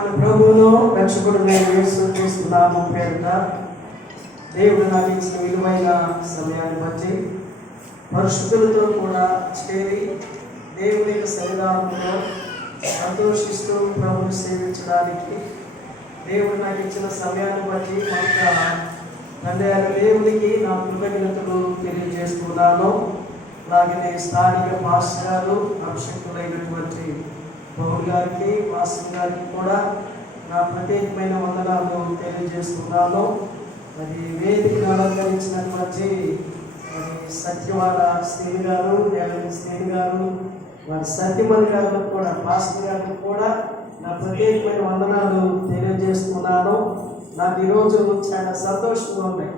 మన ప్రభువును రక్షకుడునే యేసుక్రీస్తు నామం పేరిట దేవుడు నాకు ఇచ్చిన విలువైన సమయాన్ని బట్టి పరిశుద్ధులతో కూడా చేరి దేవుని యొక్క సన్నిధానంలో సంతోషిస్తూ ప్రభువును సేవించడానికి దేవుడు నాకు ఇచ్చిన సమయాన్ని బట్టి మొదట తండ్రి దేవునికి నా కృతజ్ఞతలు తెలియజేస్తున్నాను. అలాగే స్థానిక పాస్టర్ గారు అభిషేకులైనటువంటి పౌల్ గారికి, వాసు గారికి కూడా నా ప్రత్యేకమైన వందనాలు తెలియజేస్తున్నాను. మరి వేదికను అలంకరించినటువంటి సత్యవాడ శ్రీని గారు, దేవని శ్రీని గారు, వారి సత్యమణి గారు కూడా, పాస్టర్ గారికి కూడా నా ప్రత్యేకమైన వందనాలు తెలియజేస్తున్నాను. నాకు ఈరోజు చాలా సంతోషంగా ఉన్నాయి.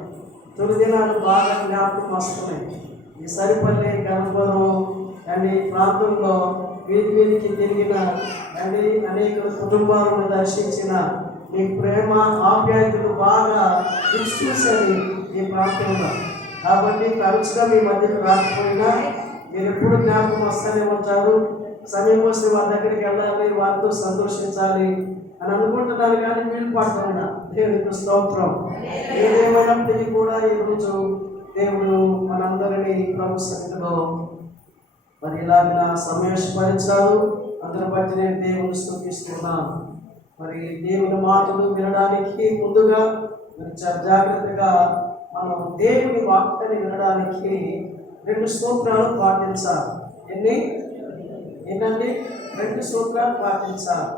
తొలి దినాలు బాగా జ్ఞాపకం వస్తున్నాయి. ఈ సరిపల్లి గణపురం అండ్ ఈ ప్రాంతంలో వీధికి తిరిగిన అండ్ అనేక కుటుంబాలను దర్శించిన మీ ప్రేమ ఆప్యాయతలు బాగా చూశాను ఈ ప్రాంతంలో. కాబట్టి తరచుగా మీ మధ్యకు రాకపోయినా మీరు ఎప్పుడు జ్ఞాపకం వస్తూనే ఉంటారు. సమయం వస్తే వాళ్ళ దగ్గరికి వెళ్ళాలి, వాళ్ళతో సంతోషించాలి అని అనుకుంటున్నాను, కానీ వీలు పడుతున్నా. దేవునికి స్తోత్రం. ఏదేమైనప్పటికీ కూడా ఈరోజు దేవుడు మనందరినీ ప్రభు సన్నిధిలో మరి ఇలాగ సమయపరిచారు. అందరి బట్టి నేను దేవుని స్తుతిస్తున్నాను. మరి దేవుని మాటలు వినడానికి ముందుగా మరి జాగ్రత్తగా మనం దేవుని వాక్యాన్ని వినడానికి 2 స్తోత్రాలు పాటించాలి. ఏంటండి 2 స్తోత్రాలు పాటించాలి.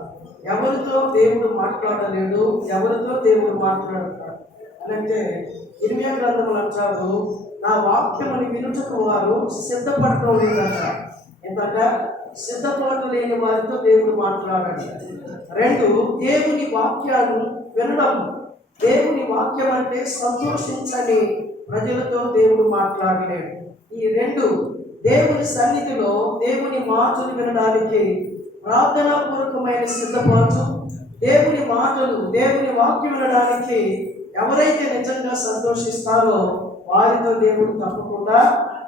ఎవరితో దేవుడు మాట్లాడలేడు, ఎవరితో దేవుడు మాట్లాడతాడు అంటే ఇర్మియా గ్రంథములు అంటాడు, నా వాక్యముని వినుటకు వారు సిద్ధపడటం లేదంట. ఎందుకంటే సిద్ధపడటం లేని వారితో దేవుడు మాట్లాడాడు. 2, దేవుని వాక్యాన్ని వినడం. దేవుని వాక్యం అంటే సంతోషించని ప్రజలతో దేవుడు మాట్లాడలేడు. ఈ 2 దేవుని సన్నిధిలో దేవుని మాటలు వినడానికి ప్రార్థనాపూర్వకమైన సిద్ధపాటు, దేవుని మాటలు దేవుని వాక్యం వినడానికి ఎవరైతే నిజంగా సంతోషిస్తారో వారితో దేవుడు తప్పకుండా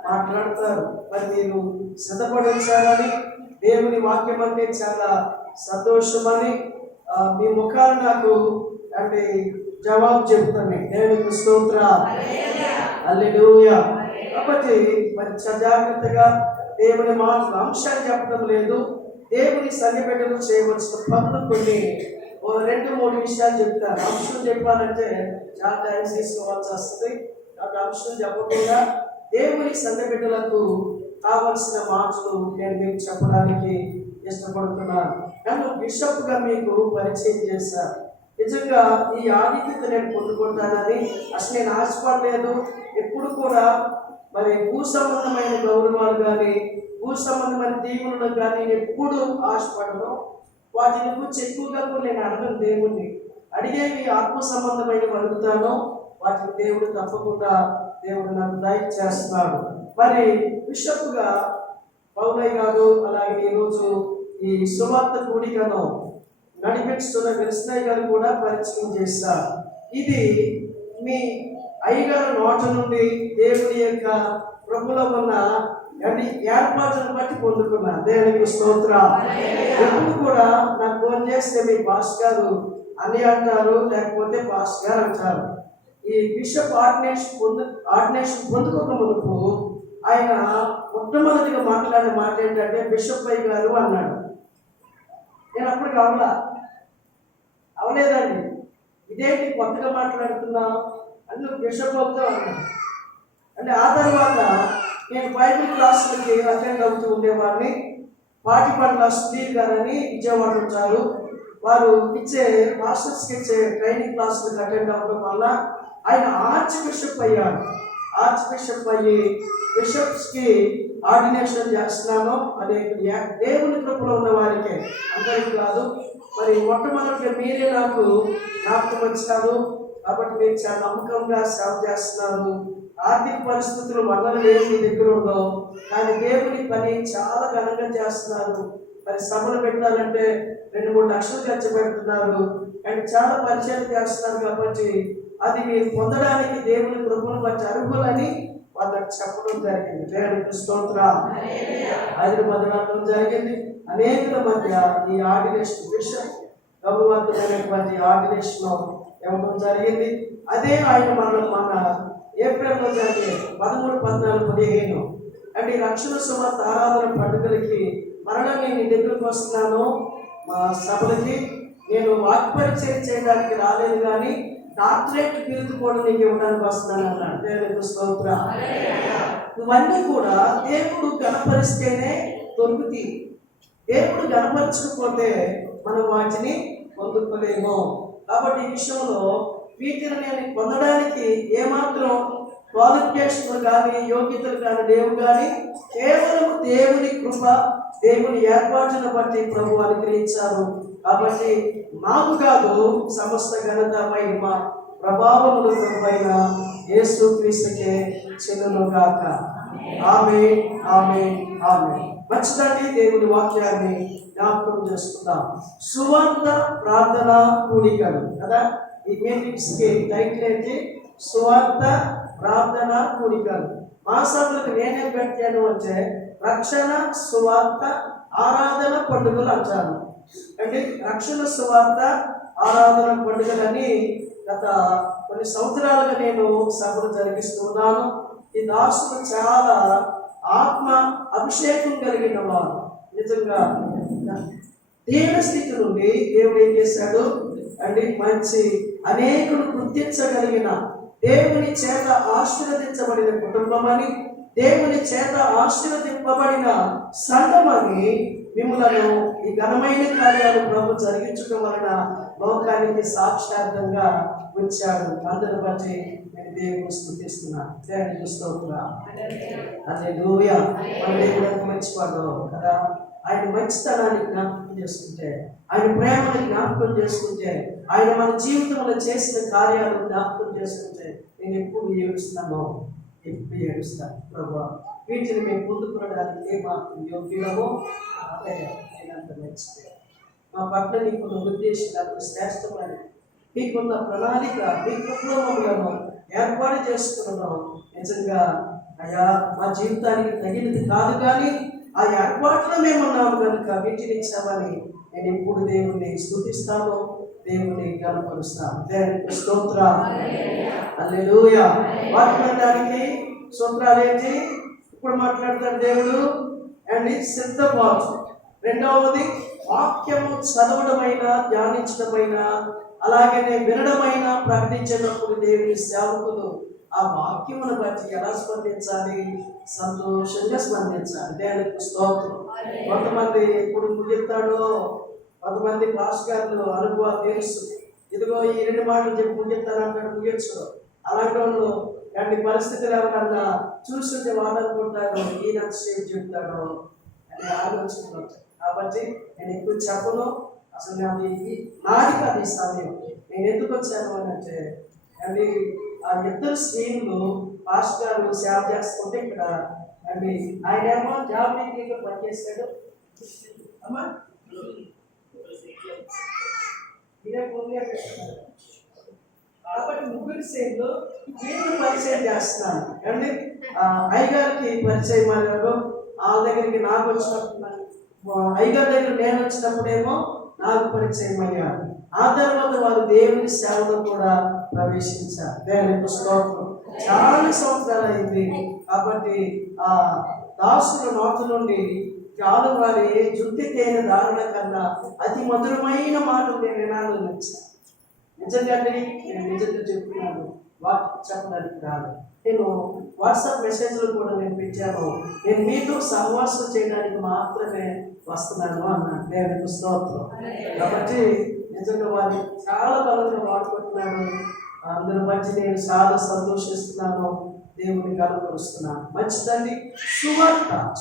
మాట్లాడతారు. మరి మీరు సిద్ధపడి వచ్చారని, దేవుని వాక్యం అంటే చాలా సంతోషమని మీ ముఖాలు నాకు అంటే జవాబు చెప్తాను. దేవునికి స్తోత్రం, హల్లెలూయా. కాబట్టి మరి జాగ్రత్తగా దేవుని మాటలు అంశాలు చెప్పడం లేదు, దేవుని సన్నిబిడ్డలు చేయవలసిన పనులు కొన్ని 2-3 విషయాలు చెప్తాను. అంశం చెప్పాలంటే చాలా టైం తీసుకోవాల్సి వస్తుంది. కాబట్టి అంశం చెప్పకుండా దేవుని సన్నిబిడ్డలకు కావలసిన మాటలు నేను మీకు చెప్పడానికి ఇష్టపడుతున్నాను. నన్ను బిషప్గా మీకు పరిచయం చేశాను. నిజంగా ఈ ఆధిక్యత నేను పొందుకుంటానని అసలు నేను ఆశపడలేదు. ఎప్పుడు కూడా మరి భూ సంబంధమైన గౌరవాలు కానీ, భూ సంబంధమైన దీవులను కానీ ఎప్పుడు ఆశపడను. వాటిని గురించి ఎక్కువగా నేను అడగను. దేవుణ్ణి అడిగేవి ఆత్మ సంబంధమైన అడుగుతాను. వాటిని దేవుడు తప్పకుండా దేవుడు నాకు దయచేస్తున్నాడు. మరి బిషప్గా పౌలయ్య గారు, అలాగే ఈరోజు ఈ సువార్త కూడికను నడిపిస్తున్న కృష్ణయ్య గారు కూడా పరిచయం చేస్తారు. ఇది మీ అయ్యగారు నోట నుండి దేవుని యొక్క ప్రభులో ఉన్న ఏర్పాటును బట్టి పొందుకున్నా. దేవునికి స్తోత్రం. ఎప్పుడు కూడా నాకు ఫోన్ చేస్తే మీ పాస్ గారు అని అంటారు, లేకపోతే పాస్ గారు అంటారు. ఈ బిషప్ ఆర్డినేషన్ పొందుకున్న మునుపు ఆయన మొట్టమొదటిగా మాట్లాడే మాట ఏంటంటే బిషప్ అయ్య గారు అన్నాడు. నేను అప్పటికి అవలేదండి, ఇదేంటి కొత్తగా మాట్లాడుతున్నా అందుకు బిషప్ అవుతా అన్నాడు. అంటే ఆ తర్వాత నేను బైబిల్ క్లాసులకి అటెండ్ అవుతూ ఉండేవాడిని. పాటిపండ్ల సుధీర్ గారని విజయవాడ వచ్చారు. వారు ఇచ్చే మాస్టర్స్కి ఇచ్చే ట్రైనింగ్ క్లాసులకు అటెండ్ అవ్వడం వల్ల ఆయన ఆర్చ్ బిషప్ అయ్యాడు. ఆర్చ్ బిషప్ అయ్యి బిషప్స్కి ఆర్డినేషన్ చేస్తున్నాను. అదే దేవుని కృపలో ఉన్న వారికే, అందరికీ కాదు. మరి మొట్టమొదటిగా మీరే నాకు జ్ఞాపకం వచ్చారు. కాబట్టి మీరు చాలా నమ్మకంగా సేవ చేస్తున్నారు. ఆర్థిక పరిస్థితులు వనరులు ఏమి మీ దగ్గర ఉండవు, కానీ దేవుని పని చాలా ఘనంగా చేస్తున్నారు. మరి సభలు పెట్టాలంటే 2-3 లక్షలు ఖర్చు పెడుతున్నారు, కానీ చాలా పరిచయం చేస్తున్నారు. కాబట్టి అది మీరు పొందడానికి దేవుని కృపను బట్టి అర్హులని వాళ్ళకి చెప్పడం జరిగింది. దేవునికి స్తోత్రం. అది మొదలవడం జరిగింది. అనేకుల మధ్య ఈ ఆర్డినేషన్ బిషప్ ప్రభుత్వమైనటువంటి ఆర్గనైజేషన్ ఇవ్వడం జరిగింది. అదే ఆయన మన ఏప్రిల్లో జరిగే 13, 14, 15 అంటే ఈ రక్షణ సువార్త ఆరాధన పండుగలకి మరలా నేను నీ దగ్గరకు వస్తున్నాను. మా సభలకి నేను వాక్పరిచయం చేయడానికి రాలేదు, కానీ డాక్టరేట్ బిరుదు కూడా నీకు ఇవ్వడానికి వస్తున్నాను అన్నాడు. దేవునికి స్తోత్రం. ఇవన్నీ కూడా దేవుడు గణపరిస్తేనే దొరుకుతాయి. దేవుడు గణపరచకపోతే మనం వాటిని పొందుకోలేము. కాబట్టి ఈ విషయంలో వీటిని నేను పొందడానికి ఏమాత్రం క్వాలిఫికేషన్ కానీ యోగ్యతలు కానీ లేవు, కానీ కేవలం దేవుని కృప, దేవుని ఏర్పాటును బట్టి ప్రభు అనుగ్రహించారు. కాబట్టి నాకు కాదు, సమస్త ఘనత మహిమ ప్రభావములు ప్రభువైన యేసుక్రీస్తుకే చెల్లును గాక. ఆమేన్, ఆమేన్, ఆమేన్. మంచిదండి, దేవుని వాక్యాన్ని జ్ఞాపకం చేసుకుందాం. సువార్త ప్రార్థన కూడికలు కదా. ఈ మీటింగ్స్కి టైటిల్ ఏంటి? సువార్త ప్రార్థన కూడికలు. మా సభలకు నేనేం పెట్టాను అంటే రక్షణ సువార్త ఆరాధన పండుగలు అంటాను. అంటే రక్షణ సువార్త ఆరాధన పండుగలని గత కొన్ని సంవత్సరాలుగా నేను సభలు జరిగిస్తున్నాను. ఈ దాసులు చాలా ఆత్మ అభిషేకం కలిగిన వారు. నిజంగా దీన స్థితి నుండి దేవుడు ఏం చేశాడు అంటే మంచి అనేకులు గుర్తించగలిగిన, దేవుని చేత ఆశీర్వదించబడిన కుటుంబమని, దేవుని చేత ఆశీర్వదింపబడిన సంఘమని మిమ్మలను ఈ ఘనమైన కార్యాలు ప్రభు జరిగించడం వలన లోకానికి సాక్షార్థంగా ఉంచాడు. అందరి బట్టి నేను దేవుని స్తుతిస్తున్నాను. దేవుని స్తోత్రం. హల్లెలూయా. మన దేవుడు మంచివాడు కదా. ఆయన మంచితనాన్ని జ్ఞాపకం చేసుకుంటే, ఆయన ప్రేమను జ్ఞాపకం చేసుకుంటే, ఆయన మన జీవితంలో చేసిన కార్యాలను జ్ఞాపకం చేసుకుంటే నేను ఎప్పుడు ఏడుస్తాను ప్రభు. వీటిని మేము పొందుకోవడానికి ఏమాత్రం యోగ్యులమో అదే నేనంత మంచిదే. మా పట్ల నీకున్న ఉద్దేశాలు శ్రేష్టమైన, మీకున్న ప్రణాళిక, మీ కుటుంబములను ఏర్పాటు చేసుకున్నాం. నిజంగా అయ్యా మా జీవితానికి తగినది కాదు, కానీ ఆ ఏర్పాటులో మేము ఉన్నాము కనుక వీటిని ఇచ్చామని నేను ఎప్పుడు దేవుణ్ణి స్తుతిస్తాను, దేవుని కనపరుస్తాను. దేవునికి స్తోత్రం. హల్లెలూయా. వాక్యానికి స్తోత్రాలు ఏంటి? ఇప్పుడు మాట్లాడతాడు దేవుడు అండ్ సిద్ధపాటు. రెండవది వాక్యము చదవడమైన, ధ్యానించడమైన, అలాగనే వినడమైన, ప్రకటించేటప్పుడు దేవుని సేవకులు ఆ వాక్యమును బట్టి ఎలా స్పందించాలి? సంతోషంగా స్పందించాలి. దేవునికి స్తోత్రం. కొంతమంది ఎప్పుడు ముగిస్తాడో, కొంతమంది భాస్కర్లు అనుభవాలు తెలుసు, ఇదిగో ఈ 2 మాటలు చెప్పి ముగిస్తానంటాడు, ముగించు. అలాంటి వాళ్ళు అన్ని పరిస్థితులు ఎవరన్నా చూస్తుంటే వాళ్ళు అనుకుంటారు ఈయన సేపు చెప్తాడు అని ఆలోచనలు వచ్చాయి. కాబట్టి నేను ఎక్కువ చెప్పను. అసలు నాది కాదు ఈ సమయం. నేను ఎందుకు వచ్చాను అని అంటే, అది ఆ 2 స్త్రీలు పాస్టర్ సేవ చేస్తుంటే ఇక్కడ అండి ఆయన ఏమో జాబ్ మీటింగ్లో పనిచేస్తాడు. అమ్మా ఇదే పొందే పెట్టుకున్నారు. కాబట్టి 3 సేవలు నేను పరిచయం చేస్తున్నాను అండి. అయ్యగారికి పరిచయం అయ్యారు. వాళ్ళ దగ్గరికి నాకు వచ్చినప్పుడు, అయ్యగారి దగ్గర నేను వచ్చినప్పుడేమో నాకు పరిచయం అయ్యారు. ఆ తర్వాత వారు దేవుని సేవలో కూడా ప్రవేశించారు. దేవునికి స్తోత్రం. చాలా సంవత్సరాలు అయింది. కాబట్టి ఆ దాసుల నోటి నుండి చాలు వారి జుట్టి తేనె దారుల కన్నా అతి మధురమైన మాటలు నేను వినాలని వచ్చాను. నిజంగా నేను నిజంగా చెప్తున్నాను, వాక్యం చెప్పడానికి రాదు. నేను వాట్సాప్ మెసేజ్లు కూడా నేను పెట్టాను, నేను మీతో సహవాసం చేయడానికి మాత్రమే వస్తున్నాను అన్నాను. దేవునికి స్తోత్రం. కాబట్టి నిజంగా వారిని చాలా బలంగా వాడుకుంటున్నాను. అందరి మధ్య నేను చాలా సంతోషిస్తున్నాను, దేవుని కనపరుస్తున్నాను. మంచిదండి.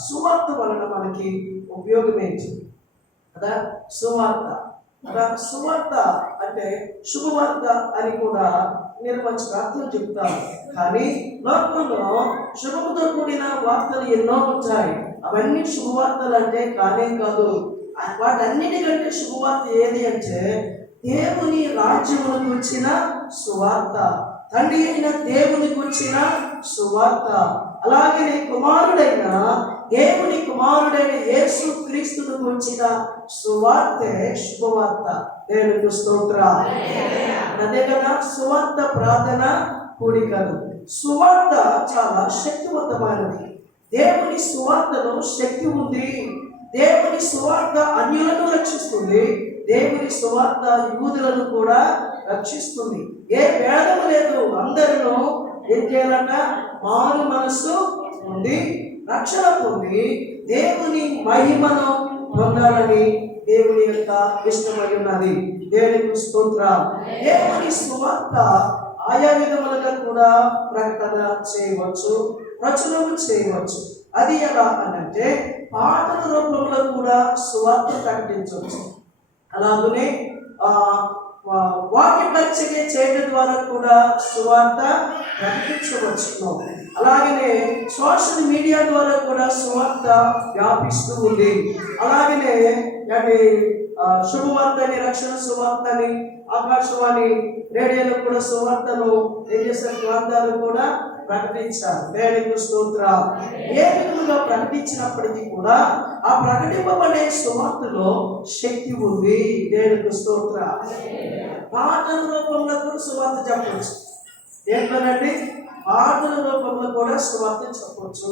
సువార్త వలన మనకి ఉపయోగం ఏంటి కదా? సువార్త అంటే శుభవార్త అని కూడా నేను మంచి అర్థం చెప్తాను. కానీ లోకంలో శుభముతో కూడిన వార్తలు ఎన్నో ఉంటాయి. అవన్నీ శుభవార్తలు అంటే కానే కాదు. వాటన్నిటికంటే శుభవార్త ఏది అంటే దేవుని రాజ్యములకు వచ్చిన సువార్త, తండ్రి అయిన దేవునికి వచ్చిన సువార్త, అలాగే కుమారుడైన దేవుని కుమారుడైన యేసు క్రీస్తును గురించిన సువార్తే శుభవార్త. దేవునికి స్తోత్రం. అదే కదా సువార్త ప్రార్థన కూడికలు. సువార్త చాలా శక్తివంతమైనది. దేవుని సువార్తలో శక్తి ఉంది. దేవుని సువార్త అన్యులను రక్షిస్తుంది. దేవుని సువార్త యూదులను కూడా రక్షిస్తుంది. ఏ భేదం లేదు. అందరిలో ఏం చేయాలంట? మారు మనస్సు ఉంది, రక్షణ పొంది దేవుని మహిమను పొందాలని దేవుని యొక్క ఇష్టమై ఉన్నది. దేవునికి స్తోత్రం. దేవుని సువార్త ఆయా విధములుగా కూడా ప్రకటన చేయవచ్చు, ప్రచురణ చేయవచ్చు. అది ఎలా అనంటే పాటల రూపంలో కూడా సువార్త ప్రకటించవచ్చు. అలాగనే వాక్య పరిచర్య చేయడం ద్వారా కూడా సువార్త ప్రకటించవచ్చు. అలాగనే సోషల్ మీడియా ద్వారా కూడా సువార్త వ్యాపిస్తూ ఉంది. అలాగనే శుభవార్తని, రక్షణ సువార్తని, ఆకాశవాణి రేడియోలో కూడా సువార్తను ఏం చేశారు? గ్రంథాలు కూడా ప్రకటించారు. దేవునికి స్తోత్రం. ఏ విధంగా ప్రకటించినప్పటికీ కూడా ఆ ప్రకటింపబడే సువార్తలో శక్తి ఉంది. దేవునికి స్తోత్రం. పాటల రూపంలో కూడా సువార్త చెప్పవచ్చు. ఏంటంటే పాటల రూపంలో కూడా సువార్త చెప్పవచ్చు.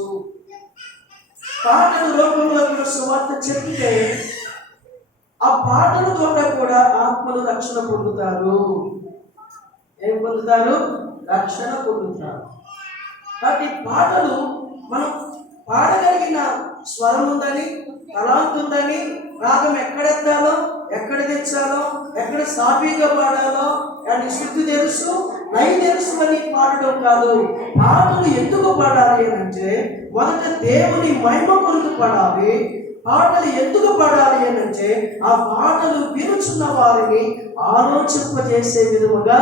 పాటల రూపంలో కూడా సువార్త చెప్తే ఆ పాటల ద్వారా కూడా ఆత్మలు రక్షణ పొందుతారు. ఏం పొందుతారు? రక్షణ పొందుతారు. కాబట్టి పాటలు మనం పాడగలిగిన స్వరం ఉందని, తలాంతు ఉందని, రాగం ఎక్కడెత్తాలో, ఎక్కడ తెచ్చాలో, ఎక్కడ సాఫీగా పాడాలో అని శుద్ధి తెలుసు, నై తెలుసు అని పాడడం కాదు. పాటలు ఎందుకు పాడాలి అంటే మొదట దేవుని మహిమ కొరకు పాడాలి. పాటలు ఎందుకు పాడాలి అంటే ఆ పాటలు వినుచున్న వారిని ఆలోచింపజేసే విధముగా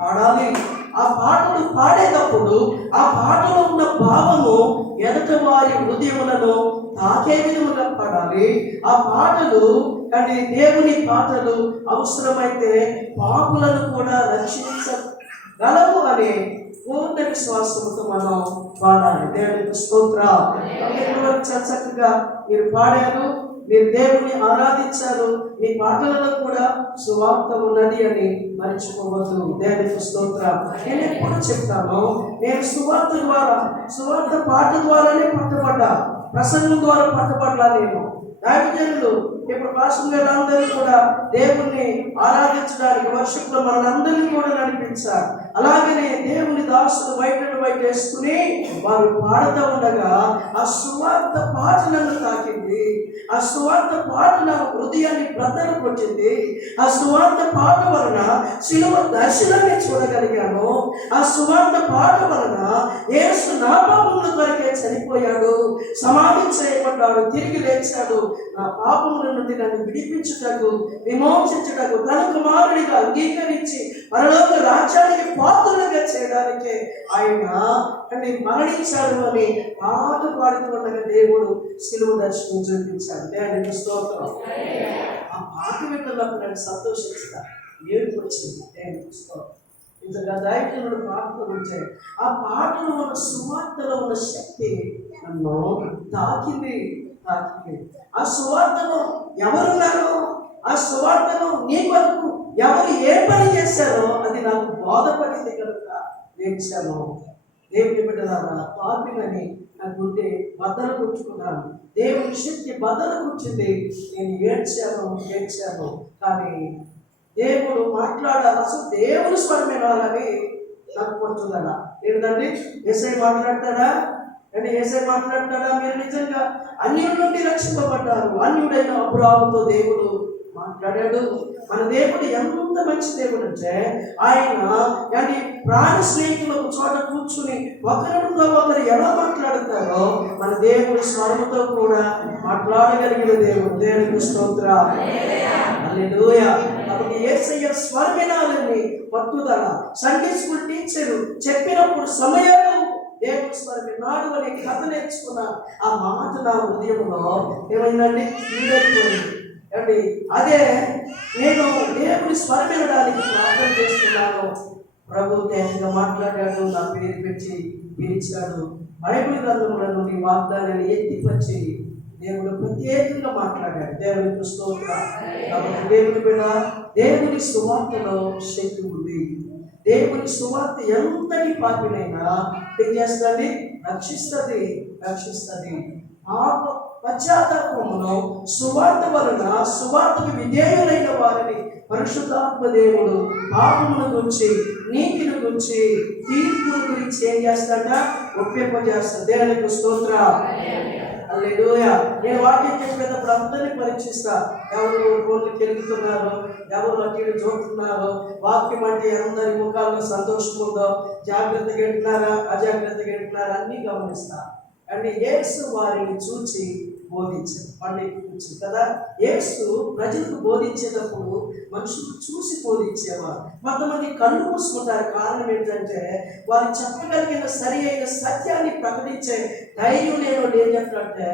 పాడాలి. ఆ పాటలు పాడేటప్పుడు ఆ పాటలో ఉన్న భావము ఎదుటి వారి హృదయములను తాకే విధముగా పాడాలి. ఆ పాటలు కానీ దేవుని పాటలు అవసరమైతే పాపులను కూడా రక్షించగలవు అనే పూర్ణ విశ్వాసంతో మనం పాడాలి. దేవునికి స్తోత్రం. చక్కగా మీరు పాడారు, మీరు దేవుని ఆరాధించారు. మీ పాటలలో కూడా సువార్త ఉన్నది అని మర్చిపోవద్దు. దేవునికి స్తోత్రం. నేను ఎప్పుడు చెప్తాను, నేను సువార్త పాట ద్వారానే పట్టబడ్డా, ప్రసంగం ద్వారా పట్టబడ్డా. నేను దైవజనులు ఇప్పుడు పాస్టర్ గారు అందరూ కూడా దేవుణ్ణి ఆరాధించడానికి వర్షంలో మనందరినీ కూడా నడిపించారు. అలాగనే దేవుని దాసులు బయట వేసుకుని వారు పాడుతూ ఉండగా ఆ సువార్త పాట నన్ను తాకింది. ఆ సువార్త పాట నా హృదయాన్ని బ్రద్దలుకొచ్చింది. ఆ సువార్త పాట వలన శిలువ దర్శనాన్ని చూడగలిగాను. ఆ సువార్త పాట వలన యేసు నా పాపముల కొరకే చనిపోయాడు, సమాధి చేయబడ్డాడు, తిరిగి లేచాడు. నా పాపముల నుండి నన్ను విడిపించుటకు, విమోచించుటకు, తన కుమారుడిగా అంగీకరించి పరలోక రాజ్యానికి పాత్రలుగా చేయడానికే ఆయన మరణించాడు అని పాట పాడుతూ ఉండగా దేవుడు శిలువ దర్శనం చూపించాడు. దేవునికి స్తోత్రం. ఆ పాట విన్నప్పుడు నేను సంతోషిస్తాను. ఏడుపు వచ్చింది. దేవునికి స్తోత్రం. ఇంతగా దైవజనుడు పాటలు ఉంటే ఆ పాటలో ఉన్న సువార్తలో ఉన్న శక్తి నన్ను తాకింది. ఆ సువార్తను ఎవరున్నారో, ఆ సువార్తను నీ వరకు ఎవరు ఏ పని చేశారో అది నాకు బోధపడింది కనుక నేర్చాను. దేవుని బిడ్డలారా, పాపినని నా గుండె బద్దలు కూర్చుకున్నాను. దేవుని శక్తి బద్దలు కూర్చుంది. నేను ఏడ్చాను. కానీ దేవుడు మాట్లాడాలి. అసలు దేవుని స్వరం వినాలని నాకు పడుతుందలా. ఏంటండి యేసయ్య మాట్లాడతాడా? మీరు నిజంగా అన్యుడి నుండి రక్షింపబడ్డారు. అన్యుడైన అబ్రాహాముతో దేవుడు మాట్లాడాడు. మన దేవుడు ఎంత మంచి దేవుడు అంటే ఆయన ప్రాణ స్నేహితులు ఒక చోట కూర్చుని ఒకరితో ఒకరు ఎలా మాట్లాడతారో మన దేవుడి స్వరముతో కూడా మాట్లాడగలిగిన దేవుడు. దేవునికి స్తోత్రం. హల్లెలూయా. కాబట్టి యేసయ్య స్వరం వినాలని పట్టుదల. సండే స్కూల్ టీచరు చెప్పినప్పుడు సమయాలు దేవుని స్వరం విన్నాడు అనే కథ నేర్చుకున్న ఆ మాట నా హృదయంలో ఏమైందండి? అదే నేను దేవుని స్వరం వినడానికి ప్రార్థన చేస్తున్నాను. ప్రభు తేజగా మాట్లాడాడు, నా పేరు పెట్టి పిలిచాడు. బైబిల్ గ్రంథముల నుండి వాగ్దానాన్ని ఎత్తిపచ్చి దేవుడు ప్రత్యేకంగా మాట్లాడాడు. దేవునికి స్తోత్రం. కాబట్టి దేవుని బిడ్డ, దేవుని సువార్తలో శక్తి ఉంది. దేవుని సువార్త ఎంతటి పాపినైనా ఏం చేస్తుంది? రక్షిస్తుంది. పాప పశ్చాత్తాపమును సువార్త వలన సువార్తకు విధేయులైన వారిని పరిశుద్ధాత్మ దేవుడు పాపమును గురించి, నీతిని గురించి, తీర్పుల గురించి ఏం చేస్తాడ? ఒప్పింపజేస్తాడు. దేవునికి స్తోత్రం. హల్లెలూయా. నేను వాక్యం చెప్పేటప్పుడు అందరినీ పరీక్షిస్తా. ఎవరు రోడ్లు కెలుగుతున్నారో, ఎవరు అటు చూస్తున్నారో, వాక్యం అంటే అందరి ముఖాల్లో సంతోషం ఉందో, జాగ్రత్తగా వింటున్నారా, అజాగ్రత్తగా వింటున్నారా అన్నీ గమనిస్తా. అంటే యేసు వారిని చూచి బోధించారు. పండుగ చూసి కదా, యేసు ప్రజలకు బోధించేటప్పుడు మనుషులు చూసి బోధించేవారు. కొంతమంది కళ్ళు మూసుకుంటారు. కారణం ఏంటంటే వారు చెప్పగలిగిన సరి అయిన సత్యాన్ని ప్రకటించే ధైర్యం లేని ఏం చెప్తారంటే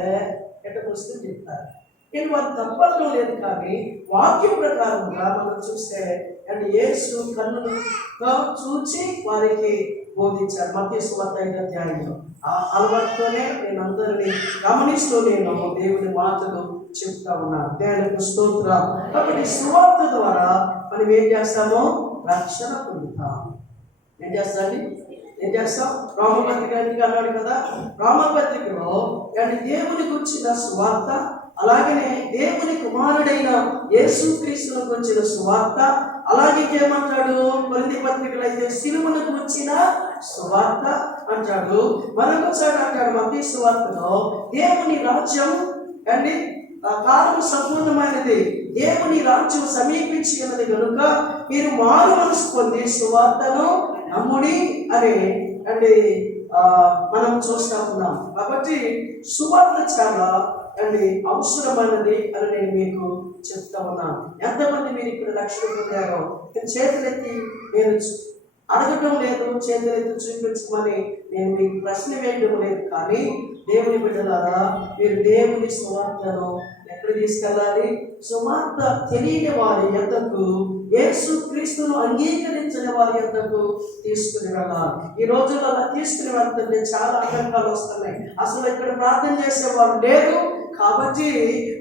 ఎట్ట పుస్తకం చెప్తారు. నేను వారు తప్పడం లేదు, కానీ వాక్యం ప్రకారంగా మనం చూస్తే అంటే యేసు కన్నులతో చూచి వారికి బోధించారు. మత్తయి సువార్త 5వ అధ్యాయంలో ఆ అలవాటుతోనే నేను అందరినీ గమనిస్తూ నేను దేవుని మాటలు చెప్తా ఉన్నాను. దేవునికి స్తోత్రం. కాబట్టి సువార్త ద్వారా మనం ఏం చేస్తామో రక్షణ పొందుతాం. ఏం చేస్తాం? రామపత్రిక అన్నాడు కదా, రామపత్రికలో దేవుని గురించిన సువార్త, అలాగనే దేవుని కుమారుడైన యేసుక్రీస్తును గురించిన సువార్త, అలాగే ఏమంటాడు కొరింథీ పత్రికలో అయితే సిలువను గురించిన సువార్త అంటాడు. మరొకసారి అంటాడు మత్తయి సువార్తలో దేవుని రాజ్యం కాలము సంపూర్ణమైనది, దేవుని రాజ్యం సమీపించి ఉన్నది కనుక మీరు మారు మనసు పొంది సువార్తను నమ్ముడి అని మనం చూస్తా ఉన్నాం. కాబట్టి సువార్త చాలా అవసరమైనది అని నేను మీకు చెప్తా ఉన్నాను. ఎంతమంది మీరు ఇక్కడ రక్షణ పొందారో చేతులెత్తి నేను అడగటం లేదు, చేతులెత్తి చూపించమని నేను మీకు ప్రశ్న వేయడం లేదు. కానీ దేవుని బిడ్డలారా, మీరు దేవుని సువార్తను ఎక్కడ తీసుకెళ్ళాలి? సువార్త తెలియని వారి యొద్దకు, యేసు క్రీస్తును అంగీకరించని వారి యొద్దకు తీసుకుని వెళ్ళాలి. ఈ రోజుల్లో అలా తీసుకుని వెళ్తుంటే చాలా ఆటంకాలు వస్తున్నాయి. అసలు ఇక్కడ ప్రార్థన చేసేవాడు లేదు. కాబట్టి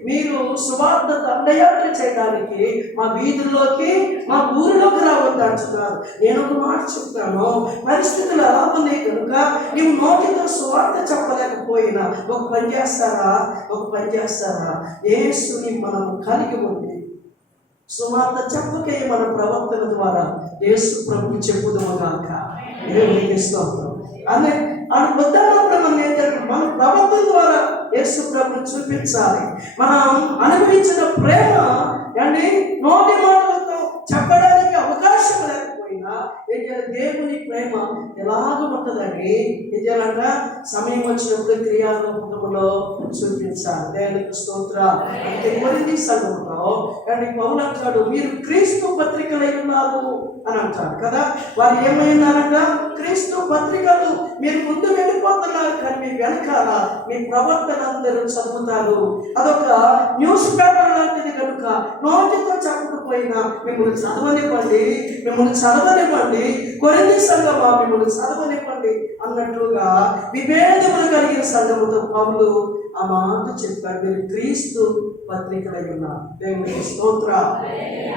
మీరు సువార్త దండయాత్ర చేయడానికి మా వీధుల్లోకి, మా ఊరిలోకి రావద్దు అంటున్నారు. నేను ఒక మాట చెప్తాను, పరిస్థితులు ఎలా ఉన్నాయి కనుక నీవు నోటితో సువార్త చెప్పలేకపోయినా ఒక పని చేస్తారా యేసుని మనం కలిగి ఉండి సువార్త చెప్పకే మన ప్రవర్తన ద్వారా యేసు ప్రభుకి చెప్పుదాముగాక. దేవునికి స్తోత్రం. అనే బుద్ధన్నప్పుడు మనం ఏంటంటే మన ప్రవర్తన ద్వారా యేసు ప్రభుని చూపించాలి. మనం అనుభవించిన ప్రేమ నోటి మాటలతో చెప్పడానికి అవకాశం లేకపోయినా ఏం చేయాలి? దేవుని ప్రేమ ఎలాగ ఉంటుందని ఏం చేయాలంట? సమయం వచ్చినప్పుడు క్రియారూపంలో చూపించాలి. దేవునికి స్తోత్రం. అంటే కొరింథీ సంఘంలో పౌలు అంటాడు, మీరు క్రీస్తు పత్రికలై ఉన్నారు అని అంటారు కదా. వారు ఏమైనారంట? క్రీస్తు పత్రికలు. మీరు ముందు వెళ్ళిపోతున్నారు, కానీ మీ వెనకాల మీ ప్రవర్తన అందరూ చదువుతారు. అదొక న్యూస్ పేపర్ లాంటిది కనుక నోటితో చెప్పకపోయినా మిమ్మల్ని చదవనివ్వండి. కొరింథీ సంఘమా మిమ్మల్ని చదవనివ్వండి అన్నట్లుగా విభేదములు కలిగిన సంఘముతో పౌలు ఆ మాట చెప్పాడు. మీరు క్రీస్తు పత్రికలై ఉన్నారు. దేవునికి స్తోత్రం.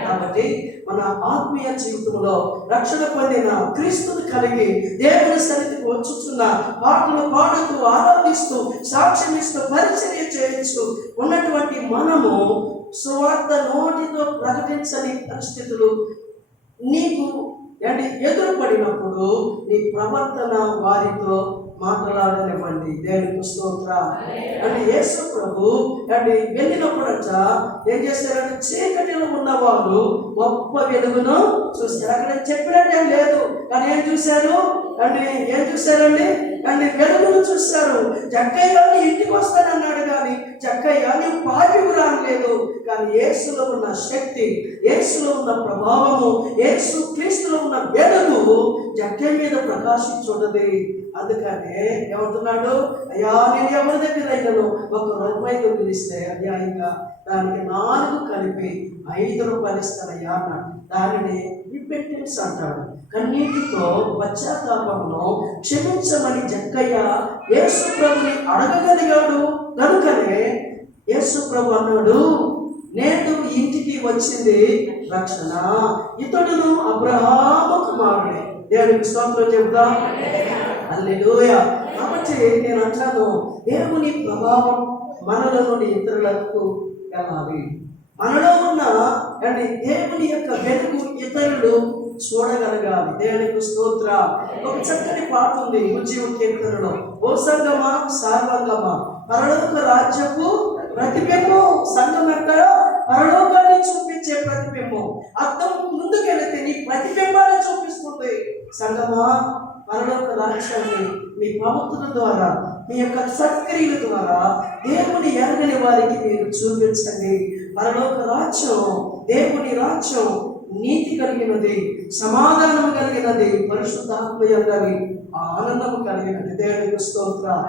కాబట్టి మన ఆత్మీయ జీవితంలో రక్షణ పొందిన క్రీస్తుని కలిగి దేవుని సన్నిధికి వచ్చుచున్న పాటలు పాడుతూ, ఆరాధిస్తూ, సాక్ష్యం ఇస్తూ, పరిచర్య చేయొచ్చు ఉన్నటువంటి మనము సువార్త నోటితో ప్రకటించని పరిస్థితులు నీకు ఎదురుపడినప్పుడు నీ ప్రవర్తన వారితో మాట్లాడనివ్వండి. దేవునికి స్తోత్రం. యేసు ప్రభు వెళ్ళినప్పుడంట ఏం చేశారంటే చీకటిలో ఉన్నవాళ్ళు గొప్ప వెలుగును చూస్తారు. అక్కడ చెప్పినట్టేం లేదు, కానీ ఏం చూశారండి? వెలుగును చూశారు. జక్కయ్య ఇంటికి వస్తానన్నాడు, కానీ జక్కయ్య నీవు పాపివు రానలేదు. కానీ యేసులో ఉన్న శక్తి, యేసులో ఉన్న ప్రభావము, యేసు క్రీస్తులో ఉన్న వెలుగు జక్కయ్య మీద ప్రకాశించున్నది. అందుకనే ఏమంటున్నాడు, అయ్యా నేను ఎవరి దగ్గర అయినాను ₹1 పిలిస్తే అయ్యా ఇంకా దానికి 4 కలిపి ₹5 ఇస్తానయ్యా అన్నాడు. దానిని రిపెంటెన్స్ అంటాడు. కన్నీటితో పశ్చాత్తాపమును క్షమించమని జక్కయ్య యేసు ప్రభుని అడగగలిగాడు. కనుకనే యేసు ప్రభు అన్నాడు, నేను ఇంటికి వచ్చింది రక్షణ, ఇతడును అబ్రహాము కుమారుడే. దేవునికి స్తోత్రం చెబుదాం. హల్లెలూయా. కాబట్టి నేను అంటాను, దేవుని ప్రభావం మనలో నుండి ఇతరులకు వెళ్ళాలి. మనలో ఉన్న అంటే దేవుని యొక్క వెలుగు ఇతరులు చూడగలగాలి. దేవునికి స్తోత్రం. ఒక చక్కని పాట ఉంది ఉజ్జీవ కీర్తనలో, ఓ సంగమా సార్వంగమా పరలోక రాజ్యపు ప్రతిబింబం. సంఘం ఎక్కడ? పరలోకాన్ని చూపించే ప్రతిబింబం. అర్థం ముందుకెళితే నీ ప్రతిబింబాన్ని చూపిస్తుంది. సంఘమా పరలోక రాజ్యాన్ని మీ ప్రవక్తల ద్వారా, మీ యొక్క సత్క్రియల ద్వారా దేవుని ఎరగని వారికి మీరు చూపించండి. పరలోక రాజ్యం, దేవుని రాజ్యం నీతి కలిగినది, సమాధానం కలిగినది, పరిశుద్ధాత్మ యందలి ఆనందం కలిగినది. దేవునికి స్తోత్రం.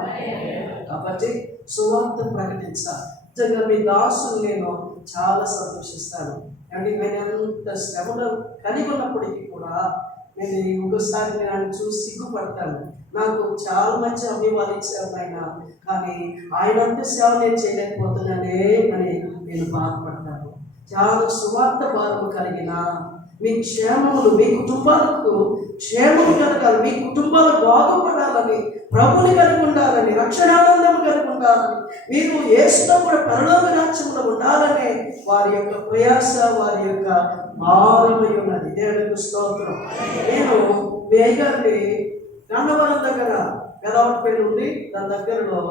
కాబట్టి సువార్త ప్రకటించాలి. నిజంగా మీ దాసులు నేను చాలా సంతోషిస్తాను. అంటే నేను ఎంత శ్రమలు కలిగి ఉన్నప్పటికీ కూడా నేను ఇంకోసారి నేను చూసి సిగ్గుపడతాను. నాకు చాలా మంచి అభిమానం ఇచ్చారు ఆయన, కానీ ఆయనంత సేవ నేను చేయలేకపోతున్నానే అని నేను బాధపడతాను. చాలా సువార్త భారం కలిగిన మీ క్షేమములు, మీ కుటుంబాలకు క్షేమము కలగాలి, మీ కుటుంబాలు బాగుపడాలని, ప్రభుని కలిగి ఉండాలని, రక్షణానందం కలిగి ఉండాలని, మీరు యేసుతో కూడా పరలోక రాజ్యంలో ఉండాలని వారి యొక్క ప్రయాస, వారి యొక్క భారమై ఉన్నది. దేవునికి స్తోత్రం. నేను వేగాన్ని గన్నవరం దగ్గర గదవటపల్లి ఉంది, దాని దగ్గరలో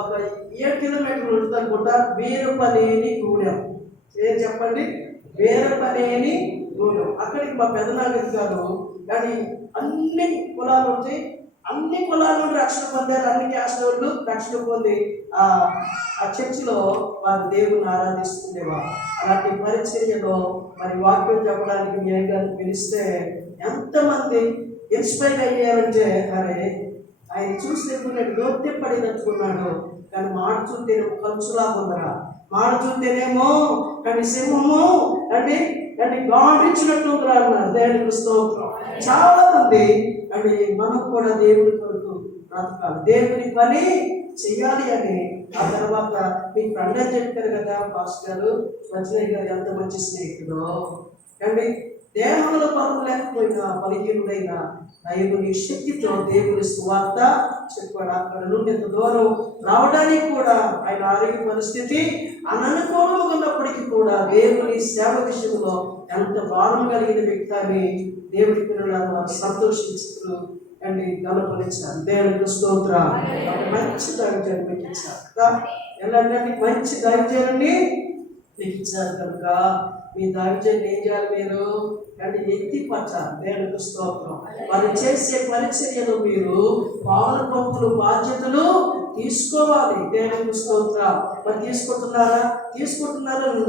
ఒక 7 కిలోమీటర్లు ఉంటుంది అనుకుంటా, వీరపనేని గూడెం. ఏం చెప్పండి? వీరపనేని గూడెం. అక్కడికి మా పెదనాగరి గారు, కానీ అన్ని కులాలు ఉంటాయి, అన్ని కులాల నుండి రక్షణ పొందారు, అన్ని క్యాస్ట్ వాళ్ళు రక్షణ పొంది ఆ చర్చిలో వారు దేవుని ఆరాధిస్తుండేవారు. అలాంటి పరిచర్యలో మరి వాక్యం చెప్పడానికి న్యాయంగాన్ని పిలిస్తే ఎంతమంది ఇన్స్పైర్ అయ్యారంటే, అరే ఆయన చూస్తే దోత్యం పడినట్టుకున్నాడు, కానీ మాట చూస్తేనేమో కంచులా ఉందరా, మాట చూస్తేనేమో కానీ సింహము అంటే గాండ్రించినట్టు అన్నారు. దేవునికి స్తోత్రం. చాలా మంది అంటే మనం కూడా దేవుని కొరకు బ్రతకాలి, దేవుని పని చెయ్యాలి అని. ఆ తర్వాత మీ ఫ్రెండ్ అని చెప్పారు కదా పాస్టర్ గారు, మంచినయ్య గారు ఎంత మంచి స్నేహితుడు అండి. దేహంలో పనులు లేకపోయినా బలహీనుడైన దేవుని శక్తితో దేవుని సువార్త చెప్పాడు. అక్కడ నుండి ఎంత దూరం రావడానికి కూడా ఆయన ఆరోగ్య పరిస్థితి అననుకూలంగా ఉన్నప్పటికీ కూడా దేవుని సేవ విషయంలో ఎంత భారం కలిగిన వ్యక్తి అని దేవుడి పిల్లలను సంతోషిస్తూ అండి గమనించారు. దేవునికి స్తోత్రం. మంచి దైవజనం మీకు ఇచ్చారు కదా, ఎలాంటి మంచి దైవజనాన్ని మీకు ఇచ్చారు కనుక మీ దైవజనం ఏం చేయాలి? మీరు అంటే ఎత్తిపరచాలి. దేవునికి స్తోత్రం. వారు చేసే పరిచర్యలు మీరు పాలు పంపులు బాధ్యతలు తీసుకోవాలి. దేవునికి స్తోత్రం. మరి తీసుకుంటున్నారా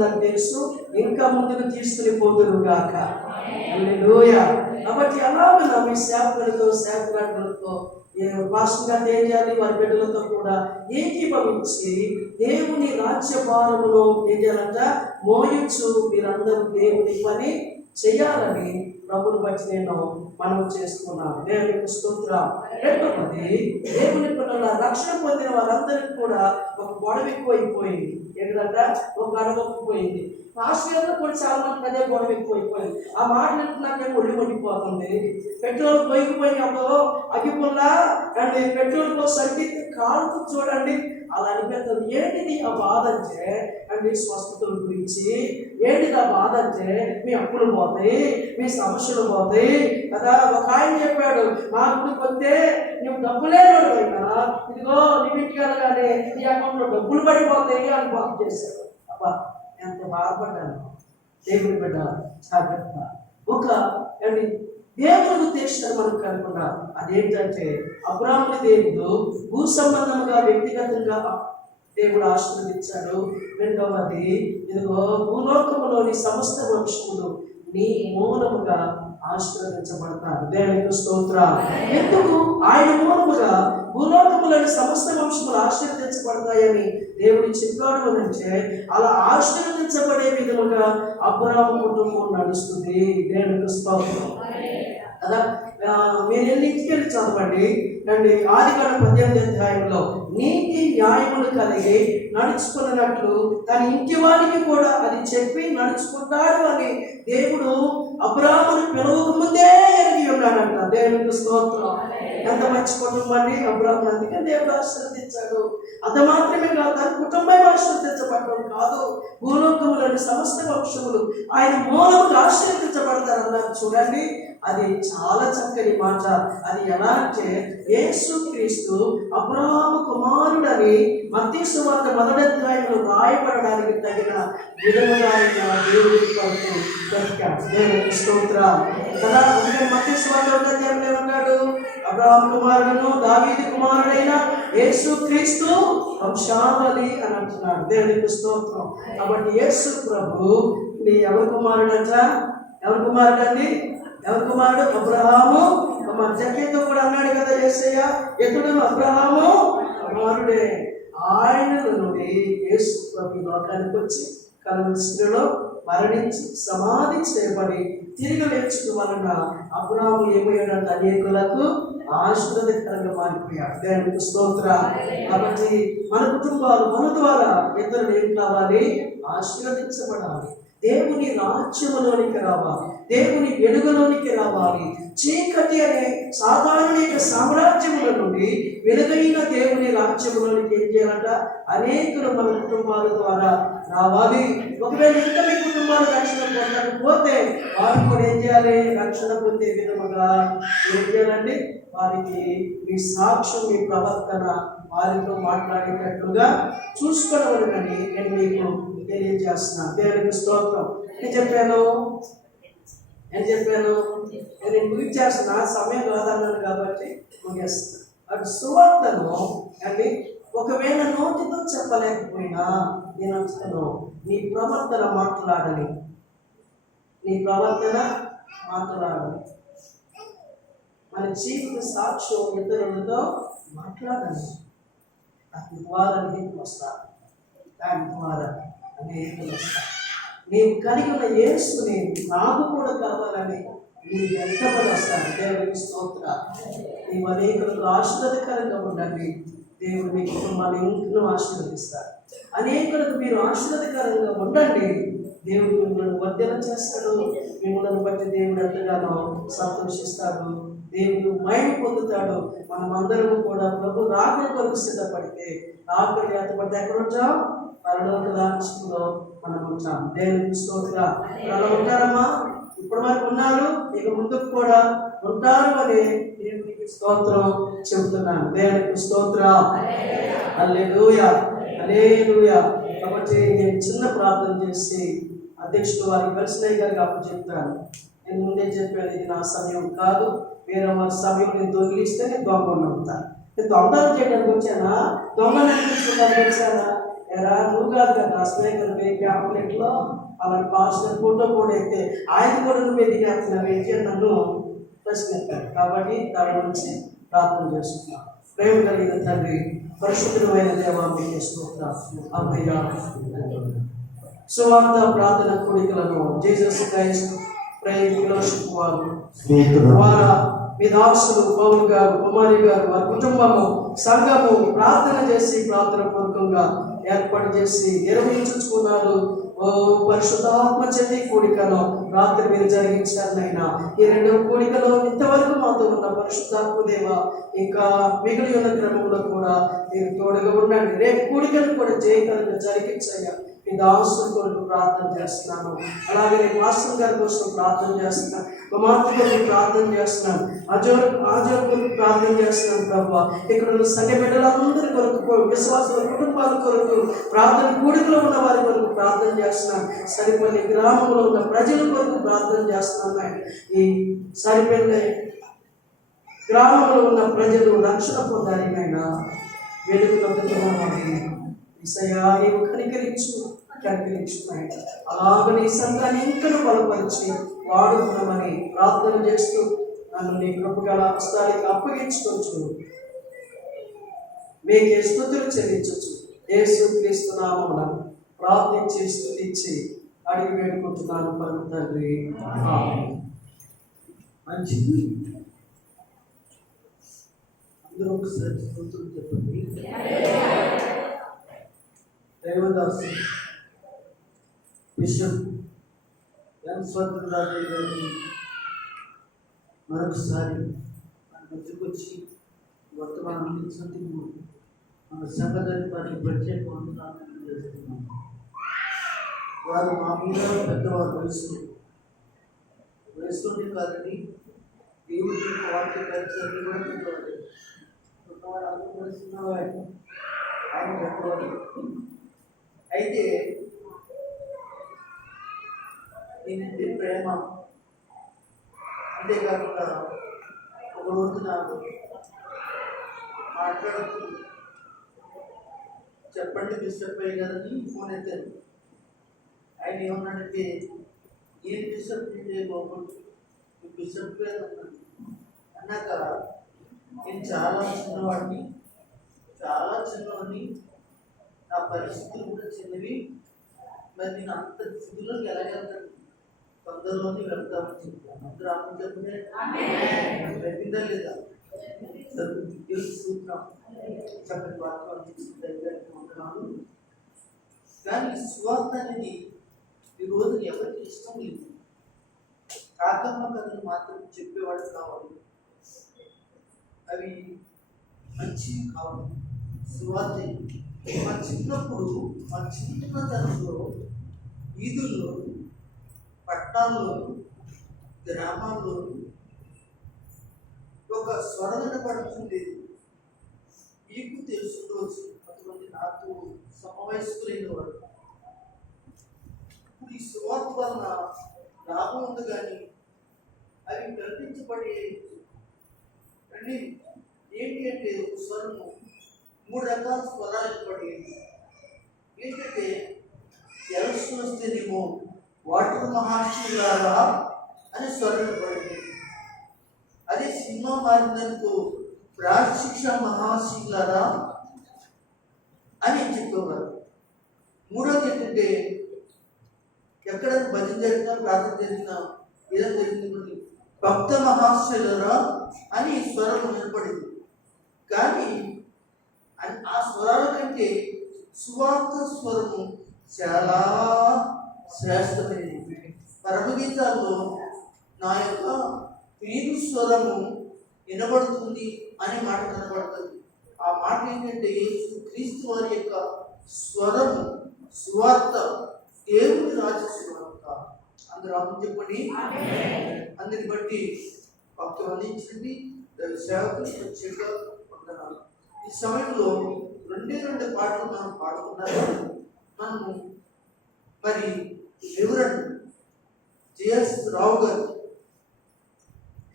నాకు తెలుసు, ఇంకా ముందుకు తీసుకుని పోదురు గాక. హల్లెలూయా. కాబట్టి అలాగే మీ సేవకులతో సేవకులతో భాషగా ఏం చేయాలి? వారి బిడ్డలతో కూడా ఏకీభవించి దేవుని రాజ్య భారములో ఏం చేయాలంట? మోయించు మీరందరూ దేవుని పని చెయ్యాలని ప్రభుని బట్టి నేను మనం చేసుకున్నాను. దేవునికి స్తోత్రం. రెండవది, దేవుని పిల్లల రక్షణ పొందిన వారందరికీ కూడా ఒక గొడవ ఎక్కువైపోయింది. ఏంటంటే ఒక గడవకపోయింది. పాస్టర్లు కూడా చాలా మంది అదే గొడవ ఎక్కువైపోయింది. ఆ మాటలు నాకేమో ఒళ్ళు మండిపోతుంది. పెట్రోల్ పోయిపోయినప్పుడు అగ్గిపుల్లా అండ్ పెట్రోల్ సర్ది కాలుతూ చూడండి అలా అనిపిస్తుంది. ఏంటిది ఆ బాధ అంటే అండి స్వస్థతల గురించి. ఏంటిది ఆ బాధ అంటే మీ అప్పులు పోతాయి, మీ సమస్యలు పోతాయి కదా. ఒక ఆయన చెప్పాడు, మా గుడికి వస్తే నువ్వు డబ్బులే అయినా ఇదిగో నీ ఇంటికి వెళ్ళగానే నీ అకౌంట్లో డబ్బులు పడిపోతాయి అని బాధ చేశాడు. అబ్బా ఎంత బాధపడ్డాను. దేవుని బిడ్డ జాగ్రత్త. ఒక అండి దేవుని ఉద్దేశాలు మనకు కనుకున్నా అదేంటంటే అబ్రాహాముని దేవుడు భూ సంబంధముగా వ్యక్తిగతంగా దేవుడు ఆశీర్వదించాడు. రెండవది, ఇదిగో భూలోకములోని సమస్త వంశములు నీ మూలముగా ఆశీర్వదించబడతారు. దేవునికి స్తోత్రం. ఎందుకు? ఆయన మూలముగా భూలోకములోని సమస్త వంశములు ఆశీర్వదించబడతాయని దేవుడు చెప్పాడు అని అంటే, అలా ఆశీర్వదించబడే విధముగా అబ్రాహాము కుటుంబం నడుస్తుంది. దేవునికి స్తోత్రం కదా. మీరు ఇంటికి వెళ్ళి చదవండి రండి. ఆదికాండం 18వ అధ్యాయంలో నీతి న్యాయములు కలిగి నడుచుకున్నట్లు తన ఇంటి వారికి కూడా అది చెప్పి నడుచుకుంటాడు అని దేవుడు అబ్రాహామును పిలవక ముందే ఎరిగి ఉన్నాడంట. దేవునికి స్తోత్రం. ఎంత మంచి కుటుంబాన్ని అబ్రాహాము, అందుకే దేవుడు ఆశీర్వదించాడు. అంత మాత్రమే కాదు, తన కుటుంబం ఆశీర్వదించబడటం కాదు, భూలోకములోని సమస్త వంశములు ఆయన మూలముగా ఆశీర్వదించబడతారన్నారు. చూడండి, అది చాలా చక్కని మాట. అది ఎలా అంటే, యేసుక్రీస్తు అబ్రాహాము కుమారుడని మత్తయి సువార్త 1వ అధ్యాయంలో రాయబడడానికి తగిన విధముగా దేవుడి కొరకు దొరికాడు. దేవునికి స్తోత్రం కదా. అందుకని మత్తయి సువార్త 1వ అధ్యాయంలో ఏమన్నాడు? అబ్రాహాము కుమారుడును దావీదు కుమారుడైన యేసుక్రీస్తు వంశావళి అని అంటున్నాడు. దేవునికి స్తోత్రం. కాబట్టి యేసు ప్రభు ఎవరి కుమారుడంట? ఎవరి కుమారుడండి? ఎవరి కుమారుడు? అబ్రహాము కుమారుడు. జక్కేతో కూడా అన్నాడు కదా యేసయ్య, ఎతుడు అబ్రహాము కుమారుడే. ఆయన నుండి యేసు ప్రభు లోకానికి వచ్చి కలువరి శిలువలో మరణించి సమాధి చేయబడి తిరిగి లేచుట వలన అబ్రహాము ఏమయ్యాడంటే అనేకులకు ఆశీర్వాదకరంగా మారిపోయాడు. దేవునికి స్తోత్రం. కాబట్టి మన కుటుంబాలు మన ద్వారా ఇతరులు ఏం కావాలి? ఆశీర్వదించబడాలి. దేవుని రాజ్యములోనికి రావాలి, దేవుని వెలుగులోనికి రావాలి. చీకటి అనే సాధారణ సామ్రాజ్యముల నుండి వెలుగైన దేవుని రాజ్యములోనికి ఏం చేయాలంట? అనేకులు మన కుటుంబాల ద్వారా రావాలి. ఒకవేళ ఇంకా మీ కుటుంబాలు రక్షణ పొందకపోతే వారు కూడా ఏం చేయాలి? రక్షణ పొందే విధముగా ఏం చేయాలండి? వారికి మీ సాక్ష్యం, మీ ప్రవర్తన వారితో మాట్లాడేటట్లుగా చూసుకోవాలని నేను మీకు తెలియజేస్తున్నాను. దేవునికి స్తోత్రం. నేను చెప్పాను నేను గురించి చేస్తున్నా, సమయం కాదన్నాను కాబట్టి ముగిస్తున్నాను. అటు సువార్తను అండి ఒకవేళ నోటితో చెప్పలేకపోయినా నేను అంటున్నాను, నీ ప్రవర్తన మాట్లాడాలి. మన జీవిత సాక్ష్యం ఇతరులతో మాట్లాడాలి. దాని ద్వారా నీకు వస్తారు. దాని ద్వారా అనేకులు వస్తారు. నీవు కలిగిన యేసుని నాకు కూడా కావాలని నీ వెంటబడి వస్తాను. దేవునికి స్తోత్రం. నీవు అనేకులకు ఆశీర్వాదకరంగా ఉండండి. దేవుడు మీ కుటుంబాన్ని ఇంట్లో ఆశీర్వదిస్తారు. అనేకులకు మీరు ఆశీర్వాదకరంగా ఉండండి. దేవుడు మిమ్మల్ని వర్ధన చేస్తాడు. మిమ్మల్ని బట్టి దేవుడు ఎంతగానో సంతోషిస్తాడు. దేవుడు మహిమ పొందుతాడు. మనమందరము కూడా ప్రభు రాకడ కొరకు సిద్ధపడితే రాకడ ఎంతపడితే ఎక్కడ ఉంటాం? పరలోక రాజ్యంలో మనం ఉంటాం. దేవునికి స్తోత్రం. అలా ఉంటారమ్మా? ఇప్పటి వరకు ఉన్నారు, ఇక ముందుకు కూడా ఉంటారు అని దేవునికి స్తోత్రం చెబుతున్నాను. దేవునికి స్తోత్రం. హల్లెలూయా, హల్లెలూయా. కాబట్టి నేను చిన్న ప్రార్థన చేసి అధ్యక్షుడు వారికి వెల్సనయ్య గారికి అప్పచెప్తాను. నేను ముందే చెప్పాను, ఇది నా సమయం కాదు, వేరే వారి సమయం. నేను దొంగిలిస్తే నేను దొంగ ఉంటాను. నేను దొంగలు చేయడానికి వచ్చానా? దొంగలు అనిపించుకోవడానికి వచ్చానా? ఎరా నువ్వు కాదు కదా నా స్నేహితులు క్యాంప్లెట్లో అలాంటి పాస్టర్ ఫోటో కూడా అయితే ఆయన కూడా నువ్వు ఎదిగేస్తున్నావు ఏంటి అని నన్ను ప్రశ్నిస్తాను. కాబట్టి దాని గురించి ప్రార్థన చేసుకున్నాను. ప్రేమ కలిగిన తండ్రి, పరిశుద్ధమైన దేవా మీకు స్తోత్రం. అమ్మయ్య సువార్త ప్రార్థన కోరికలను జీసస్ క్రైస్ట్ ప్రేయర్ ఫెలోషిప్ వారు ద్వారా మీ దాసులు పౌలు గారు, కుమారి గారు, వారి కుటుంబము, సంఘము ప్రార్థన చేసి ప్రార్థన పూర్వకంగా ఏర్పాటు చేసి నిర్వహించుకున్నారు. ఓ పరిశుద్ధాత్మ చెంది కూడికను రాత్రి మీరు జరిగించారనైనా ఈ రెండవ కూడికలో ఇంతవరకు మాతో ఉన్న పరిశుద్ధాత్మ దేవ ఇంకా మిగిలి ఉన్న క్రమంలో కూడా మీరు తోడుగా ఉండండి. రేపు కూడికను కూడా జయకరంగా జరిగించాయా మీ దాసుల కొరకు ప్రార్థన చేస్తున్నాను. అలాగే నేను మాస్టర్ గారి కోసం ప్రార్థన చేస్తున్నాను, కుమార్తె కొరకు ప్రార్థన చేస్తున్నాను, ఆజోర్ కొరకు ప్రార్థన చేస్తున్నాను. ప్రభావ ఇక్కడ ఉన్న సంఘ బిడ్డలందరి కొరకు, విశ్వాసుల కుటుంబాల కొరకు, ప్రార్థన కూడికలో ఉన్న వారి కొరకు ప్రార్థన చేస్తున్నాను. సరిపల్లి గ్రామంలో ఉన్న ప్రజల కొరకు ప్రార్థన చేస్తున్నాను. ఈ సరిపల్లి గ్రామంలో ఉన్న ప్రజలు రక్షణ పొందాలి. అయినా వెలుగులో ఈసయ్యా నీవు కనికరించు. కనిపించున్నాయి. అలాగ నీ సంఘాన్ని ఇంకా బలపరిచి వాడుకున్నామని ప్రార్థన చేస్తూ నన్ను నీ కృపగల హస్తానికి అప్పగించుకోవచ్చు. మీకే స్తుతులు చెల్లించవచ్చు. యేసుక్రీస్తు నామమున ప్రార్థించి స్తుతించి అడిగి వేడుకుంటున్నాను పరమ తండ్రి. మంచిది. అందరూ ఒకసారి స్తోత్రం చెప్పండి. దేవదాసు బిషప్ ఎన్ స్వతంత్రాజు గారిని మరొకసారి మన మధ్యకు వచ్చి వర్తమానం అందించినందుకు మన సంఘాన్ని వారికి ప్రత్యేక వందనాలు చేస్తున్నాము. వారు మా మీద పెద్దవారు వయసులోనే కాదండి, దేవుడి యొక్క వాక్య పరిచయాన్ని కూడా పెద్దవారు. పెద్దవారు అందరూ వయసున్నవారు, ఆయన పెద్దవారు. అయితే నేనంటే ప్రేమ, అంతేకాకుండా ఒక రోజున మాట్లాడుతూ చెప్పండి బిషప్ అయ్యి గారని ఫోన్ ఎత్తాను. ఆయన ఏమన్నాడంటే, ఏం బిషప్ బాబు బిషప్ గారు అన్నాక, నేను చాలా చిన్నవాడిని, నా పరిస్థితులు కూడా చిన్నవి, మరి నేను అంత స్థితిలోకి ఎలాగెళ్తాను, తొందరలోనే వెళ్తామని చెప్పాను. అందరూ అమ్మ చెప్పిన వెళ్ళిందా లేదా సూత్రం చెప్పని వాక్యం అందించుకుంటున్నాను. కానీ సువార్త అనేది ఈ రోజు ఎవరికి ఇష్టం లేదు. కాకమ్మ కథలు మాత్రం చెప్పేవాడు కావాలి, అవి మంచివి కావాలి. సువార్త మా చిన్నతనంలో వీధుల్లో, పట్టణాల్లో, గ్రామాల్లో ఒక స్వరణ పడుతుంది. మీకు తెలుసుకోవచ్చు, కొంతమంది నాకు సమవయస్కులైన వాడు. ఇప్పుడు ఈ సువార్త వలన లాభం ఉంది, కానీ అవి కల్పించబడే అన్ని ఏంటి అంటే, ఒక స్వరము 3 రకాల స్వరాలు పడేది. ఏంటంటే, ఎలక్షన్ వస్తేనేమో వాటర్ మహాశివులారా అని స్వరం పడింది. అదే సినిమా మారిందనుకో రాజశిక్ష మహాశివులారా అని చెప్పేవారు. మూడోది ఏంటంటే, ఎక్కడైనా భజన జరిగినా, ప్రార్థన జరిగినా, ఏదైనా జరిగింది భక్త మహాశయులరా అని స్వరం వినపడింది. కానీ ఆ స్వరాల కంటే సువార్త స్వరము చాలా శ్రేష్టమైనది. పరమగీతాల్లో నా యొక్క ప్రియుని స్వరము వినబడుతుంది అనే మాట కనబడుతుంది. ఆ మాట ఏంటంటే, క్రీస్తు వారి యొక్క స్వరము, సువార్త, దేవుని రాజ్య సువార్త. అందరూ అర్థం చెప్పండి. అందుని బట్టి భక్తులు అందించండి. సేవకులు ప్రత్యేక వందనాలు. ఈ సమయంలో 2 పాటలు మనం పాడుకున్నాము. మనము మరి రెవరెండ్ జేఎస్ రావు గారు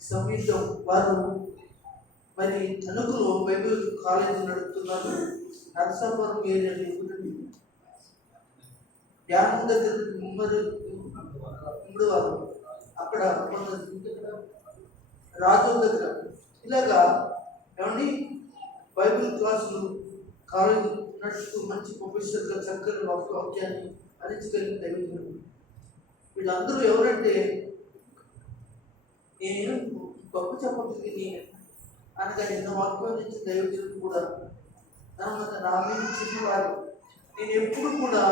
సంగీతం, వారు మరి తణుకులో బైబిల్ కాలేజీ నడుపుతున్నారు. నరసాపురం ఏరియాలో ధ్యానం దగ్గర ఉమ్మడి వారు అక్కడ రాజు దగ్గర ఇలాగా ఏమండి బైబిల్ క్లాసులు కాలేజీ నడుస్తూ మంచి ప్రొఫెసర్గా చక్కని వాక్యాన్ని అందించగలిగిన దైవజనుడు. వీళ్ళందరూ ఎవరంటే, నేను గొప్ప చెప్పట్లేదు నేను అనగా నిన్న వాక్యం నుంచి దైవజనుడు కూడా నా మీద చిన్నవారు. నేను ఎప్పుడు కూడా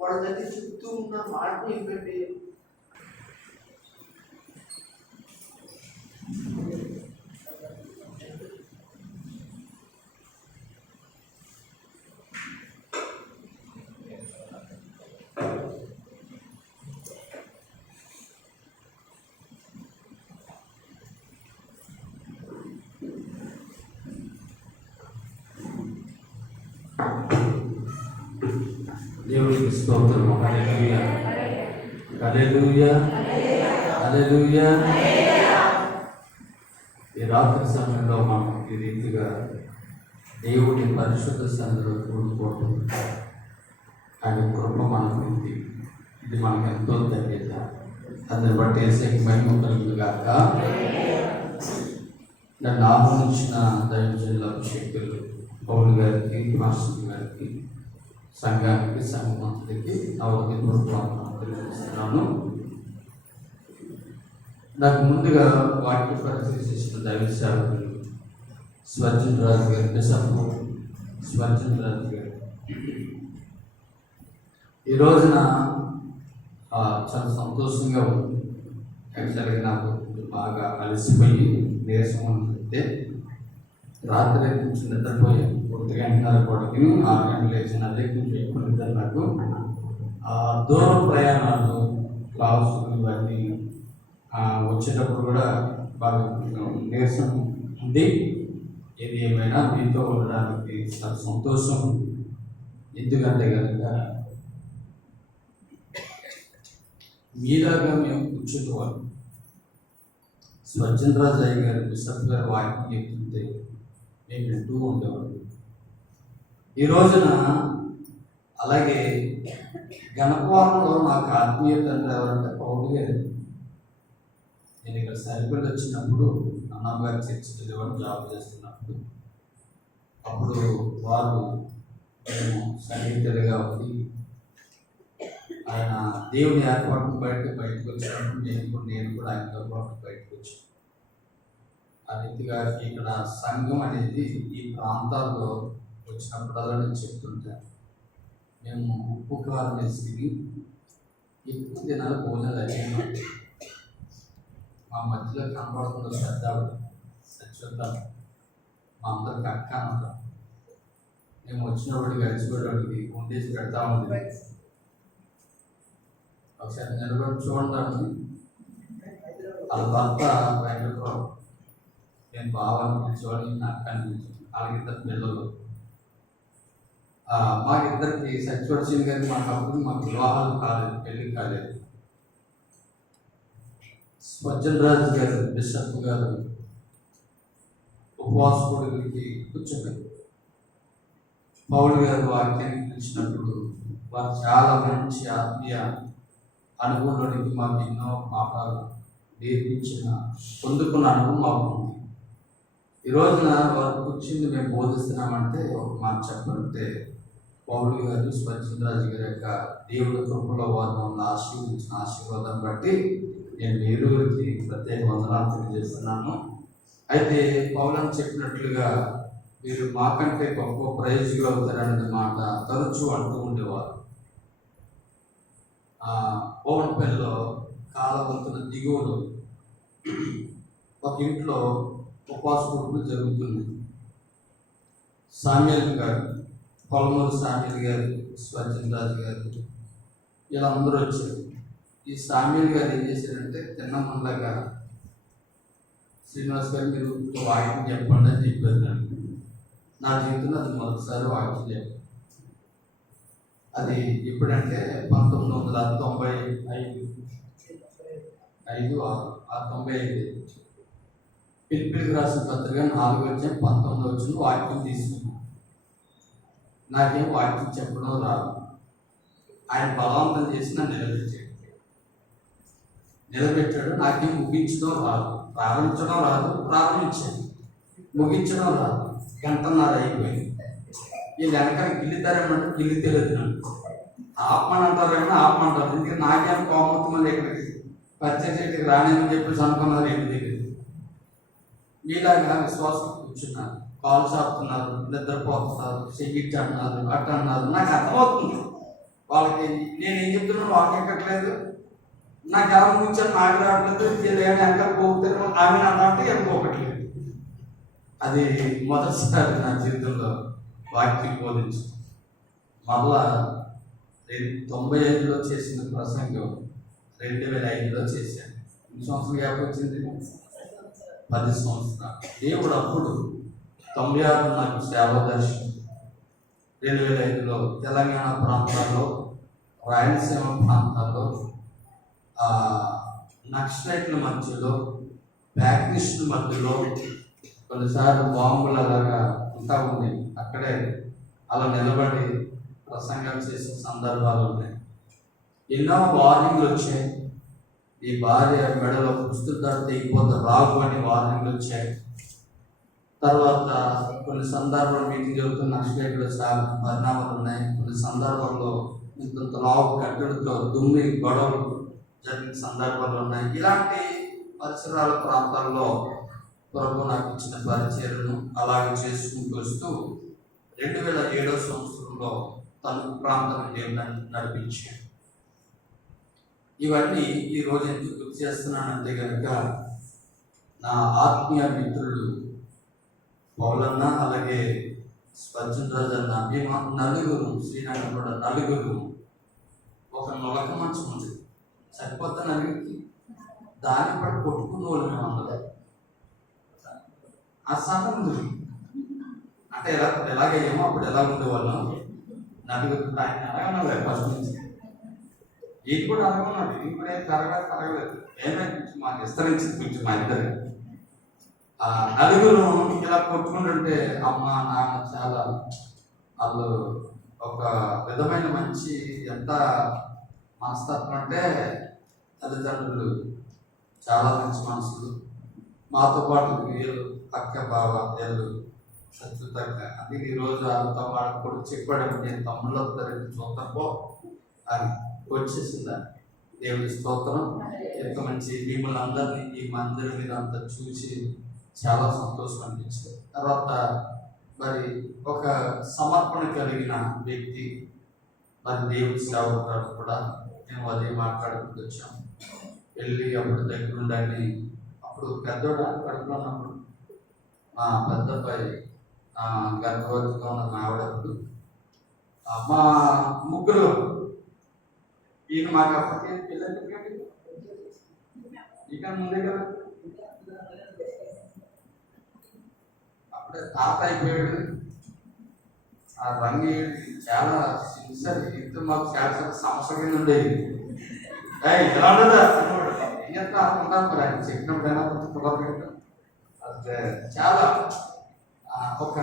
వాళ్ళ దగ్గర చెప్తూ ఉన్న మాట ఏంటంటే, దేవునికి స్తోత్రము. హల్లెలూయా, హల్లెలూయా, హల్లెలూయా. ఈ రాత్రి సమయంలో మనం ఈ రీతిగా దేవుని పరిశుద్ధ సన్నిధిలో కూడుకోవడం ఆయన కృప మనకు ఉంది. ఇది మనకు ఎంతో ధన్యత. అందుని బట్టి ఏసైకి మహిమ కలుగును గాక. నన్ను ఆహ్వానించిన దైవజనుల అభిషేకులు పౌలు గారికి, మాస్టర్ గారికి, సంఘానికి, సంఘమంతుడికి నా హృదయపూర్వక తెలియజేస్తున్నాను. నాకు ముందుగా వాక్య పరిచయం చేసిన దైవ సేవకులు స్వర్జన్ రాజు గారు, బిషప్ స్వర్జన్ రాజు గారు ఈ రోజున చాలా సంతోషంగా ఉంది. యాక్చువల్గా నాకు బాగా అలసిపోయి నీరసం ఉంటే రాత్రి నుంచి నిద్రపోయాను. 1 గంటన్నర పడుకుని 6 గంటలు లేచిన అదే కొంచెం ఎక్కువ నిద్ర నాకు. దూర ప్రయాణాలు, క్లాసులు ఇవన్నీ వచ్చేటప్పుడు కూడా బాగా నీరసం ఉంది. ఏది ఏమైనా మీతో ఉండడానికి చాలా సంతోషం. ఎందుకంటే కనుక మీలాగా మేము కూర్చునేవాళ్ళం. స్వర్జనరాజు అయ్య గారు, బిషప్ గారు వాక్యం చెప్తుంటే మేము వింటూ ఉండేవాళ్ళం. ఈ రోజున అలాగే గణపవరంలో నాకు ఆత్మీయ తండ్రి ఎవరంటే పౌలు గారు. నేను ఇక్కడ సరిపల్లి వచ్చినప్పుడు అన్నమ్మ గారి చర్చికి వెళ్ళేవాడు, జాబ్ చేస్తున్నప్పుడు. అప్పుడు వారు మేము సన్నిహితులుగా ఉంది. ఆయన దేవుని ఏర్పాటును బయటకు వచ్చినప్పుడు నేను కూడా ఆయనతో పాటు బయటకు వచ్చాను. ఆ రీతిగా ఇక్కడ సంఘం అనేది ఈ ప్రాంతాల్లో వచ్చినప్పుడల్లా నేను చెప్తుంటాను, మేము ఉప్పు కారం వేసి ఎక్కువ దినాలు భోజనాలు అయిపోయినాం. మా మధ్యలో కనబడుతున్న శ్రద్ధాలు సత్యత మా అందరికి అక్క అన్నమాట. మేము వచ్చినప్పటికి గడిచిపోయేవాడికి వండేసి పెడతా ఉంది. ఒకసారి నిలబడి చూడండి. వాళ్ళ భర్త వెంకటరావు, నేను బావాన్ని పిలిచేవాడిని, నా అక్క అనిపించాను. వాళ్ళకి 2 పిల్లలు. మాకిద్దరికి సచివచ్చింది కానీ మాకు వివాహాలు కాలేదు, పెళ్ళి కాలేదు. స్వర్జనరాజు గారు, బిషప్ గారు ఉపవాస కొడుకులకి కూర్చోలేదు. పౌలు గారు వాక్యానికి పిలిచినప్పుడు వారు చాలా మంచి ఆత్మీయ అనుభవంలోనికి మాకు ఎన్నో పాఠాలు నేర్పించిన పొందుకున్న అనుభవం మాకు ఉంది. ఈ రోజున వారు కూర్చుంది మేము బోధిస్తున్నామంటే ఒక మాట చెప్పాలంటే పౌలు గారు, స్వర్జనరాజు గారి యొక్క దేవుడి కృపలో వారు మమ్మల్ని ఆశీర్వదించిన ఆశీర్వాదాన్ని బట్టి నేను వీరికి ప్రత్యేక వందనాలు తెలియజేస్తున్నాను. అయితే పౌలను చెప్పినట్లుగా మీరు మాకంటే గొప్ప ప్రయోజకులు అవుతారనే మాట తరచూ అంటూ ఉండేవారు. పవన్పల్లిలో కాలవంతున దిగువలో ఒక ఇంట్లో ఉపవాస కూర్పులు జరుగుతుంది. సామ్యుల్ గారు, పొలమూరు సామ్యుల్ గారు, స్వర్జనరాజు గారు వీళ్ళందరూ వచ్చారు. ఈ సామ్యుల్ గారు ఏం చేశారంటే తిన్నమల్లగా శ్రీనివాస్ గారు మీరు వాక్యం చెప్పండి అని చెప్పారు. నా జీవితంలో అది మొదటిసారి వాక్యం చెప్పారు. అది ఎప్పుడంటే 1995 పిలిపిలికి రాసిన పత్రిక 4:19 వాక్యం తీసుకున్నాను. నాకేం వాక్యం చెప్పడం రాదు. ఆయన బలవంతం చేసిన నిలబెట్టాడు. నాకేం ముగించడం రాదు, ప్రారంభించడం రాదు. ప్రారంభించాను, ముగించడం రాదు. 1:30 అయిపోయింది. వీళ్ళు వెనకాల గిల్లుతారేమంటే గిల్లి తెలియదు. ఆపమంటారేమో ఆపమంటారు. ఎందుకంటే నాకేం కోమత్తు మళ్ళీ ఇక్కడికి పరిచయకి రానేమని చెప్పేసి అనుకున్నారు. ఏంటి తెలియదు. మీలాగా విశ్వాసం కూర్చున్నారు, కాలు చాపుతున్నారు, నిద్రపోతున్నారు, చెయ్యిట్ అన్నారు, అట్ట అన్నారు. నాకు అర్థమవుతుంది వాళ్ళకి నేనేం చెప్తున్నాను వాళ్ళకి ఎక్కట్లేదు. నాకు ఎలా కూర్చొని నాకు రావట్లేదు. వెనకాల పోతారు ఆమె అంటే వెళ్ళిపోకట్లేదు. అది మొదటిసారి నా జీవితంలో వాక్యం బోధించు. మళ్ళా 95లో చేసిన ప్రసంగం 2005లో చేశాను. ఎన్ని సంవత్సరాలు గ్యాప్ వచ్చింది? 10 సంవత్సరాలు. దేవుడు అప్పుడు 96 నాకు సేవ దర్శనం. 2005లో తెలంగాణ ప్రాంతాల్లో, రాయలసీమ ప్రాంతాల్లో, నక్సలైట్ల మధ్యలో, ప్యాక్నిస్టుల మధ్యలో కొన్నిసార్లు బాంబులు అలాగా ఉంటా ఉంది. అక్కడే అలా నిలబడి ప్రసంగాలు చేసే సందర్భాలు ఉన్నాయి. ఎన్నో వార్నింగ్లు వచ్చాయి. ఈ భార్య మెడలో పుస్తకాలు తెగిపోతే రాగు అని వార్నింగ్లు వచ్చాయి. తర్వాత కొన్ని సందర్భాలు మీటింగ్ జరుగుతున్న నష్టపోయి చాలా పరిణామాలు ఉన్నాయి. కొన్ని సందర్భాల్లో ఇంత లావు కట్టడితో దుమ్మి గొడవలు జరిగిన సందర్భాలు ఉన్నాయి. ఇలాంటి పరిసరాల ప్రాంతాల్లో ప్రభు నాకు ఇచ్చిన పరిచయను అలాగే చేసుకుంటూ వస్తూ 2007 సంవత్సరంలో తణుకు ప్రాంతం నడిపించాను. ఇవన్నీ ఈరోజు ఎందుకు గుర్తు చేస్తున్నానంటే కనుక నా ఆత్మీయ మిత్రులు పౌలన్న అలాగే స్పర్జన్ రాజు అన్న మేము నలుగురు శ్రీనగర్ కూడా నలుగురు ఒక నొలక మంచం ఉంది సరిపోతా నలుగురికి దాన్ని పడి కొట్టుకున్న వాళ్ళు మేము అందరం అసంబంధులు అంటే ఎలాగేమో అప్పుడు ఎలా ఉండేవాళ్ళం నలుగురు ఆయన అలాగే ఫస్ట్ నుంచి ఇది కూడా అనుకున్నాడు. ఇది కూడా ఏం తరగలేదు ఏమైనా మాకు విస్తరించింది కొంచెం మా ఇద్దరు నలుగురు ఇలా కొట్టుకుంటుంటే అమ్మ నాన్న చాలా వాళ్ళు ఒక విధమైన మంచి ఎంత మనస్తత్వం అంటే తల్లిదండ్రులు చాలా మంచి మనసులు. మాతో పాటు వీళ్ళు అక్క బావ వీళ్ళు శత్రుతక్క అందుకే ఈరోజు వాళ్ళతో వాళ్ళ కొడుకు చెప్పాడు నేను తమ్ముళ్ళు వస్తారని చూద్దాం అని వచ్చేసిందా. దేవుడి స్తోత్రం. ఎంత మంచి మిమ్మల్ని అందరినీ ఈ మందిరం మీద అంతా చూసి చాలా సంతోషం అనిపించింది. తర్వాత మరి ఒక సమర్పణ కలిగిన వ్యక్తి మరి దేవుడి సేవకుడు కూడా మేము అదే మాట్లాడుకుంటూ వచ్చాము. వెళ్ళి అప్పుడు దగ్గర ఉండాలి. అప్పుడు పెద్దోడు కడుపులో ఉన్నప్పుడు మా పెద్ద అబ్బాయి గర్భవతిగా ఉన్న ఆవిడప్పుడు మా ముగ్గురు ఈయన మాకు అప్పటికే పిల్లలు ఇక ముందే కదా అప్పుడే తాత అయిపోయాడు. ఆ రంగు చాలా సిన్సియర్ ఇంత మాకు చాలా సమస్య ఉండేది. ఇలా ఉండదా ఏం చేస్తా అనుకుంటాను మరి ఆయన చెప్పినప్పుడు ఎలా కుదరదు. అదే చాలా ఒక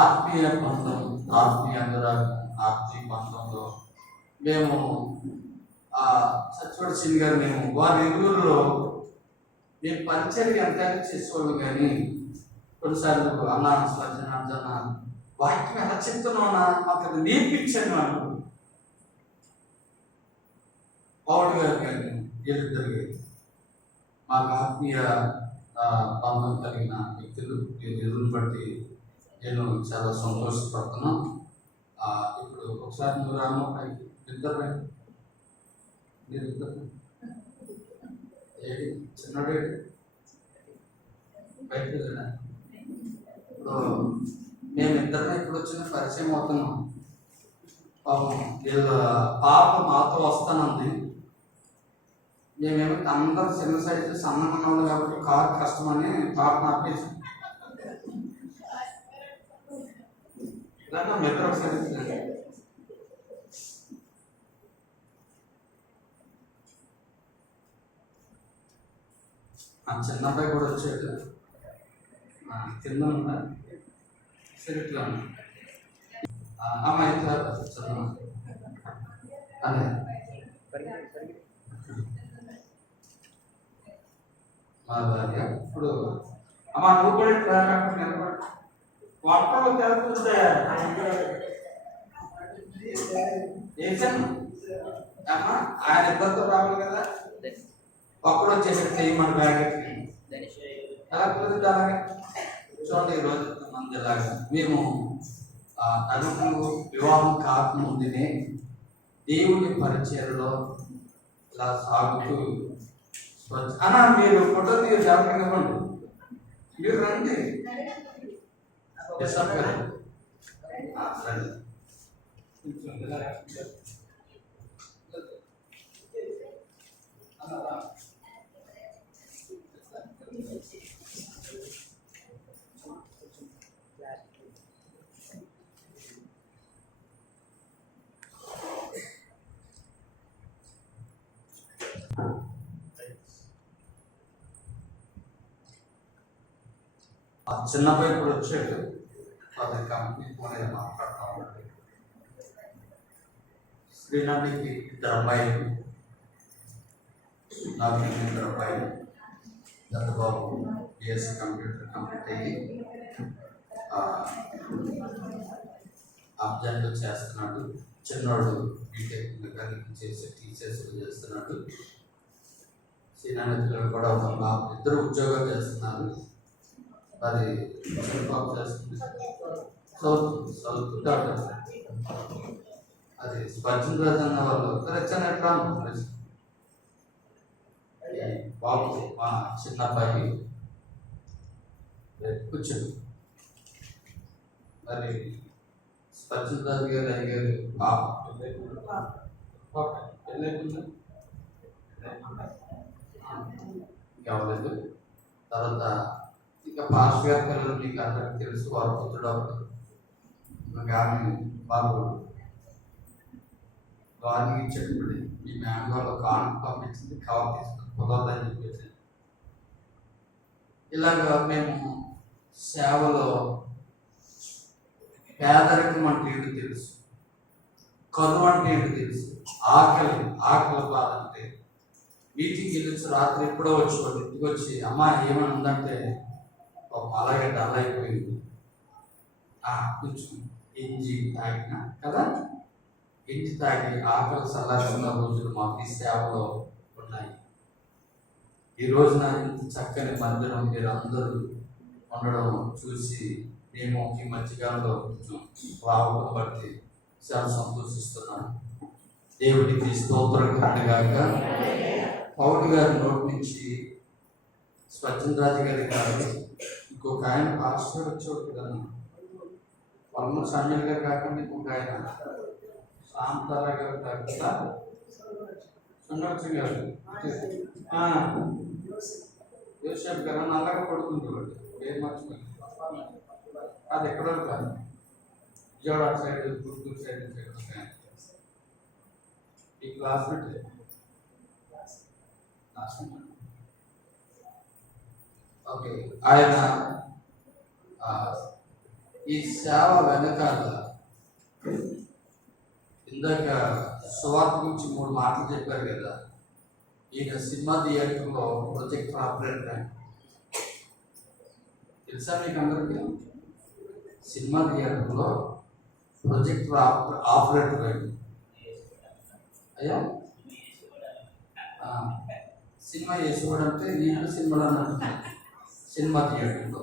ఆత్మీయ బంధం ఆత్మీయ అనురాగం ఆత్మీయ బంధంలో మేము సచివాడు సింగ్ గారు మేము వారి ఎదురులో మేము పరిచయం ఎంతైనా చేసేవాళ్ళు కానీ కొన్నిసార్లు అన్నా స్పర్శన అంజన వాక్యం ఎలా చెప్తున్నావునా మాకు అది నేర్పించాను అను పౌడు గారు కానీ వీళ్ళిద్దరు మాకు ఆత్మీయ బంధం కలిగిన వ్యక్తులు ఎదురుని బట్టి నేను చాలా సంతోషపడుతున్నాను. ఇప్పుడు ఒకసారి నువ్వు రాను ఇద్దరు మీరిద్దరు ఏడి చిన్నడు బయట ఇప్పుడు మేమిద్దరిని ఇప్పుడు వచ్చిన పరిచయం అవుతున్నాం. పాపం వీళ్ళ పాప మాతో వస్తానంది. మేమేమో అందరూ చిన్న సైజు సన్నం ఉన్నాము కాబట్టి కారు కష్టమని పాప ఆపేసాం. ఇలాంటి మిత్ర ఒకసారి ఆ చిన్నబ్బాయి కూడా వచ్చాడు. కింద ఉన్నా సరే ఇట్లా అమ్మాయి చదువు అదే మా భార్య ఇప్పుడు అమ్మ నువ్వు కూడా ఇట్లా వంటలో తెలుస్తుంటే అమ్మ ఆయన ఇద్దరితో రావాలి కదా ఒక్కడు వచ్చేసరికి మన బ్యాగ్ ఎలా కుదురుతుంది అలాగే చూడండి. ఈరోజు మంది ఎలాగా మేము తనకు వివాహం కాకముందునే దేవుని పరిచయలో ఇలా సాగుతూ అన్నా మీరు ఫోటో తీరు జాగ్రత్తగా ఇవ్వండి. మీరు రండి రండి. చిన్నపై ఇప్పుడు వచ్చాడు కంపెనీ మాట్లాడుతూ ఉన్నాడు. శ్రీనాథ్కి 2 అమ్మాయిలు, నాకు 2 అబ్బాయిలు. దత్తబాబు బిఎస్సీ కంప్యూటర్ కంప్లీట్ అయ్యి అబ్జాన్లో చేస్తున్నాడు. చిన్నోడు బీటెక్ మెకానిక్ చేసి టీచర్స్ చేస్తున్నాడు. శ్రీనాథ్ కూడా ఇద్దరు ఉద్యోగాలు చేస్తున్నారు. అది పాప చేస్తుంది సౌత్ డాక్టర్. అది స్పర్జన్ రాజు అన్న వాళ్ళు రచన బాబు మా చిన్న అబ్బాయి కూర్చోడు. మరి స్పర్జన్ రాజు గారు అయ్యారు కావలేదు. తర్వాత ఇంకా పాస్టర్ గారి పిల్లలు మీకు అందరికి తెలుసు, వారు పుత్రుడు అవుతారు. ఆమె బాబు గారికి ఇచ్చేటప్పుడు మీ మ్యాంగోలో కానుక పంపించింది, కవర్ తీసుకుని కుదరదని చెప్పేసి. ఇలాగా మేము సేవలో పేదరికం అంటే ఏంటో తెలుసు, కరువు అంటే ఏంటో తెలుసు, ఆకలి బాధ అంటే. మీటింగ్కి వెళ్ళొచ్చు రాత్రి ఎప్పుడో వచ్చేవాడు, ఇంటికి వచ్చి అమ్మ ఏమని ఉందంటే అలాగే డల్ అయిపోయింది, కొంచెం ఎంజి తాగిన కదా, ఎంజి తాగి ఆకలి చల్లారుతున్న రోజులు మాకు ఈ సేవలో ఉన్నాయి. ఈ రోజున ఇంత చక్కని మందిరం మీరు అందరూ ఉండడం చూసి మేము ఈ మధ్యకాలంలో కొంచెం రావడం బట్టి చాలా సంతోషిస్తున్నాను. దేవుడికి స్తోత్రం కలగాక. పౌలు గారి నోటి నుంచి స్పర్జన్ రాజు గారి కాదు, ఇంకొక ఆయన పాస్టర్ వచ్చేవాడు కదా, పరమ సమీర్ గారు కాకుండా ఇంకొక ఆయన సాంతారా గారు కాకుండా సుందరచం గారు, యోసేపు గారు నల్లగా పడుకుంటాడు, ఏం మర్చిపోయింది. అది ఎక్కడో కాదు, విజయవాడ సైడ్, గుంటూరు సైడ్ ఈ క్లాస్మేట్. ఓకే, ఆయన ఈ సేవ వెనకాల ఇందాక సువార్త గురించి 3 మాటలు చెప్పారు కదా. ఈయన సినిమా థియేటర్లో ప్రొజెక్టర్ ఆపరేటర్. తెలుసా మీకు అందరికీ? సినిమా థియేటర్లో ప్రొజెక్టర్ ఆపరేటర్ అయ్యా. సినిమా వేసేవాడు అంటే నేను సినిమాలో అన్నట్టు. సినిమా థియేటర్లో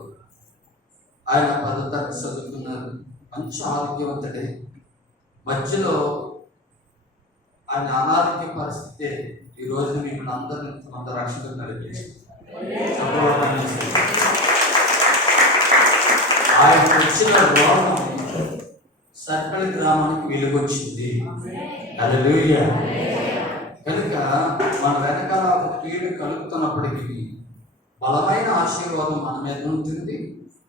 ఆయన 10వ తరగతి చదువుకున్నారు, మంచి ఆరోగ్యవంతుడే. మధ్యలో ఆయన అనారోగ్య పరిస్థితి ఈ రోజు మిమ్మల్ని అందరినీ కొంత రక్షణ నడిపించింది. ఆయన వచ్చిన రోగం సర్కలి గ్రామానికి వెలుగొచ్చింది. హల్లెలూయా. కనుక మన వెనకాల ఒక కీడు కలుగుతున్నప్పటికీ బలమైన ఆశీర్వాదం మన మీద ఉంటుంది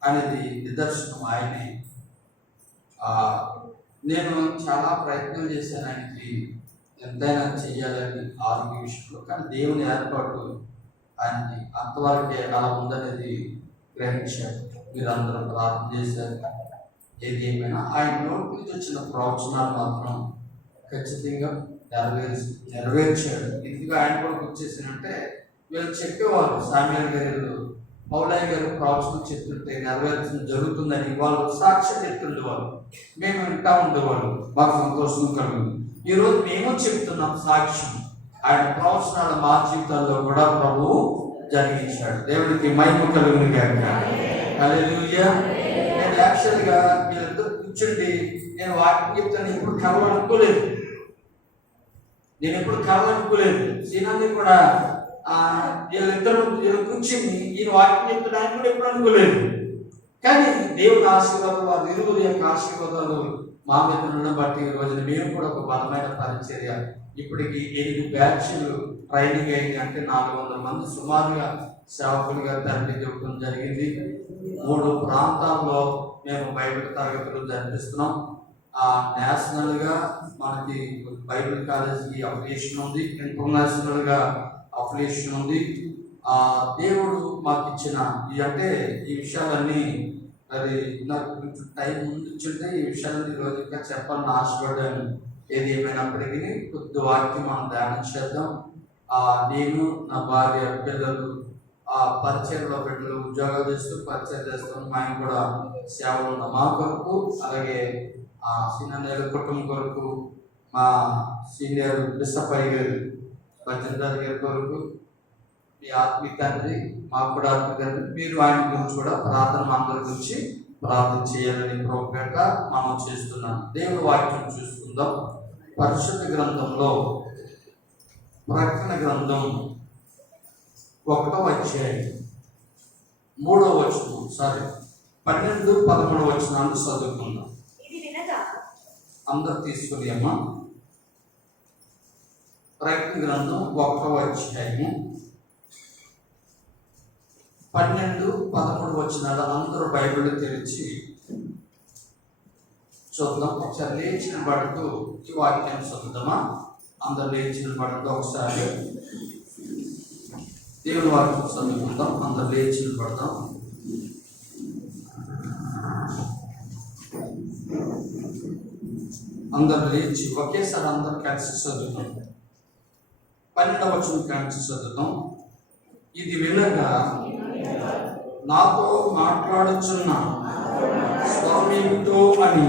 అనేది నిదర్శనం ఆయనే. నేను చాలా ప్రయత్నం చేశాను ఆయనకి ఎంతైనా చెయ్యాలని ఆరోగ్య విషయంలో, కానీ దేవుని ఏర్పాటు ఆయనకి అంతవరకే అలా ఉందనేది గ్రహించారు. మీరు అందరూ ప్రార్థన చేశారు. ఏది ఏమైనా ఆయన నోటి నుంచి వచ్చిన ప్రవచనాలు మాత్రం ఖచ్చితంగా నెరవేర్చాడు. ఇందుకు ఆయన కూడా వచ్చేసినంటే వీళ్ళు చెప్పేవారు, సామ్యాల్ గారు, పౌలయ్య గారు ప్రవచనం చెప్తుంటే నెరవేర్చడం జరుగుతుందని వాళ్ళు సాక్ష్యం చెప్తుండేవాళ్ళు, మేము వింటా ఉండేవాళ్ళు, మాకు సంతోషం కలిగింది. ఈరోజు మేము చెప్తున్నాం సాక్ష్యం, ఆయన ప్రవచనాలు మా జీవితాల్లో కూడా ప్రభువు జరిగించాడు. దేవుడికి మహిమ కలుగును గాక. హల్లెలూయా. నేను యాక్చువల్గా వీళ్ళిద్దరు కూర్చుండి నేను వాక్యం చెప్తాను ఎప్పుడు కలవనుకోలేదు. శ్రీనాథ్ని కూడా వీళ్ళిద్దరు కూర్చుని ఈయన వాక్యం చెప్తున్నాను కూడా ఎప్పుడు అనుకోలేదు. కానీ దేవుని ఆశీర్వాదాలు, వారి ఇరువురి యొక్క ఆశీర్వాదాలు మా మీద ఉండడం బట్టి ఈ రోజున మేము కూడా ఒక బలమైన పరిచర్య. ఇప్పటికి 8 బ్యాచ్లు ట్రైనింగ్ అయింది. అంటే 400 మంది సుమారుగా సేవకులుగా తరలి చెప్పడం జరిగింది. 3 ప్రాంతాల్లో మేము బైబిల్ తరగతులు జరిపిస్తున్నాం. నేషనల్గా మనకి బైబిల్ కాలేజీకి అఫిలియేషన్ ఉంది, ఇంటర్నేషనల్గా అఫిలియేషన్ ఉంది. దేవుడు మాకు ఇచ్చిన ఈ విషయాలన్నీ అది నాకు కొంచెం టైం ముందు ఇచ్చుంటే ఈ విషయాన్ని ఈరోజు ఇంకా చెప్పాలని ఆశపడ్డాను. ఏది ఏమైనప్పటికీ కొద్ది వాక్యం మనం ధ్యానం చేద్దాం. నేను నా భార్య పిల్లలు పరిచయంలో బిడ్డలు ఉద్యోగాలు చేస్తూ పరిచయం చేస్తాం. మా ఆయన కూడా సేవలు ఉన్న మా కొరకు, అలాగే సీనియర్ కుటుంబం కొరకు, మా సీనియర్ బిస్సపై గారు భద్రరాజు గారి కొరకు, మీ ఆత్మీయ తండ్రి, మాకు కూడా ఆత్మీయ తండ్రి, మీరు ఆయన గురించి కూడా ప్రార్థన అందరి గురించి ప్రార్థన చేయాలని ప్రోగ్రాంట మనం చేస్తున్నాం. దేవుని వాక్యం చూసుకుందాం. పరిశుద్ధ గ్రంథంలో ప్రకటన గ్రంథం 1వ అధ్యాయం 3వ వచనం 12, 13 వచనాలు చదువుకుందాం. అందరు తీసుకుని అమ్మ. ప్రకటన గ్రంథం 1వ అధ్యాయము 12, 13 వచనాలు అందరూ బైబిల్ తెరిచి చూద్దాం. ఒకసారి లేచి నిలబడుతూ ఈ వాక్యాన్ని చదువుదామా? అందరు లేచి నిలబడుతూ ఒకసారి దేవుని వాక్యం చదువుకుందాం. అందరు లేచి నిలబడదాం. అందరు లేచి ఒకేసారి అందరు కలిసి చదువుతాం. 12వ వచనం కలిసి చదువుతాం. ఇది వినగా నాతో మాట్లాడుచున్న స్వామితో అని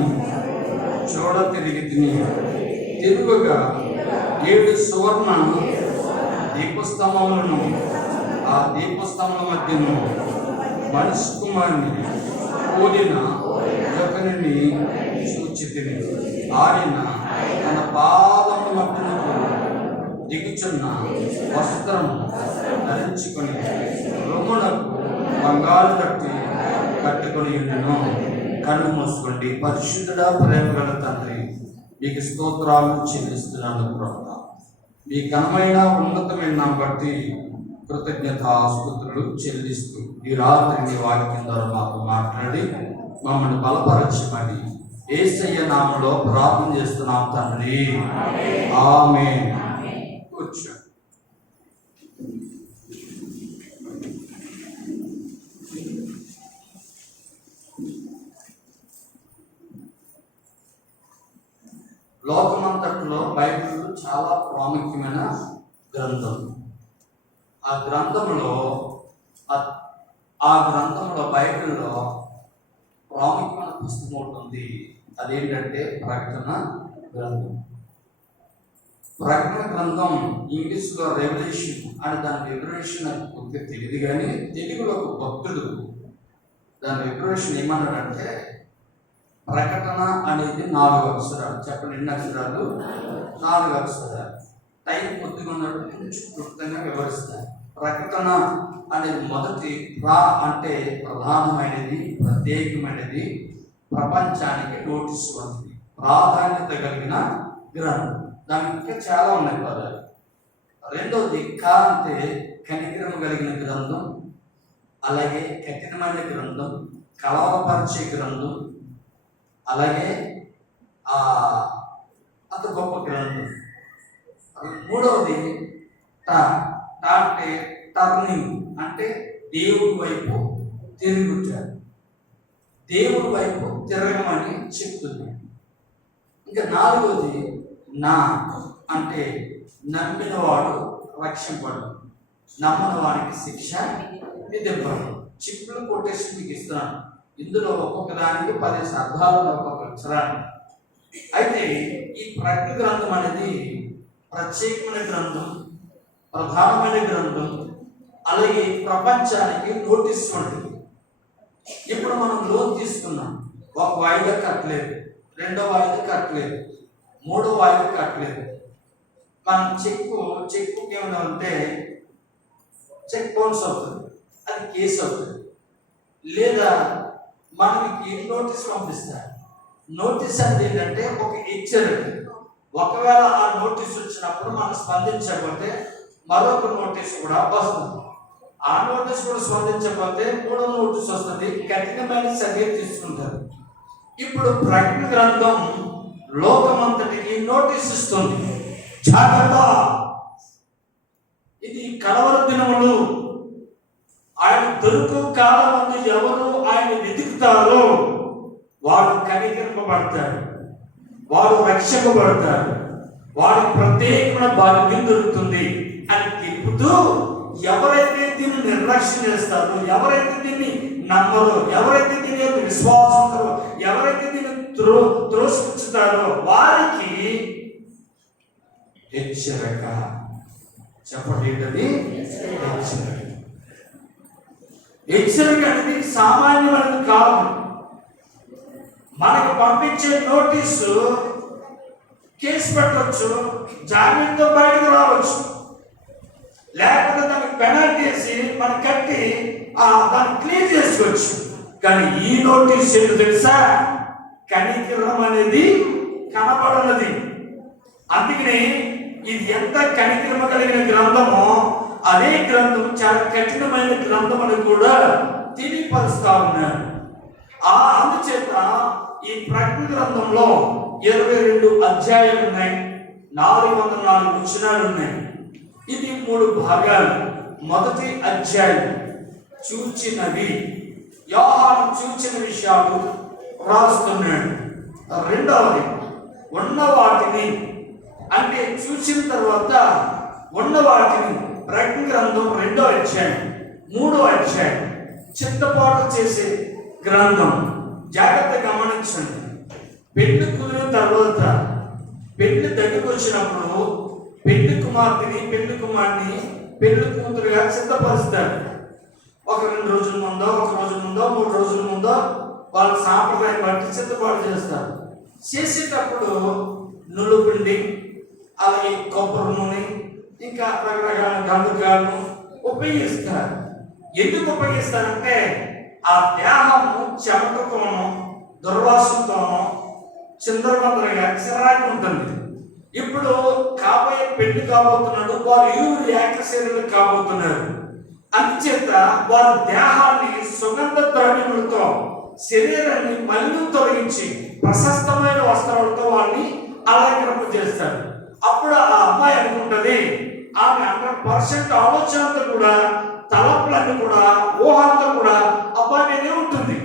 చూడ తిరిగి తిరుగుగా 7 సువర్ణ దీపస్తంభములను, ఆ దీపస్తంభముల మధ్యను మనిషి కుమారుని పోలిన ఒకరిని చూచితిని. ఆయన తన పాదముల మధ్యనకు దిగుచున్న వస్త్రము ధరించుకొని రొమ్మునకు బంగారు కట్టుకొని ఉండెను. కళ్ళు మూసుకోండి. పరిశుద్ధుడా, ప్రేమ గల తండ్రి, మీకు స్తోత్రాలు చెల్లిస్తున్నాను ప్రభువా. మీ ఘనమైన ఉన్నతమైన బట్టి కృతజ్ఞతాస్తుతులు చెల్లిస్తూ ఈ రాత్రి నీ వాక్యం ద్వారా మాకు మాట్లాడి మమ్మల్ని బలపరచమని యేసయ్య నామములో ప్రార్థన చేస్తున్నాం తండ్రి. ఆమేన్. కూర్చో. లోకమంతట్లో బైబిల్ చాలా ప్రాముఖ్యమైన గ్రంథం. ఆ గ్రంథంలో బైబిల్లో ప్రాముఖ్యమైన పుస్తకం ఉంటుంది. అదేంటంటే ప్రకటన గ్రంథం. ప్రకటన గ్రంథం ఇంగ్లీష్లో రెవల్యూషన్ అని దాని వివరేషన్ నాకు పూర్తిగా తెలియదు, కానీ తెలుగులో ఒక భక్తుడు దాని వివరేషన్ ఏమన్నాడంటే, ప్రకటన అనేది 4 అక్షరాలు. చెప్పండి, ఎన్ని అక్షరాలు? 4 అక్షరాలు. టైం కొద్దిగా ఉన్నట్టు కొంచెం క్లుప్తంగా వివరిస్తాను. ప్రకటన అనేది మొదటి అంటే ప్రధానమైనది, ప్రత్యేకమైనది, ప్రపంచానికి నోటీసు వంటిది, ప్రాధాన్యత కలిగిన గ్రంథం. దానికి ఇంకా చాలా ఉన్నాయి పదాలు. రెండవది అంటే కనికరం కలిగిన గ్రంథం, అలాగే కఠినమైన గ్రంథం, కలవపరిచే గ్రంథం, అలాగే అంత గొప్ప గ్రంథం. మూడవది అంటే టర్నింగ్, అంటే దేవుడి వైపు తిరుగుతారు, దేవుడి వైపు తిరగమని చెప్తుంది. ఇంకా 4వది అంటే నమ్మినవాడు రక్షింపడు, నమ్మని వాడికి శిక్ష విధింపడు. చిక్కులు కొట్టేసి మీకు ఇస్తున్నాను. ఇందులో ఒక్కొక్క దానికి 10 అర్థాలు, ఒక్కొక్క అక్షరాన్ని. అయితే ఈ ప్రకటన గ్రంథం అనేది ప్రత్యేకమైన గ్రంథం, ప్రధానమైన గ్రంథం, అలాగే ప్రపంచానికి నోటీస్ ఉంటుంది. ఇప్పుడు మనం లోన్ తీసుకున్నాం, ఒక వాయిదా కట్టలేదు, 2వ వాయిదా కట్టలేదు, 3వ వాయిదా కట్టలేదు. మనం చెక్ బుక్ ఏమైనా ఉంటే చెక్ బౌన్స్ అవుతుంది, అది కేసు అవుతుంది. లేదా మనకి నోటీస్ పంపిస్తారు. నోటీస్ అనేది ఏంటంటే ఒక హెచ్చరిక. ఒకవేళ ఆ నోటీస్ వచ్చినప్పుడు మనం స్పందించకపోతే మరొక నోటీస్ కూడా వస్తుంది. ఆ నోటీస్ కూడా స్పందించకపోతే 3వ నోటీస్ వస్తుంది, కఠినమైన చర్య తీసుకుంటారు. ఇప్పుడు ప్రకటన గ్రంథం లోకమంతటికి నోటీస్ ఇస్తుంది, జాగ్రత్త, ఇది కలవర దినములు. ఆయన దొరుకు కాలం ఎవరు ఆయన వెతుకుతారు. విశ్వసిస్తారో వాడు కనికరింపబడతాడు, వాడు రక్షింపబడతాడు, వాడికి ప్రత్యేకమైన భాగ్యం దొరుకుతుంది అని తెలుపుతూ, ఎవరైతే దీన్ని నిర్లక్ష్యం చేస్తారో, ఎవరైతే దీన్ని నమ్మరో, ఎవరైతే దీని యొక్క విశ్వాసంతో, ఎవరైతే దీన్ని త్రోసిపుచ్చుతారో వారికి హెచ్చరిక. చెప్పండి ఏంటది? హెచ్చరిక. హెచ్చరిక అనేది సామాన్యమైనది కాదు. మనకు పంపించే నోటీసు కేసు పెట్టవచ్చు, జామీన్తో బయటకు రావచ్చు, లేకపోతే దానికి పెనాల్టీ వేసి మనం కట్టి దాన్ని క్లియర్ చేసుకోవచ్చు. కానీ ఈ నోటీస్ ఏంటో తెలుసా? కనికరం అనేది కనపడనది. అందుకని ఇది ఎంత కనికరమ కలిగిన గ్రంథమో అదే గ్రంథం చాలా కఠినమైన గ్రంథం అని కూడా తెలియపరుస్తా ఉన్నారు. అందుచేత ఈ ప్రకటన గ్రంథంలో 22 అధ్యాయాలు ఉన్నాయి, 404 వచనాలు ఉన్నాయి. ఇది 3 భాగాలు. మొదటి అధ్యాయం చూచినవి, యోహాను చూచిన విషయాలు రాస్తున్నాడు. రెండవది ఉన్న వాటిని, అంటే చూసిన తర్వాత ఉన్న వాటిని ప్రకటన గ్రంథం 2వ అధ్యాయం 3వ అధ్యాయం చిత్తపాటు చేసే గ్రంథం. జాగ్రత్తగా గమనించండి. పెళ్లి కుదిరిన తర్వాత పెళ్లి దగ్గరకు వచ్చినప్పుడు పెళ్లి కుమార్తెని, పెళ్లి కుమార్ని పెళ్లి కూతురుగా సిద్ధపరుస్తారు. ఒక 2 రోజుల ముందో, 1 రోజు ముందో, 3 రోజుల ముందో వాళ్ళ సాంప్రదాయం బట్టి సిద్ధపాటు చేస్తారు. చేసేటప్పుడు నులుపిండి, అలాగే కొబ్బరి నూనె, ఇంకా రకరకాల గంధకాలను ఉపయోగిస్తారు. ఎందుకు ఉపయోగిస్తారంటే ఆ దేహము చెమటతోనో దుర్వాసనతోనో చిందరబందరగా చిరాకు ఉంటుంది. ఇప్పుడు కాబోయే పెళ్లి కాబోతున్నాడు, వారు ఇరువురు ఏకశరీరులు కాబోతున్నారు. అందుచేత వారి దేహాన్ని సుగంధ ద్రవ్యములతో, శరీరాన్ని మళ్ళీ తొలగించి ప్రశస్తమైన వస్త్రాలతో వాళ్ళని అలంకరింప చేస్తారు. అప్పుడు ఆ అమ్మాయి అనుకుంటది, ఆమె 100% ఆలోచనతో కూడా, తలపులన్నీ కూడా, ఊహంతో కూడా అబ్బాయి మీదే ఉంటుంది.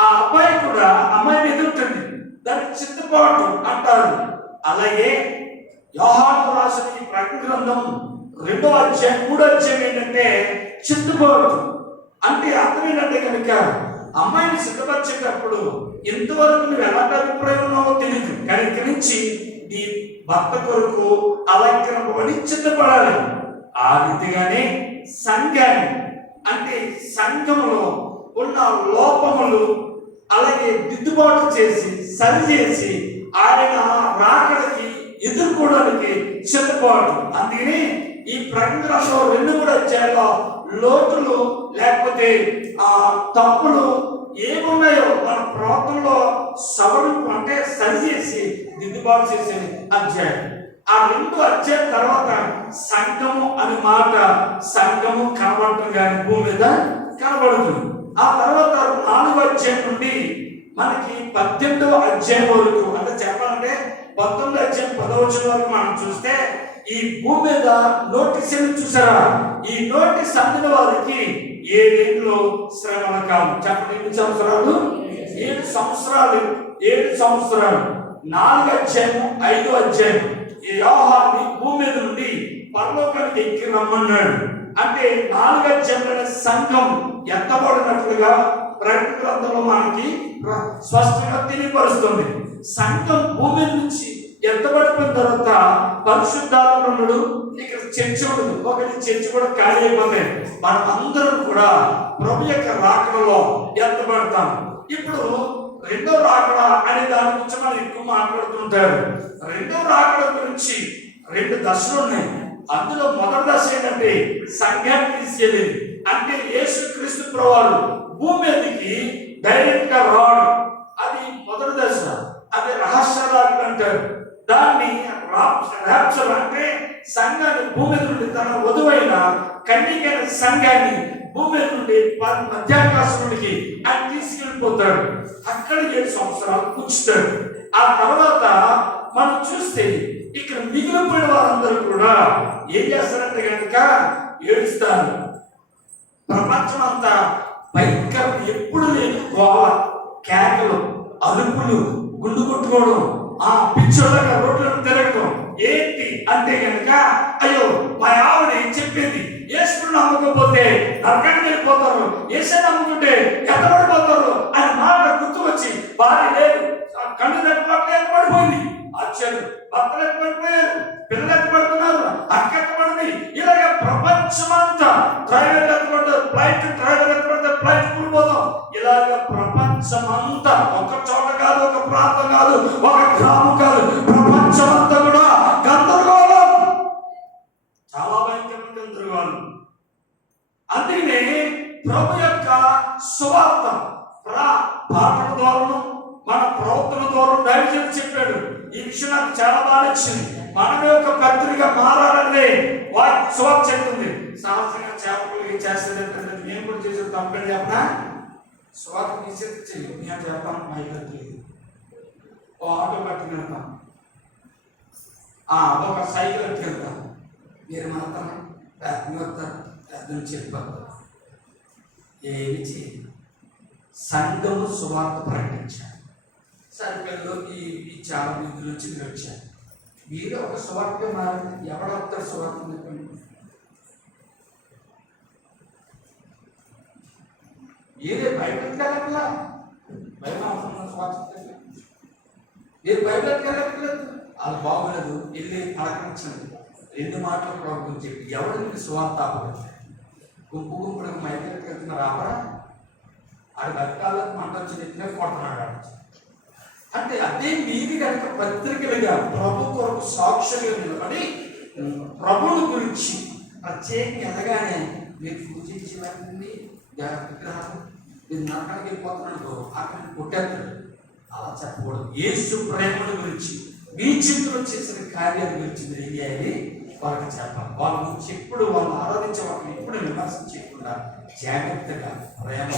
ఆ అబ్బాయి కూడా అమ్మాయి మీద ఉంటుంది. దానికి చిత్తపాటు అంటారు. అలాగే యోహాను రాసిన ఈ ప్రకటన గ్రంథం 2వ అధ్యాయం 3వ అధ్యాయం ఏంటంటే చిత్తపాటు. అంటే అర్థం ఏంటంటే కనుక అమ్మాయిని సిద్ధపరిచేటప్పుడు ఇంతవరకు నువ్వు ఎలాంటి అభిప్రాయం ఉన్నావో తెలియదు, కానీ ఇక్కడి నుంచి నీ భర్త కొరకు అలంకరింపబడి చిత్తపడాలి. ఆ రీతిగానే సంఘాన్ని, అంటే సంఘంలో ఉన్న లోపములు అలాగే దిద్దుబాటు చేసి సరిచేసి ఆయన రాకడికి ఎదుర్కోవడానికి సిద్ధపాటు. అందుకని ఈ ప్రకటనలో 2 అధ్యాయాల్లో లోటులు లేకపోతే తప్పులు ఏమున్నాయో మన ప్రవర్తనలో సవరింపు, అంటే సరిచేసి దిద్దుబాటు చేసే అధ్యాయం. ఆ 2 అధ్యాయం తర్వాత సంఘము అనే మాట, సంఘము కనబడుతుంది కానీ భూమి మీద కనబడుతుంది. ఆ తర్వాత 4వ అధ్యాయం నుండి మనకి 18వ అధ్యాయం వరకు, అంటే చెప్పాలంటే 19వ అధ్యాయం 10వ వచనం వరకు మనం చూస్తే ఈ భూమి మీద నోటీసులు చూసారా? ఈ నోటీస్ అందిన వారికి 7 ఏళ్ళు శ్రమల కాలం. చెప్పండి, 8 సంవత్సరాలు, 7 సంవత్సరాలు, 7 సంవత్సరాలు. 4వ అధ్యాయం 5వ అధ్యాయం ఈ యోహాన్ని భూమి మీద నుండి పరలోకానికి ఎక్కి రమ్మన్నాడు. అంటే 4వ అధ్యాయంలో సంఘం ఎత్తబడినట్లుగా ప్రకటన గ్రంథంలో మనకి స్పష్టంగా తెలియపరుస్తుంది. సంఘం భూమి నుంచి ఎత్తబడిపోయిన తర్వాత పరిశుద్ధాత్మ ఉండడు, ఇక్కడ చర్చ ఉండదు. ఒకటి చర్చ కూడా ఖాళీ అయిపోతాయి. మనం అందరం కూడా ప్రభు యొక్క రాకడలో ఎత్తబడతాం. ఇప్పుడు 2వ రాకడ అనే దాని గురించి మనం ఎక్కువ మాట్లాడుతుంటారు. 2వ రాకడ గురించి 2 దశలు ఉన్నాయి. అందులో మొదటి దశ ఏంటంటే సంఘాన్ని తీసుకెళ్ళేది. అంటే యేసుక్రీస్తు ప్రభువారు భూమి మీదకి డైరెక్ట్ గా రావడం, అది మొదటి దశ. అది రహస్య రాకడ అంటారు. దాన్ని రాప్చర్ అంటే సంఘాన్ని భూమి నుండి తన వధువైన కన్యకైన సంఘాన్ని భూమి నుండి మధ్యాకాశం నుండికి ఆయన తీసుకెళ్ళిపోతాడు. అక్కడ 7 సంవత్సరాలు కూర్చుతాడు. ఆ తర్వాత మనం చూస్తే ఇక్కడ మిగిలిపోయిన వారందరూ కూడా ఏం చేస్తారంటే కనుక ఏడుస్తారు. ప్రపంచం అంతా భయంకరం, ఎప్పుడు లేని గోల, కేకలు, అరుపులు, గుండు కొట్టుకోవడం, ఆ పిచ్చోళ్ళగా రోడ్లను తిరగడం. ఏంటి అంటే కనుక అయ్యో మా ఆవిడ చెప్పేది యేసును నమ్మకపోతే నరకానికి వెళ్ళిపోతారు, యేసే నమ్ముకుంటే ఎత్తబడిపోతారు అని మాట గుర్తు వచ్చి భార్య లేదు, కళ్ళు ఎత్తబడిపోయింది, ఆశ్చర్యం, భర్తలు ఎత్తబడిపోయారు, పిల్లలు ఎత్తబడుతున్నారు, అక్క ఎత్తబడింది. ఇలాగ ప్రపంచమంతా డ్రైవర్ ఎత్తబడ్డారు, ఫ్లైట్ డ్రైవర్ ఎత్తబడితే ఫ్లైట్ కూలిపోతాం. ఇలాగ ప్రపంచమంతా ఒక చోట కాదు, ఒక ప్రాంతం కాదు, ఒక గ్రామం కాదు, ప్రపంచమంతా కూడా గందరగోళం, చాలా భయంకరమైన గందరగోళం. అందుకనే ప్రభు యొక్క సువార్త పాటల ద్వారాను మన ప్రవర్తన ద్వారా దైవజనుడు చెప్పాడు. ఈ విషయం నాకు చాలా బాగా నచ్చింది. మనమే ఒక భక్తుడిగా మారాలని సువార్త చెప్తుంది. సహజంగా చేపలు చేస్తే నేను కూడా చేసే తప్పని చెప్పనా, సువార్త తీసేది చెయ్యి, నేను చెప్పాను మా ఇద్దరికి ఓ ఆటో పట్టుకుని వెళ్తాను, ఒక సైకిల్ ఎట్టుకెళ్తాను, మీరు మాత్రమే పెద్ద వస్తారు, పెద్ద నుంచి వెళ్ళిపోతారు. ఏమి చేయాలి, సంఘము సువార్త ప్రకటించారు. సరిపిల్లలు ఈ చాలా వీధుల నుంచి మీరు వచ్చారు, మీరు ఒక సువార్త మారండి. ఎవడొస్తారు సువార్త? ఏదే బైబిల్ కలగలా, బైబిల్ అవసరం సువార్త మీరు బైబిల్ కలగలేదు, వాళ్ళు బాగోలేదు, వెళ్ళి అడగనించండి. 2 మాటలు ప్రభుత్వం చెప్పి ఎవరు మీకు సువార్త ఆపగలుగుతారు? గుంపు గుంపులకు మైకెత్తి వెళ్తున్నారు, ఆపరా? ఆడి బతకాలకు మంట వచ్చి ఎత్తినే కొడుతున్నాడు. అంటే అదే మీరు కనుక పత్రికలుగా ప్రభు కొరకు సాక్షులుగా నిలబడి ప్రభుని గురించి ప్రత్యేకంగా ఎదగానే మీరు పూజించేవారిని విగ్రహాలు మీరు నరకానికి వెళ్ళిపోతున్నాడు, అక్కడ కొట్టేస్తాడు. అలా చెప్పకూడదు. యేసు ప్రేమను గురించి, మీ చింతలో చేసిన కార్యాల గురించి మీరు ఏది వాళ్ళకి చెప్పాలి. వాళ్ళ గురించి ఎప్పుడు వాళ్ళు ఆరాధించే వాళ్ళని ఎప్పుడు విమర్శన చేయకుండా జాగ్రత్తగా ప్రేమ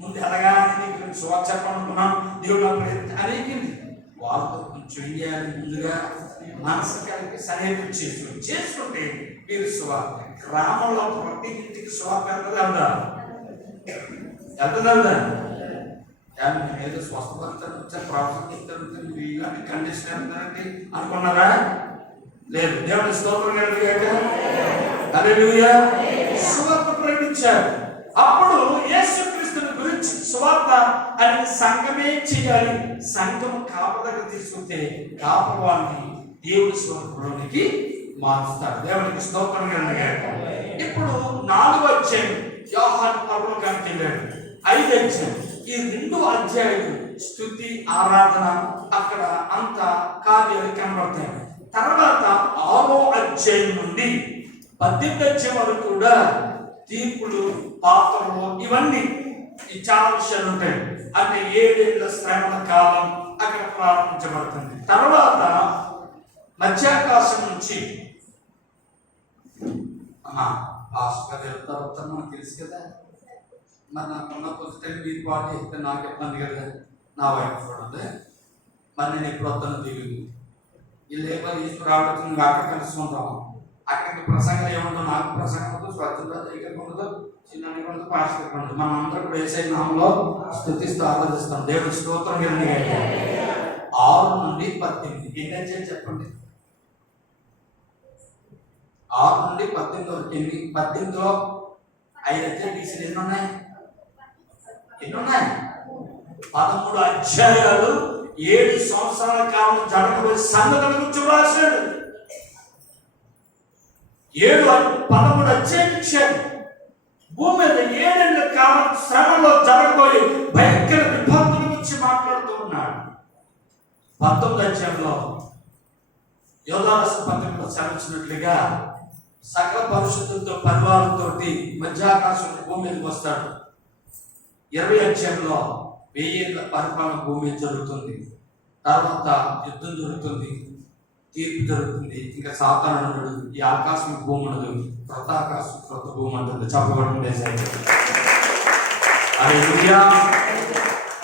ముందు ఎలాగానే నీ గురించి సువార్త చెప్పాలనుకున్నాను, దేవుడు నా ప్రయత్నం అనేకింది. వాళ్ళతో కొంచెం వేయాలి, ముందుగా మనసు కలిపి సన్నిహితం చేసుకుంటే మీరు సువార్త గ్రామంలో ప్రతి ఇంటికి సువార్త వెళ్తుందా ఏదో స్వస్థపరుస్తాను ప్రాసెస్ ఇలాంటి కండిషన్ వెళ్తారండి అనుకున్నారా? లేదు. దేవుని స్తోత్రం సువార్త ప్రకటించారు. అప్పుడు యేసుక్రీస్తుని గురించి సువార్త అనేది సంఘమే చేయాలి. సంఘం కాపదగా తీసుకుంటే కాపవాన్ని దేవుడి స్వరూపంలోనికి మారుస్తారు. దేవునికి స్తోత్రం కలుగుగాక. ఇప్పుడు 4వ అధ్యాయం యోహాను పరలోకానికి వెళ్ళాడు. 5వ అధ్యాయం, ఈ 2 అధ్యాయులు స్తుతి ఆరాధన అక్కడ అంత కార్యాలు కనబడతాయి. తర్వాత 6వ అధ్యాయం నుండి 18వ అధ్యాయం వరకు కూడా తీర్పులు, పాత్రలు, ఇవన్నీ చాలా విషయాలు ఉంటాయి. అంటే 7 ఏళ్ల శ్రమల కాలం అక్కడ ప్రారంభించబడుతుంది. తర్వాత మధ్యాకాశం నుంచి మనకు తెలుసు కదా, మరి నాకున్న పుస్తకం మీరు పాటు చేస్తే నాకు ఇబ్బంది కదా, నా వైపు చూడండి, మరి నేను ఎప్పుడు వస్తాను తెలియదు. వీళ్ళు ఏమో తీసుకు రావడం నువ్వు అక్కడ కలుసుకుంటాము. అక్కడికి ప్రసంగం ఏముందో, నాకు ప్రసంగం ఉండదు, స్వచ్ఛంగా దగ్గర ఉండదు, చిన్న ఉండదు, పాస్టర్ ఉండదు. మనం అందరూ కూడా యేసయ్య నామములో స్తుతిస్తూ ఆరాధిస్తాం. దేవుడి స్తోత్రం. 6 నుండి 18 ఎన్ని అధ్యాయాలు చెప్పండి? 6 నుండి 18 వరకు ఎన్ని? 18లో 5 అధ్యాయాలు తీసి ఎన్ని ఉన్నాయి? 13 అధ్యాయాలు 7 సంవత్సరాల కాలం జరగబోయే సంగతుల గురించి రాశాడు. 13 అధ్యాయాలు ఇచ్చాడు. భూమి మీద 7 ఏళ్ల కాలం శ్రమలో జరగబోయే భయంకర విపత్తుల గురించి మాట్లాడుతూ ఉన్నాడు. 19వ అధ్యాయంలో యోధారస పత్రికలో సెలవిచ్చినట్లుగా సకల పరిశుద్ధులతో పరివారంతో మధ్యాకాశంలో భూమి మీదకి వస్తాడు. 20వ అధ్యాయంలో 1000 ఏళ్ల పరిపాలన భూమి మీద జరుగుతుంది. తర్వాత యుద్ధం జరుగుతుంది, తీర్పు జరుగుతుంది. ఇంకా సాతాను ఉండడు, ఈ ఆకాశం భూమి ఉండదు, కొత్త ఆకాశం కొత్త భూమి ఉంటుంది. చెప్పబడి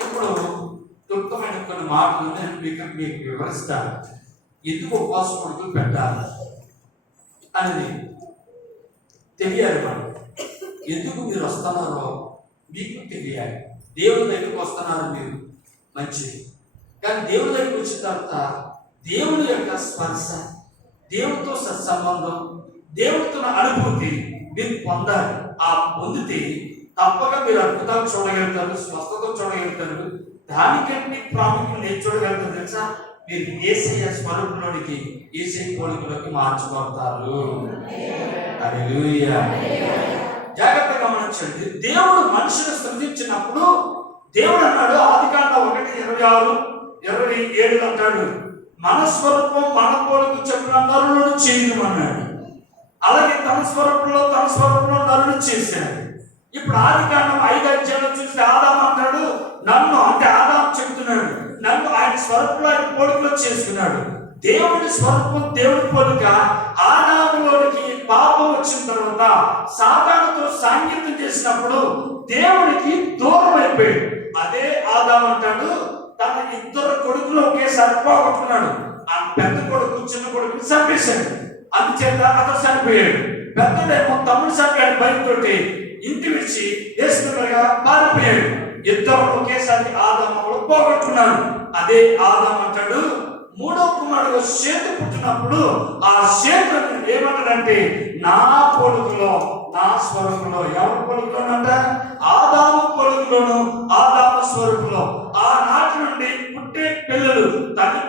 ఇప్పుడు క్లుప్తమైన కొన్ని మాటలు నేను మీకు వివరిస్తాను. ఎందుకు ఉపవాస కొడుకులు పెట్టాలి అనేది తెలియాలి. మనం ఎందుకు మీరు వస్తున్నారో మీకు తెలియాలి. దేవుని దగ్గరికి వస్తున్నారు మీరు, మంచిది. కానీ దేవుని దగ్గరికి వచ్చిన తర్వాత దేవుని యొక్క స్పర్శ, దేవుడితో సత్సంబంధం, దేవుడితో అనుభూతి మీరు పొందాలి. ఆ పొందితే తప్పక మీరు అద్భుతాలు చూడగలుగుతారు, స్వస్థత చూడగలుగుతారు. దానికంటే ప్రాముఖ్యం నేను చూడగలుగుతారు తెలుసా? మీరు యేసయ్య స్వరూపంలోనికి, యేసయ్య పోలికలోకి మార్చబడతారు. హల్లెలూయా. జాగ్రత్తగా గమనించండి. దేవుడు మనుషులు సృజించినప్పుడు దేవుడు అన్నాడు, ఆదికాండం 1:26-27 అంటాడు, మన స్వరూపం మన పోలిక చొప్పున నరులను చేయమన్నాడు. అలాగే తన స్వరూపంలో నరులను చేశాడు. ఇప్పుడు ఆదికాండం 5 చూస్తే ఆదాము అంటాడు, నన్ను, అంటే ఆదాము చెప్తున్నాడు, నన్ను ఆయన స్వరూపంలో ఆయన పోలికలో చేసుకున్నాడు. దేవుడి స్వరూపం, దేవుడి పోలిక ఆదాములోనికి పాపం వచ్చిన తర్వాత సాతానుతో సాంగత్యం చేసినప్పుడు దేవుడికి దూరం అయిపోయాడు. అదే ఆదాము అంటాడు, తన 2 కొడుకులు ఒకేసారి పోగొట్టుకున్నాడు. ఆ పెద్ద కొడుకు చిన్న కొడుకుని చంపేశాడు. అందుచేత అతను చనిపోయాడు. పెద్దడేమో తమ్ముడు చంపాడు, భయంతోటి ఇంటి విడిచి వేసుకున్నగా పారిపోయాడు. 2 ఒకేసారి ఆదాము పోగొట్టుకున్నాడు. అదే ఆదాము అంటాడు, 3వ కుమారుడు షేతు పుట్టినప్పుడు ఆ షేతు ఏమంటాడంటే, నా పోలికలో, నా స్వరూపంలో. ఎవరి పోలికలోనంట? ఆదాము పోలికలోను, ఆదాము స్వరూపంలో. ఆనాటి నుండి పుట్టే పిల్లలు తండ్రి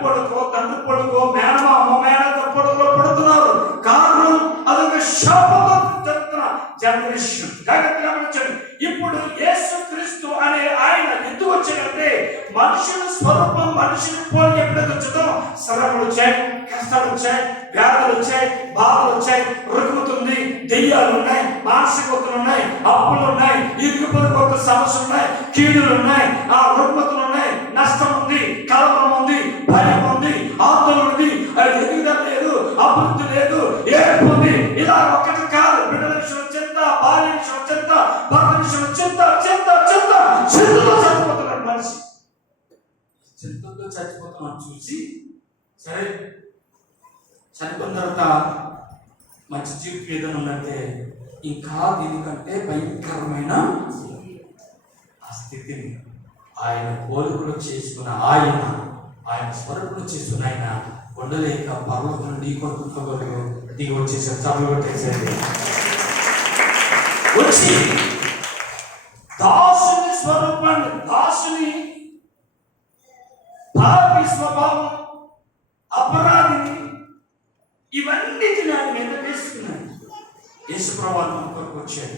పొడుకో మేనమామ మేనత పొడుకులో పుడుతున్నారు. కారణం అదొక శాపంతో చెప్తున్న జనరేషన్. జాగ్రత్తగా గమనించండి. ఇప్పుడు యేసుక్రీస్తు అనే ఆయన ఎందుకు వచ్చాడంటే, మనుషుల స్వరూపం, మనుషుని పోలి ఎప్పుడైతే వచ్చాడో శ్రమలు వచ్చాయి, కష్టాలు వచ్చాయి, వ్యాధులు వచ్చాయి, బాధలు వచ్చాయి, రుగ్మతుంది, దెయ్యాలు ఉన్నాయి, మానసికతలు ఉన్నాయి, అప్పులు ఉన్నాయి, ఇరుకుపొరుగు సమస్యలు ఉన్నాయి, కీడులు ఉన్నాయి, ఆ రుగ్మతులు ఉన్నాయి, నష్టం ఉంది, కలవరం ఉంది, భయం ఉంది, ఆందోళన ఉంది, ఎదుగుదల లేదు, అభివృద్ధి లేదు, ఏర్పు ఉంది. ఇలా ఒకటి కాదు, బిడ్డల విషయం చింత, భార్య విషయం చింత, భర్త విషయం చింతతో చచ్చిపోతున్నాడు మనిషి. చింతతో చచ్చిపోతున్నాడు చూసి, సరే చనిపోయిన తర్వాత మంచి జీవితం ఏదైనా ఉందంటే, ఇంకా దీనికంటే భయంకరమైన ఆ స్థితిని ఆయన పోలికలు చేసుకున్న ఆయన స్వరూపంలో చేసుకున్న ఆయన ఉండలేక పర్వతం ఢీ కొట్టుకోగలరు, దిగి వచ్చేసారు, చదువు కొట్టేసేది. వచ్చి దాసుని స్వరూపాన్ని, దాసుని పాపి స్వభావం, అపరాధిని, ఇవన్నిటిని ఆయన మీద వేసుకున్నాడు. యేసుప్రభువు కొరకు వచ్చాడు,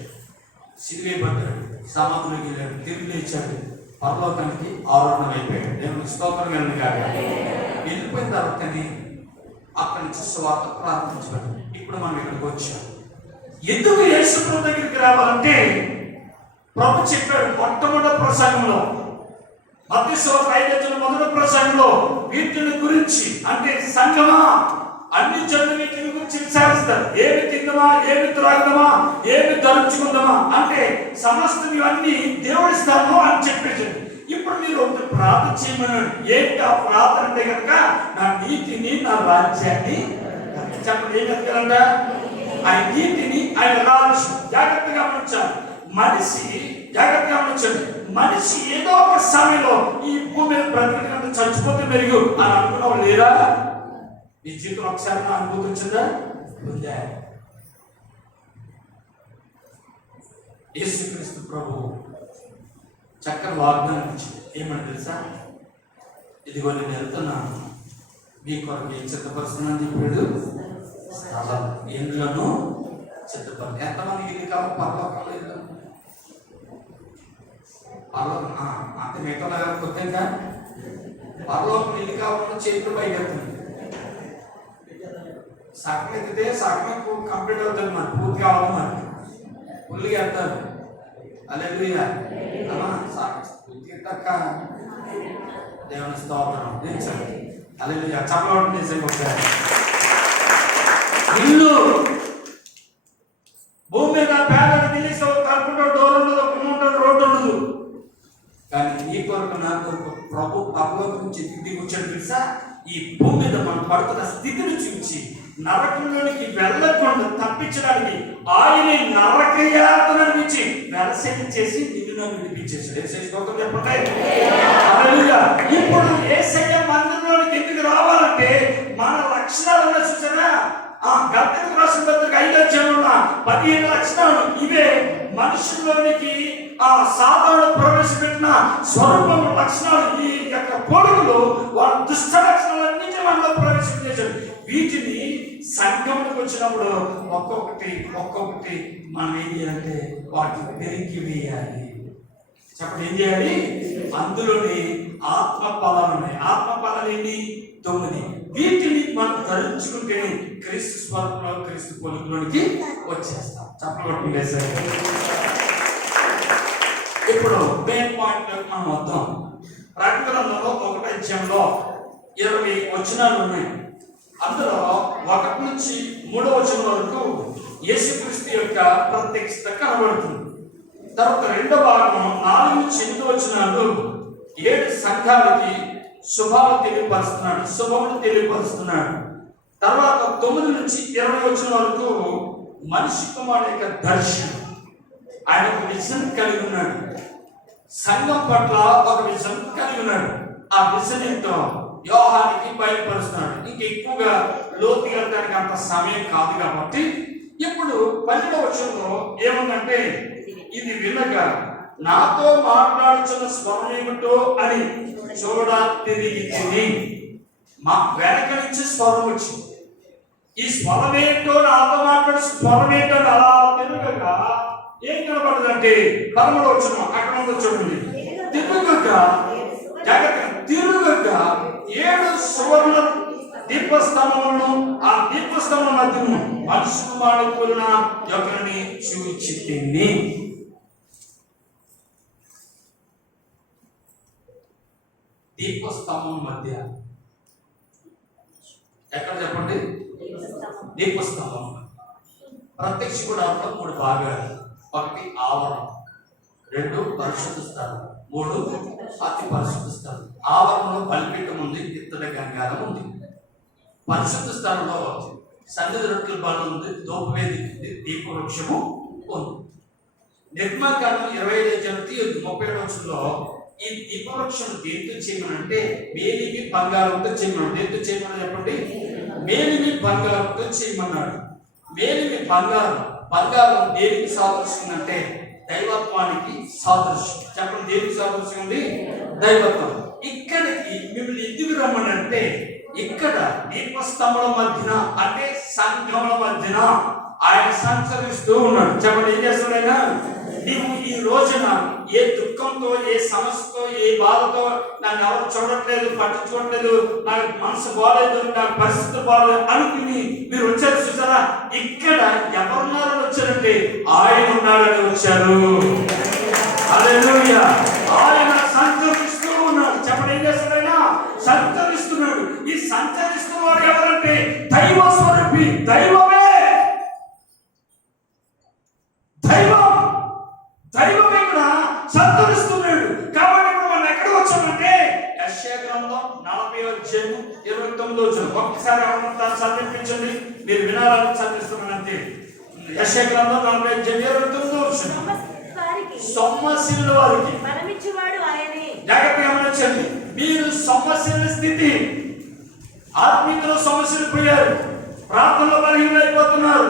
సిలువ పడ్డాడు, సమాధిలోకి వెళ్ళాడు, తిరిగి లేచాడు, పరలోకానికి ఆరోహణం అయిపోయాడు. దేవునికి స్తోత్రం కలుగును గాక. వెళ్ళిపోయిన తర్వాతని అక్కడి నుంచి స్వార్థ ప్రారంభించాడు. ఇప్పుడు మనం ఇక్కడికి వచ్చాం. ఎందుకు యేసుప్రభు దగ్గరికి రావాలంటే, ప్రభు చెప్పాడు మొట్టమొదటి ప్రసంగంలో, మత్తయి సువార్త 5 మొదటి ప్రసంగంలో వీటిని గురించి, అంటే సంగమా, అన్ని జనులు వీటిని గురించి విచారిస్తారు. ఏమి తిందమా, ఏమి త్రాగుదమా, ఏమి ధరించుకుందామా, అంటే సమస్తం ఇవన్నీ దేవుడి స్థానంలో అని చెప్పేసి, ఇప్పుడు మీరు ఒక ప్రార్థన చేయమన్నాడు. ఏంటి ఆ ప్రార్థన అంటే కనుక, నా నీతిని, నా రాజ్యాన్ని చెప్పండి. ఏం ఎత్తుకాలంట? ఆయన నీతిని, ఆయన రాజ్యం. జాగ్రత్తగా గమనించాలి. జాగ్రత్తగా గమనించండి. మనిషి ఏదో ఒక సమయంలో ఈ భూమి మీద బ్రతికినంత చచ్చిపోతే మెరుగు అని అనుకున్నావు లేదా? ఈ జీవితం ఒకసారి నా అనుభూతి వచ్చిందా? ఉందా? యేసుక్రీస్తు ప్రభు చక్కని వాగ్దానం ఇచ్చింది. ఏమని తెలుసా? ఇదిగో నేను వెళ్తున్నాను, మీ కొరకు ఏం సిద్ధపరుస్తున్నాను చెప్పాడు. స్థలం ఎందులోనూ సిద్ధపరు. ఎంతమంది ఇది కావాలి? పరలోకం లేదు, పరలోకం అంత మిగతా కొత్తగా పరలోకం ఇది కావాలన్నా చేతులు బయటెత్తుంది. సగం ఎత్తితే సగమే కంప్లీట్ అవుతుంది, మరి పూర్తి కావాలి, మరి ఫుల్గా వెళ్తారు. హల్లెలూయా. పూర్తిగా తక్క దేవుని స్తోత్రం. హల్లెలూయా. చప్పట్లు చేసే ఒకసారి. ఇల్లు భూమి మీద పేదలు తెలిసి కలుపుకుంటూ డోర్ ఉండదు, కుమ్ముంటాడు, రోడ్డు ఉండదు. కానీ నీ కొరకు, నా కొరకు ప్రభు పరలోకం నుంచి దిగి వచ్చాడు తెలుసా? ఈ భూమి మీద మనం పడుతున్న స్థితిని చూసి నరకంలోనికి వెళ్ళకుండా తప్పించడానికి ఆయనే నరక యాతన నుంచి వెలసేన చేసి నిన్ను నన్ను విడిపించేశాడు. యేసయ్య స్తోత్రం చెప్పండి. హల్లెలూయా. ఇప్పుడు యేసయ్య మందిరంలోనికి ఎందుకు రావాలంటే మన లక్షణాలను చూసారా, గల్తీయులకు రాసిన పత్రిక 5వ అధ్యాయంలో 15 లక్షణాలు ఇవే మనుషుల్లోనికి సాతానుడు ప్రవేశపెట్టిన స్వరూపం లక్షణాలు. ఈ యొక్క పొడుగులు వాళ్ళ దుష్ట లక్షణాలన్నింటినీ మనలో ప్రవేశించేశాడు. వీటిని సంఘంలోకి వచ్చినప్పుడు ఒక్కొక్కటి మనం ఏం చేయాలంటే వాటిని పెరిగి వేయాలి. చెప్పండి, ఏం చేయాలి? అందులోని ఆత్మ ఫలాలు ఉన్నాయి. ఆత్మ ఫలాలు ఏంటి? 9. వీటిని మనం ధరించుకుంటేనే క్రీస్తు స్వరూపంలో క్రీస్తు పోలికలోనికి వచ్చేస్తాం. చెప్పండి. ఇప్పుడు మెయిన్ పాయింట్ మనం వద్దాం. ప్రకటన గ్రంథంలో 1వ అధ్యాయంలో 20 వచనాలు ఉన్నాయి. అందులో 1 నుంచి 3వ వచనం వరకు యేసుక్రీస్తు యొక్క ప్రత్యక్షత కనబడుతుంది. తర్వాత 2వ భాగం 4 నుంచి 8 వచనాలు 7 సంఘాలకి శుభాలు తెలియపరుస్తున్నాడు. తర్వాత 9 నుంచి 20 వచనం వరకు మనిషి కుమారుడు యొక్క దర్శనం. ఆయన ఒక విజన్ కలిగి ఉన్నాడు. సంఘం పట్ల ఒక విజన్ కలిగి ఉన్నాడు. ఆ విజన్ ఏంటో యోహానికి బయలుపరుస్తున్నాడు. ఇంకా ఎక్కువగా లోతుగా వెళ్ళడానికి అంత సమయం కాదు కాబట్టి ఇప్పుడు 12వ వచనంలో ఏముందంటే, ఇది వినగా నాతో మాట్లాడుచున్న స్వరం ఏమిటో అని చూడ తిరిగి మా వెనక నుంచి స్వరం వచ్చింది. ఈ స్వరం ఏంటో, నాతో మాట్లాడే స్వరం ఏంటో అలా తిరగగా ఏం కనబడదంటే 13వ వచనం అక్కడ చూడండి. తిరుగుగా 7 సువర్ణ దీపస్తంభములను, ఆ దీపస్తంభం మధ్యను మనిషి కుమారుడు పోలిన ఒకరిని చూచితిని. దీపస్తంభం మధ్య ఎక్కడ చెప్పండి? దీపస్తంభం. ప్రత్యక్ష గుడారంలో 3 భాగాలు. 1 ఆవరణం, 2 పరిశుద్ధ స్థలం, 3 అతి పరిశుద్ధ స్థలం. ఆవరణలో బలిపీఠం ఉంది, ఇత్తడి గంగారం ఉంది. పరిశుద్ధ స్థలంలో సన్నిధి రొట్టెల బలం ఉంది, ధూపవేదిక ఉంది, దీపవృక్షము ఉంది. నిర్మాకాండం 25:37 వచనంలో ఈ దీపవృక్షం దేంతో చేయమనంటే మేలిమి బంగారంతో చేయమన్నాడు. దేంతో చేయమని చెప్పండి? మేలిమి బంగారంతో చేయమన్నాడు. మేలిమి బంగారం దేనికి సాదృశ్యం అంటే దైవత్వానికి సాదృశ్యం. చెప్పండి, దేనికి సాదృశ్యం ఉంది? దైవత్వం. ఇక్కడికి మిమ్మల్ని ఎందుకు రమ్మనంటే, ఇక్కడ దీపస్తంభం మధ్యన అంటే సంఘముల మధ్యన ఆయన సంచరిస్తూ ఉన్నాడు. చెప్పండి, ఏం చేస్తున్నాడైనా? నీవు ఈ రోజున ఏ దుఃఖంతో, ఏ సమస్యతో, ఏ బాధతో నన్ను ఎవరు చూడట్లేదు, పట్టించుకోవట్లేదు, నాకు మనసు బాగాలేదు, నాకు పరిస్థితులు బాగాలేదు అనుకుని మీరు వచ్చారు చూసారా? ఇక్కడ ఎవరున్నారని వచ్చారంటే ఆయన ఉన్నాడని వచ్చారు. హల్లెలూయా. ఆయన సంచరిస్తూ ఉన్నాడు. చెప్పండి, ఏం చేస్తున్నాడైనా? సంచరిస్తున్నాడు. ఈ సంచరిస్తున్నవాడు ఎవరంటే దైవ స్వరూపి, దైవమే. దైవమే కూడా సంతరిస్తున్నాడు. కాబట్టి ఇప్పుడు మనం ఎక్కడ వచ్చామంటే యెషయా గ్రంథం 40వ అధ్యాయం 29వ వచనం. ఒకసారి ఎవరంతా చదివించండి, మీరు వినాలని చదివిస్తున్నాను అంతే. యెషయా గ్రంథం 40వ అధ్యాయం 29వ వచనం. సొమ్మసిల్ల వారికి మనమిచ్చువాడు ఆయనే. జాగ్రత్తగా గమనించండి. మీరు సొమ్మసిల్ల స్థితి, ఆత్మీయతలో సమస్యలు పోయారు, ప్రార్థనలో బలహీనైపోతున్నారు,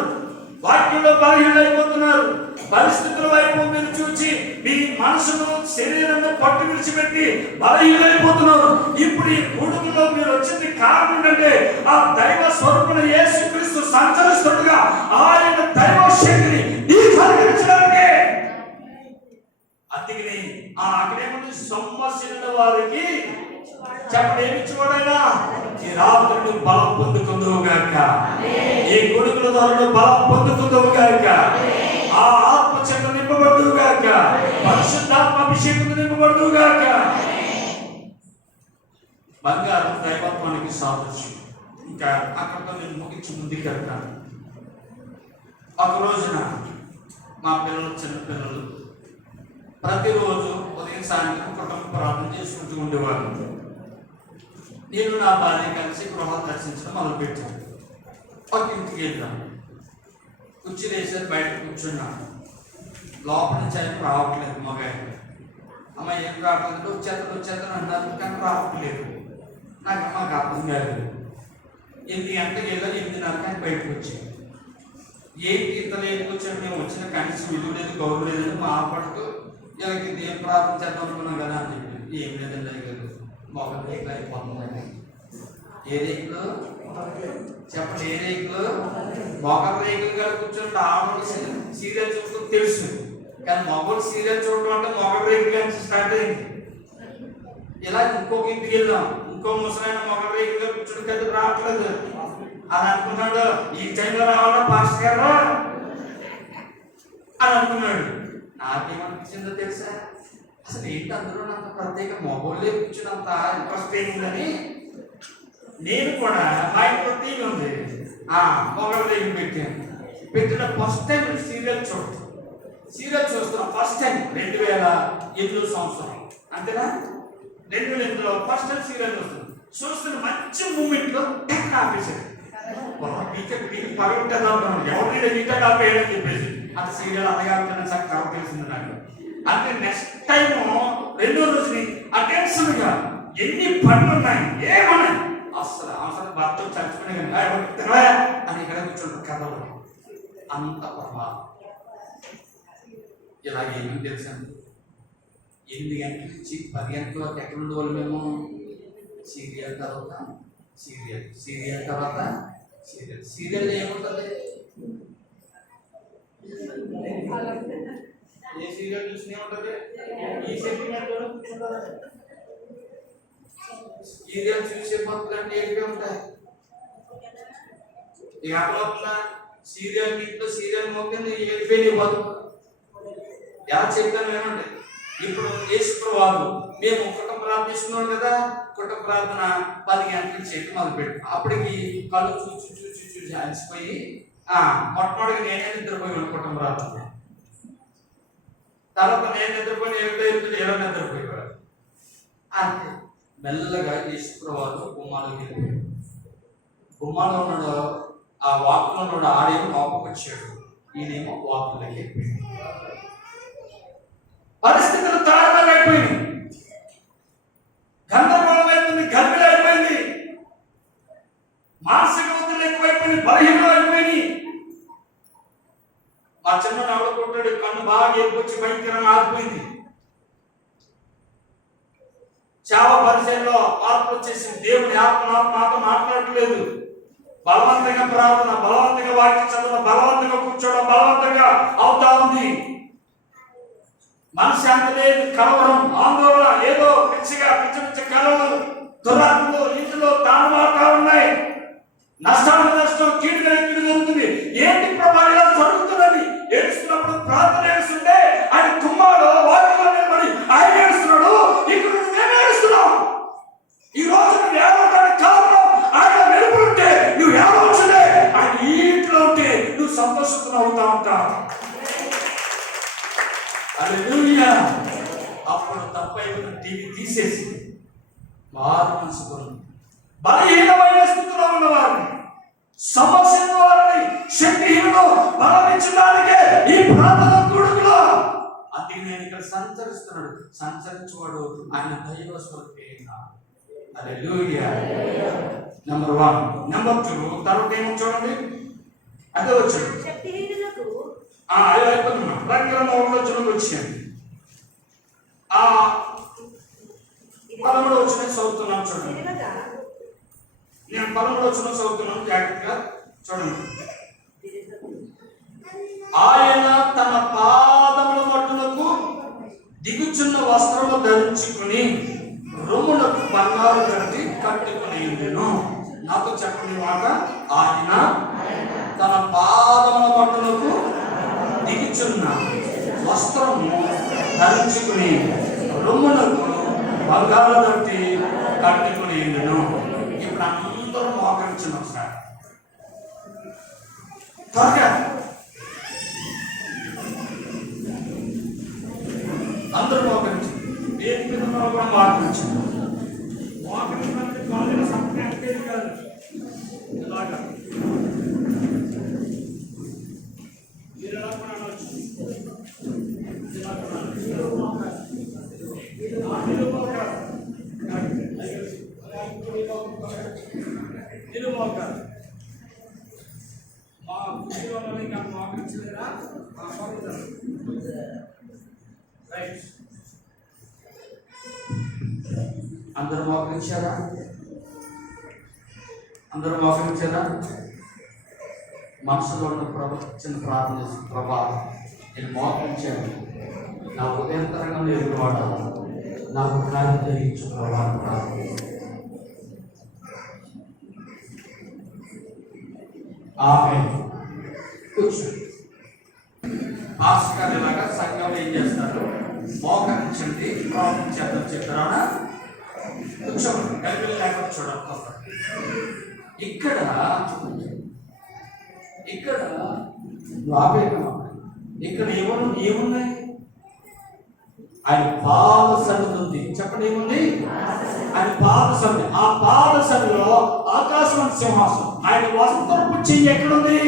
వాక్యంలో బలహీనైపోతున్నారు, పరిస్థితుల వైపు మీరు చూచి మీ మనసును శరీరాన్ని పట్టు విడిచిపెట్టి బలహీనైపోతున్నారు. ఇప్పుడు ఈ గూడుగులో మీరు వచ్చింది కారణం ఏంటంటే ఆ దైవ స్వరూపున యేసుక్రీస్తు సంచరిస్తుండగా ఆయన దైవ శక్తిని నీకు అనుగ్రహించడానికే. అందుకని అక్కడేముంది? సొమ్మసిల్ల వారికి చెప్పండి, ఏమిచ్చువాడైనా ఈ రాత్రులు బలం పొందుకుందువుగాక, ఈ గొడుగుల ద్వారా బలం పొందుకుందువుగాక, ఆ ఆత్మ చేత నింపబడుదువుగాక, పరిశుద్ధాత్మ అభిషేకం నింపబడుదువుగాక. బంగారం దైవత్వానికి సాదృశ్యం. ఇంకా అక్కడితో నేను ముగించి ముందుకు వెళ్తాను. ఒక రోజున మా పిల్లలు, చిన్న పిల్లలు ప్రతిరోజు ఉదయం సాయంత్రం కుటుంబ ప్రార్థన చేసుకుంటూ ఉండేవారు. నేను నా భార్య కలిసి గృహాలు దర్శించడం మొదలుపెట్టాను. ఒక ఇంటికి వెళ్ళాం, కుర్చీలు వేసారు, బయట కూర్చున్నాను. లోపల నుంచి ఆయన రావట్లేదు. మగాయన అమ్మ ఏం రావట్లేదు, వచ్చేస్తాను అన్నారు, కానీ రావట్లేదు. మాకు అర్థం కాలేదు. 8 గంటలకు వెళ్ళాలి, 8:30 ఆయన బయటకు వచ్చాను. ఏంటి ఇంత లేట్కి వచ్చాడు, మేము వచ్చిన కనీసం విలువ లేదు, గౌరవ లేదని మా పడుతూ వీళ్ళకి ఏం ప్రార్థన చేద్దాం అనుకున్నాం కదా అని చెప్పి, ఏం లేదండి అయ్యారు, మొగ రేకులు అయిపోతుందండి. ఏ రేకులు చెప్పండి, ఏ రేకులు? మొగ రేకులు గారు కూర్చొని ఆడవాళ్ళు సీరియల్ చూస్తూ తెలుసు, కానీ మగవాళ్ళు సీరియల్ చూడడం అంటే మొగ రేకులు అని స్టార్ట్ అయింది. ఇలా ఇంకొక ఇంటికి వెళ్దాం, ఇంకో ముసలైన మొగ రేకులు కూర్చొని కదా రావట్లేదు. అని అనుకున్నాడు, ఈ టైంలో రావాలా పాస్టర్ గారు అని అనుకున్నాడు. నాకేమనిపించిందో తెలుసా, అసలు ఏంటి అందులో నాకు ప్రత్యేక మొబైల్లే కూర్చున్నంత ఇంట్రెస్ట్ ఏముందని నేను కూడా మా ఇంట్లో టీవీ ఉంది, మొబైల్ రేపు పెట్టిన ఫస్ట్ టైం సీరియల్ చూస్తున్నాం. ఫస్ట్ టైం 2008 సంవత్సరం, అంతేనా? 2008లో ఫస్ట్ టైం సీరియల్ చూస్తున్న మంచి మూమెంట్లో టెక్ ఆపేసాడు. పగలటేదా ఎవరి ఈట కాపేయడం చెప్పేసి అంత సీరియల్ అన్నగారు చక్కగా తెలిసింది నాకు. అంటే నెక్స్ట్ టైం 2వ రోజుని అటెన్షన్గా ఎన్ని పనులు ఉన్నాయి, ఏమన్నాయి అసలు అవసరం భర్త చచ్చిపోయినా అని ఇక్కడ కూర్చోండి కథలు అంత ప్రభావం. ఇలాగేమని తెలుసండి, 8 గంటల నుంచి 10 గంటల వరకు ఎక్కడ ఉండేవాళ్ళు మేము? సీరియల్ తర్వాత సీరియల్ ఏముంటుంది? ఏ సీరియల్ చూసినా ఉంటుంది, ఈ సెంటిమెంట్ సీరియల్ చూసే మొత్తం అంటే ఏంటి ఉంటాయి. ఇక అట్లా సీరియల్ ఇంట్లో సీరియల్ మొత్తం వెళ్ళిపోయి బతుకు ఎలా చెప్తాను ఏమంటే, ఇప్పుడు యేసుప్రభువు మేము కుటుంబ ప్రార్థన చేసుకున్నాం కదా, కుటుంబ ప్రార్థన 10 గంటలకు చేయడం మొదలుపెట్టాం. అప్పటికి కళ్ళు చూసి అలసిపోయి మొట్టమొదటిగా నేనే నిద్రపోయాను కుటుంబ ప్రార్థన. తర్వాత నేను నిద్రపోయి ఏదో నిద్రపోయేవాడు. అంతే మెల్లగా యేసుప్రభువు గుమ్మాలోకి వెళ్ళిపోయాడు. గుమ్మాలో ఉన్నాడు, ఆ వాకులో ఉన్నాడు, ఆడేమో లోపలికి వచ్చాడు, ఈయనేమో వాకులోకి వెళ్ళిపోయాడు. పరిస్థితులు దారుణంగా అయిపోయింది, గందరగోళం అయిపోయింది, గర్భిణి అయిపోయింది, మానసిక ఒత్తిడి ఎక్కువైపోయింది, బలహీనం అయిపోయింది. మా చిన్న ఆవిడ కొట్టాడు, కన్ను బాగా ఎప్పుకొచ్చి భయంకరంగా ఆగిపోయింది. చావ పరిచయంలో మార్పు వచ్చేసింది. దేవుడి ఆత్మ నాతో మాట్లాడట్లేదు. బలవంతంగా ప్రార్థన, బలవంతంగా వాక్యం చదవడం, బలవంతంగా కూర్చోవడం, బలవంతంగా అవుతా ఉంది. మనశ్శాంతి లేదు, కలవరం, ఆందోళన, ఏదో పిచ్చి కలవలు, దురాత్మలు ఇంటిలో తానుమారుతా ఉన్నాయి. నష్టం కీడు జరుగుతుంది. ఏంటి ప్రభావం ఇలా జరుగుతున్నది? ఏడుస్తున్నప్పుడు ప్రార్థన ఏడుస్తుంటే ఆయన కుమ్మాడు వాటిలో నిలబడి ఆయన ఏడుస్తున్నాడు, ఇక్కడ మేము ఏడుస్తున్నాం. ఈ రోజు నువ్వు ఏడవడానికి కారణం ఆయన వెలుపులుంటే నువ్వు ఏడవచ్చులే, ఆయన ఈ ఇంట్లో ఉంటే నువ్వు సంతోషంతో అవుతా ఉంటావు. హల్లెలూయా. అప్పుడు తప్పైన టీవీ తీసేసి మారు మనసుతో బలహీనమైన స్థితిలో ఉన్నవారిని, సమస్యల వారిని, శక్తిహీనులు బలమించడానికే ఈ ప్రార్థన కూడుకులో. అందుకే నేను ఇక్కడ సంచరించువాడు ఆయన దైవ స్వరూపేణ. హల్లెలూయా. నెంబర్ 1. నెంబర్ 2 తర్వాత ఏమో చూడండి, అదే వచ్చాడు అయిపోతున్నా రంగుల మోడలోకి వచ్చాను. 13వ వచనం చదువుతున్నాను చూడండి. నేను 13వ వచనం చదువుతున్నాను, జాగ్రత్తగా చూడండి. ఆయన తన పాదముల మట్టునకు దిగుచున్న వస్త్రము ధరించుకుని రొమ్ములకు బంగారు కట్టి కట్టుకుని ఉండెను. నాతో చెప్పండి మాట. ఆయన తన పాదముల మట్టునకు దిగుచున్న వస్త్రము ధరించుకుని రొమ్మునకు బంగారు కట్టి కట్టుకుని ఉండెను. ఇప్పుడు అందరూ మోకరించిన ఒకసారి త్వరగా అందరూ మోకరించారు. వేదిక మీద కూడా మోకరించారు. మోకరించడానికి ఇలాగా మీరు ఎలా కూడా అనవచ్చు. నిలుమోకాలు మా కుటుంబంలోని మోకరించలేరా రైట్. అందరూ మోకరించారా? అందరూ మోకరించారా? మనసులో ఉన్న చిన్న ప్రార్థన చేసి, ప్రభా నేను మోకరించాను, నా ఉదయంతరంగా ఎదురువాడ నాకు కార్యం జరిగించు ప్రభా అని ప్రార్థన చేశాను. ఆమేన్. కూర్చోండి. పాస్టర్ ఇలాగా సంఘంలో ఏం చేస్తారు? మోకరించండి, ప్రార్థన చేద్దాం చెప్తారా? కూర్చోండి. బైబిల్ లేకపోతే చూడకపోతే ఇక్కడ ఇక్కడ ఏమున్నాయి? ఆయన పాద సన్నిధి ఉంది. చెప్పండి, ఏముంది? ఆయన పాద సన్నిధి. ఆ పాద సన్నిధిలో ఆకాశం సింహాసనం. ఆయన వస్త్రపు చెయ్యి ఎక్కడుంది?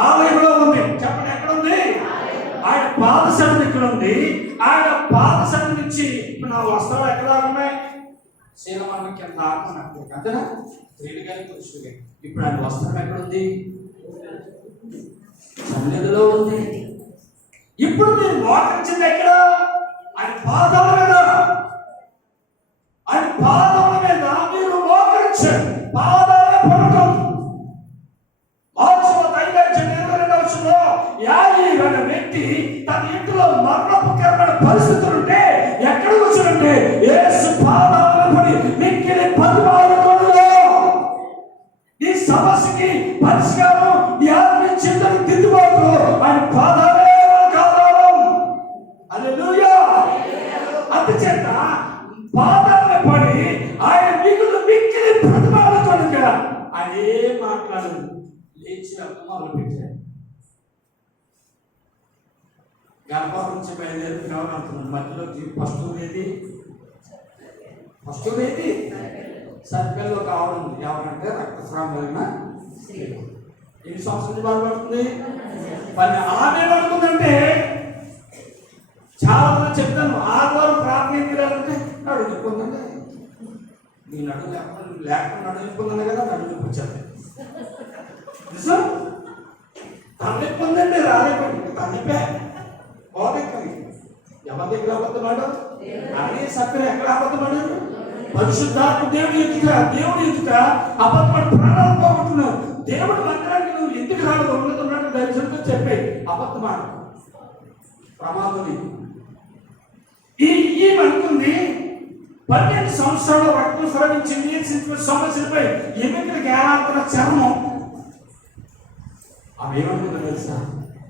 ఆలయంలో ఉంది. చెప్పండి, ఎక్కడుంది? ఆయన పాద సన్నిధి ఇక్కడ ఉంది. ఆయన పాద సన్నిధి నుంచి ఇప్పుడు నా వస్త్రాలు ఎక్కడ ఉన్నాయి? శీలమాన కింద ఆకున్నట్టు అంతేనా? స్త్రీలు కానీ పురుషులు కానీ. ఇప్పుడు ఆయన వస్త్రం ఎక్కడుంది? సన్నిధిలో ఉంది. ఇప్పుడు మీరు మోకరించింది ఎక్కడ? ఆయన పాదాల మీద. ఆయన పాదాల మీద మీరు మోకరించండి. పాదాలే పడటం. మార్చిన దైవజనుడు 22వ వచనంలో యాయీరు అనే వ్యక్తి తన ఇంటిలో మరణకరమైన పరిస్థితులుంటే ఎక్కడ కూర్చుంటే యేసు పాదాల పడి మిక్కిలి పదిమారుకొనులో నీ సమస్యకి పరిష్కారం, నీ ఆత్మీయ చింతకు దిద్దుబాటు ఆయన పాదాలే కారణం. హల్లెలూయా. అందుచేత పాదాల పడి ఆయన మిక్కిలి ప్రతిమారుకొనుగా ఆయన ఏం మాట్లాడదు. లేచి మొదలు పెట్టాడు. గర్భం నుంచి బయలుదేరి అంటున్నాడు. మధ్యలో ఫస్ట్ ఏది సర్కిల్లో కావడం. ఎవరంటే రక్తస్రావం కలిగిన ఎన్ని సంవత్సరాలు బాధపడుతుంది? ఆమె పడుతుందంటే చాలా మంది చెప్తాను. ఆదివారం ప్రార్థన చేయాలంటే నడుచుకుందండి. నీ నడుము లేకుండా నడుచుకుందని కదా నడుచుకొచ్చాను. నిజం తల్లిపోందండి. రాలేపండి తల్లిపే పోదెక్కడి ఎవరి దగ్గర అబద్ధమాడు? అనే సత్యం ఎక్కడ అబద్ధమాడారు? పరిశుద్ధాత్మ దేవుడు ఎదుట అబద్ధపడి ప్రాణాలు పోగొట్టున్నావు. దేవుడు మందిరానికి నువ్వు ఎందుకు రాదు? ఉన్నతున్నట్టు దర్శనంతో చెప్పే అబద్ధమాడు ప్రమాదం. ఈమెనుకుంది 12 సంవత్సరాలు రక్తం స్రవించింది. సమస్యలపై ఎన్నికలకి ఏమాత్రం చర్మం. ఆమె ఏమనుకుందో తెలుసా?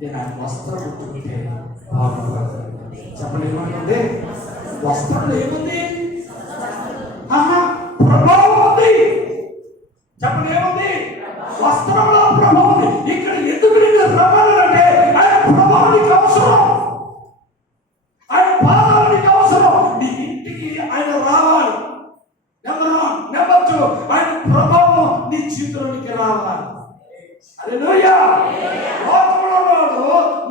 నేను ఆయన వస్త్రం ముట్టుకుంటే బాగుంటుంది. చెప్పండి, ఏమనుకుంది? వస్త్రంలో ఏముంది? ప్రభావం ఉంది. చెప్పండి, ఏముంది? వస్త్రంలో ప్రభావం ఉంది. ఇక్కడ ఎందుకు నిన్ను రమ్మాలంటే ఆయన ప్రభావానికి అవసరం. ఆయన పాదానికి అవసరం. నీ ఇంటికి ఆయన రావాలి. నెంబర్ 2 ఆయన ప్రభావం నీ జీవితంలోనికి రావాలి. హల్లెలూయా. లోకంలో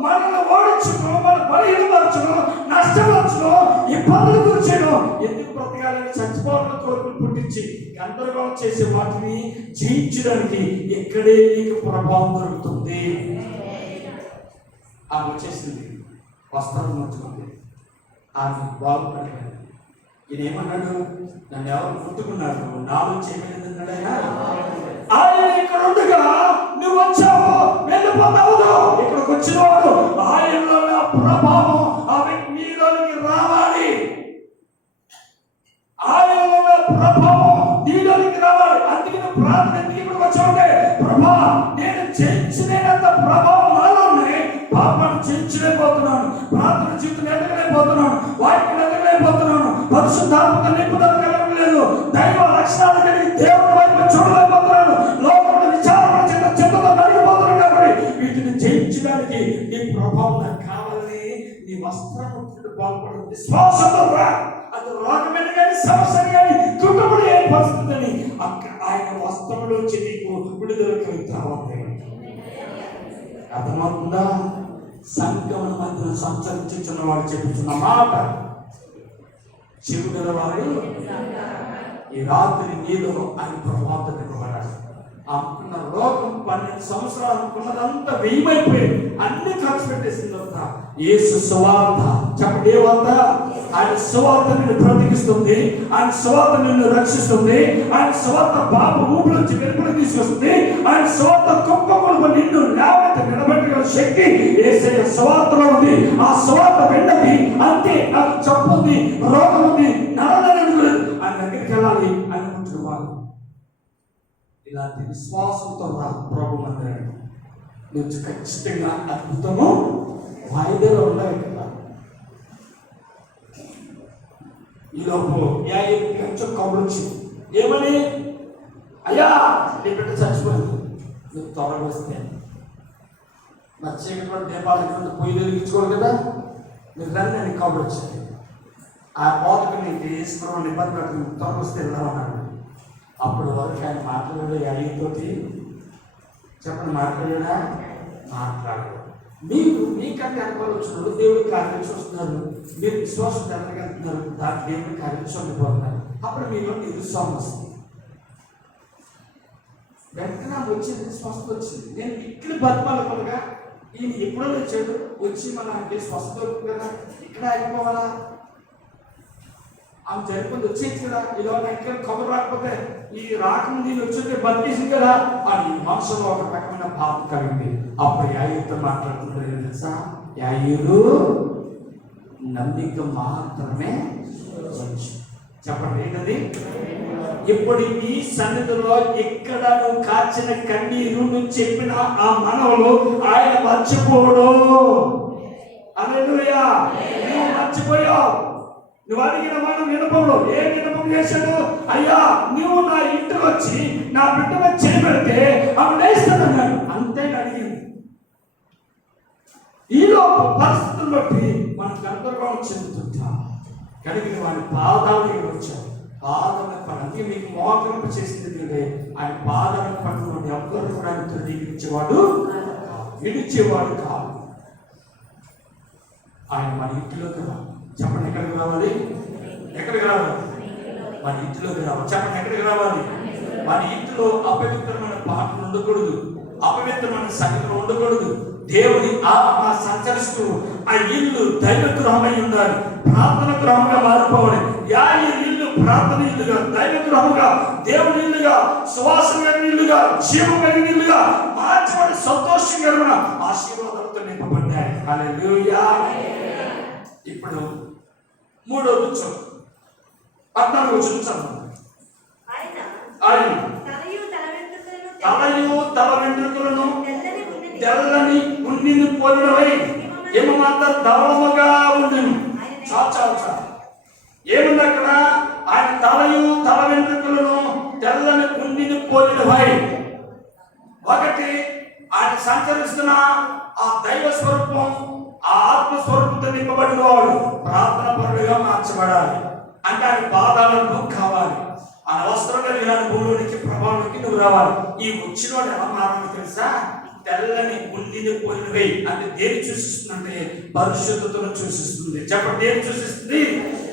మనల్ని ఓడించును, మన బలహీనపరచును, నష్టపరచును, ఇబ్బందులు గురించేను, ఎందుకు బ్రతకాలని చచ్చిపోవాలని కోరికలు పుట్టించి గందరగోళం చేసే వాటిని జయించడానికి ఇక్కడే నీకు ప్రభావం దొరుకుతుంది. ఆమె వచ్చేసింది, వస్త్రం ముట్టుకుంది, ఆమె బాగుపడిపోయింది. ఈయన ఏమన్నాడు? నన్ను ఎవరు ముట్టుకున్నాడు? నాలో చేయలేదన్నాడు ఆయన. ఆయన ఇక్కడ ఉండగా నువ్వు వచ్చావు, వెళ్ళిపోతావు. ఇక్కడికి వచ్చినవాడు ఆయనలో ప్రభావం అవి నీలోనికి రావాలి. ఆయనలో ప్రభావం నీలోనికి రావాలి. అందుకే నువ్వు ప్రార్థన ఎందుకు ఇక్కడికి వచ్చావుంటే, ప్రభా నేను జయించలేనంత ప్రభావం నాలో ఉన్నాయి. పాపాన్ని జయించలేకపోతున్నాను, ప్రార్థన జీవితం ఎదగలేకపోతున్నాను, వాక్యం ఎదగలేకపోతున్నాను, పరిశుద్ధాత్మక నింపుదల కలగలేదు, దైవ లక్షణాలు కలిగి దేవుడి వైపు చూడలేకపోతున్నాను, లోకంలో విచారణ చెత్తతో నలిగిపోతున్నాను. కాబట్టి వీటిని జయించడానికి నీ ప్రభావం నాకు కావాలని నీ వస్త్రం బాగుపడదు. విశ్వాసంతో రా. అది రోగమైన కానీ సమస్య కానీ కుటుంబంలో ఏ పరిస్థితి అని ఆయన సమస్తములోంచి నీకు విడుదల కలుగుతా ఉంది. అర్థమవుతుందా? సంఘముల మధ్యన సంచరించుచున్న వాడు చెబుతున్న మాట చెవుగల వాడు ఈ రాత్రి నీలో అని ప్రభావం ఇవ్వబడాలి. అనుకున్న లోకం 12 సంవత్సరాలు అనుకున్నదంతా వెయ్యమైపోయింది, అన్ని ఖర్చు పెట్టేసిందంతా. యేసు సువార్త చెప్పండి, ఏ వార్త? ఆయన సువార్త నిన్ను బ్రతికిస్తుంది, ఆయన సువార్త నిన్ను రక్షిస్తుంది, ఆయన సువార్త పాప ఊపిరి నుంచి వెలుపలికి తీసుకొస్తుంది, ఆయన సువార్త కుప్పకొలుపు నిన్ను లేవనెత్తి నిలబెట్టగల శక్తి యేసయ్య సువార్తలో ఉంది. ఆ సువార్త విన్నది అంతే, నాకు జబ్బు ఉంది, రోగం ఉంది, నడవలేదు, ఆయన దగ్గరికి వెళ్ళాలి అనుకుంటున్నాను. ఇలాంటి విశ్వాసంతో రా ప్రభు మందిరానికి. నువ్వు ఖచ్చితంగా అద్భుతము వాయిదాలో ఉండాలి కదా. ఈలోపు కొంచెం కబురు వచ్చింది. ఏమని? అయ్యా నీ బిడ్డ చచ్చిపోయింది, నువ్వు త్వరగా వస్తే మరి చీకటి దీపాలు పొయ్యి వెలిగించుకోవాలి కదా, మీరు దాన్ని నేను కబురు వచ్చింది. ఆ బోధకు నీకు ఈశ్వరం ఇబ్బంది పెట్టింది, త్వరగా వస్తే వెళ్దామన్నాడు. అప్పుడు వరకు ఆయన మాట్లాడాడు అయ్యతోటి. చెప్పండి, మాట్లాడా? మాట్లాడు. మీరు మీకంటే అనుభవం వచ్చినప్పుడు దేవుడి కార్యం చూస్తున్నారు, మీరు విశ్వాసం జరగలుగుతున్నారు, దాని దేవుడి కార్యం చూడబోతున్నారు. అప్పుడు మీలో నిరుత్సాహం వస్తుంది. వెంటనే వచ్చింది, స్వస్థత వచ్చింది. నేను ఇక్కడ బతిమాలగా ఈయన ఎప్పుడో వచ్చాడు, వచ్చి మనకి స్వస్థత దొరుకుతుంది కదా, ఇక్కడ అయిపోవాలా? ఆమె జరిపోతే వచ్చేది కదా, ఇలా ఇంకా కబురు రాకపోతే ఈ రాకముందు నేను వచ్చి బతికేసింది కదా అని మనసులో ఒక రకమైన భావం కలిగింది. అప్పుడు యాయూతో మాట్లాడుతున్నారు తెలుసా? యాయూరు నమ్మిక మాత్రమే చెప్పండి ఏంటది? ఇప్పుడు ఈ సన్నిధిలో ఇక్కడ నువ్వు కాచిన కన్నీరు, నువ్వు చెప్పిన ఆ మనవులు ఆయన మర్చిపోడు. హల్లెలూయా! నువ్వు మర్చిపోయావు. నువ్వు అడిగిన మనం వినపంలో ఏ వినపం చేశాడు? అయ్యా నువ్వు నా ఇంటికి వచ్చి నా బిడ్డ మీద చేయబెడితే ఆమె నేస్తానన్నాడు, అంతే అడిగింది. ఈలోపు పరిస్థితులను బట్టి మనం గందరగోళం చెందుతుంటాం. కడిగిన వాడి పాదాల దగ్గర వచ్చాం, పాదాల పని మీకు మోకరింప చేసింది. ఆయన పాదాల పనులు ఎవరు కూడా తృణీకరించేవాడు విడిచేవాడు కాదు. ఆయన మన ఇంటిలోకి రావాలి. చెప్పండి, ఎక్కడికి రావాలి? ఎక్కడికి రావాలి? మన ఇంటిలోకి రావాలి. చెప్పండి, ఎక్కడికి రావాలి? మన ఇంటిలో అపవిత్రమైన పాటలు ఉండకూడదు, అపవిత్రమైన సంగతులు ఉండకూడదు. దేవుడి ఆత్మ సంచరిస్తూ ఆ ఇల్లు దైవ గృహమై ఉండాలి, ప్రార్థన గృహంగా మారిపోవాలి. ఇల్లు ప్రార్థన ఇల్లుగా, దైవ గృహముగా, దేవుడి ఇల్లుగా, సువాసన కలిగిన ఇల్లుగా, జీవం కలిగిన ఇల్లుగా మార్చబడి సంతోషంగా ఆశీర్వాదాలతో నింపబడ్డాయి. హల్లెలూయా! ఇప్పుడు 3వ వచనం 14వ వచనం చదవండి. ఆయన తలయు తల వెంట్రుకలను తెల్లని ఉన్నిని పోలినవై ఏమంతా ధవళముగా ఉండెను. చాచా ఏముంది అక్కడ? ఆయన తలయు తల వెంట్రుకలను తెల్లని ఉన్నిని పోలినవై. ఒకటి, ఆయన సంచరిస్తున్న ఆ దైవ స్వరూపం, ఆ ఆత్మస్వరూపంతో నింపబడిన వాడు ప్రార్థన పరుడుగా మార్చబడాలి. అంటే ఆయన పాదాలను కావాలి, ఆయన వస్త్రం కలిగిన భూమిలోనికి ప్రభావానికి నువ్వు రావాలి. ఈ వచ్చిన వాడు ఎలా మారాలో తెలుసా? తెల్లని ఉండిని పోయినవై అంటే దేని సూచిస్తుందంటే పరిశుద్ధతను సూచిస్తుంది. చెప్పండి, దేని సూచిస్తుంది?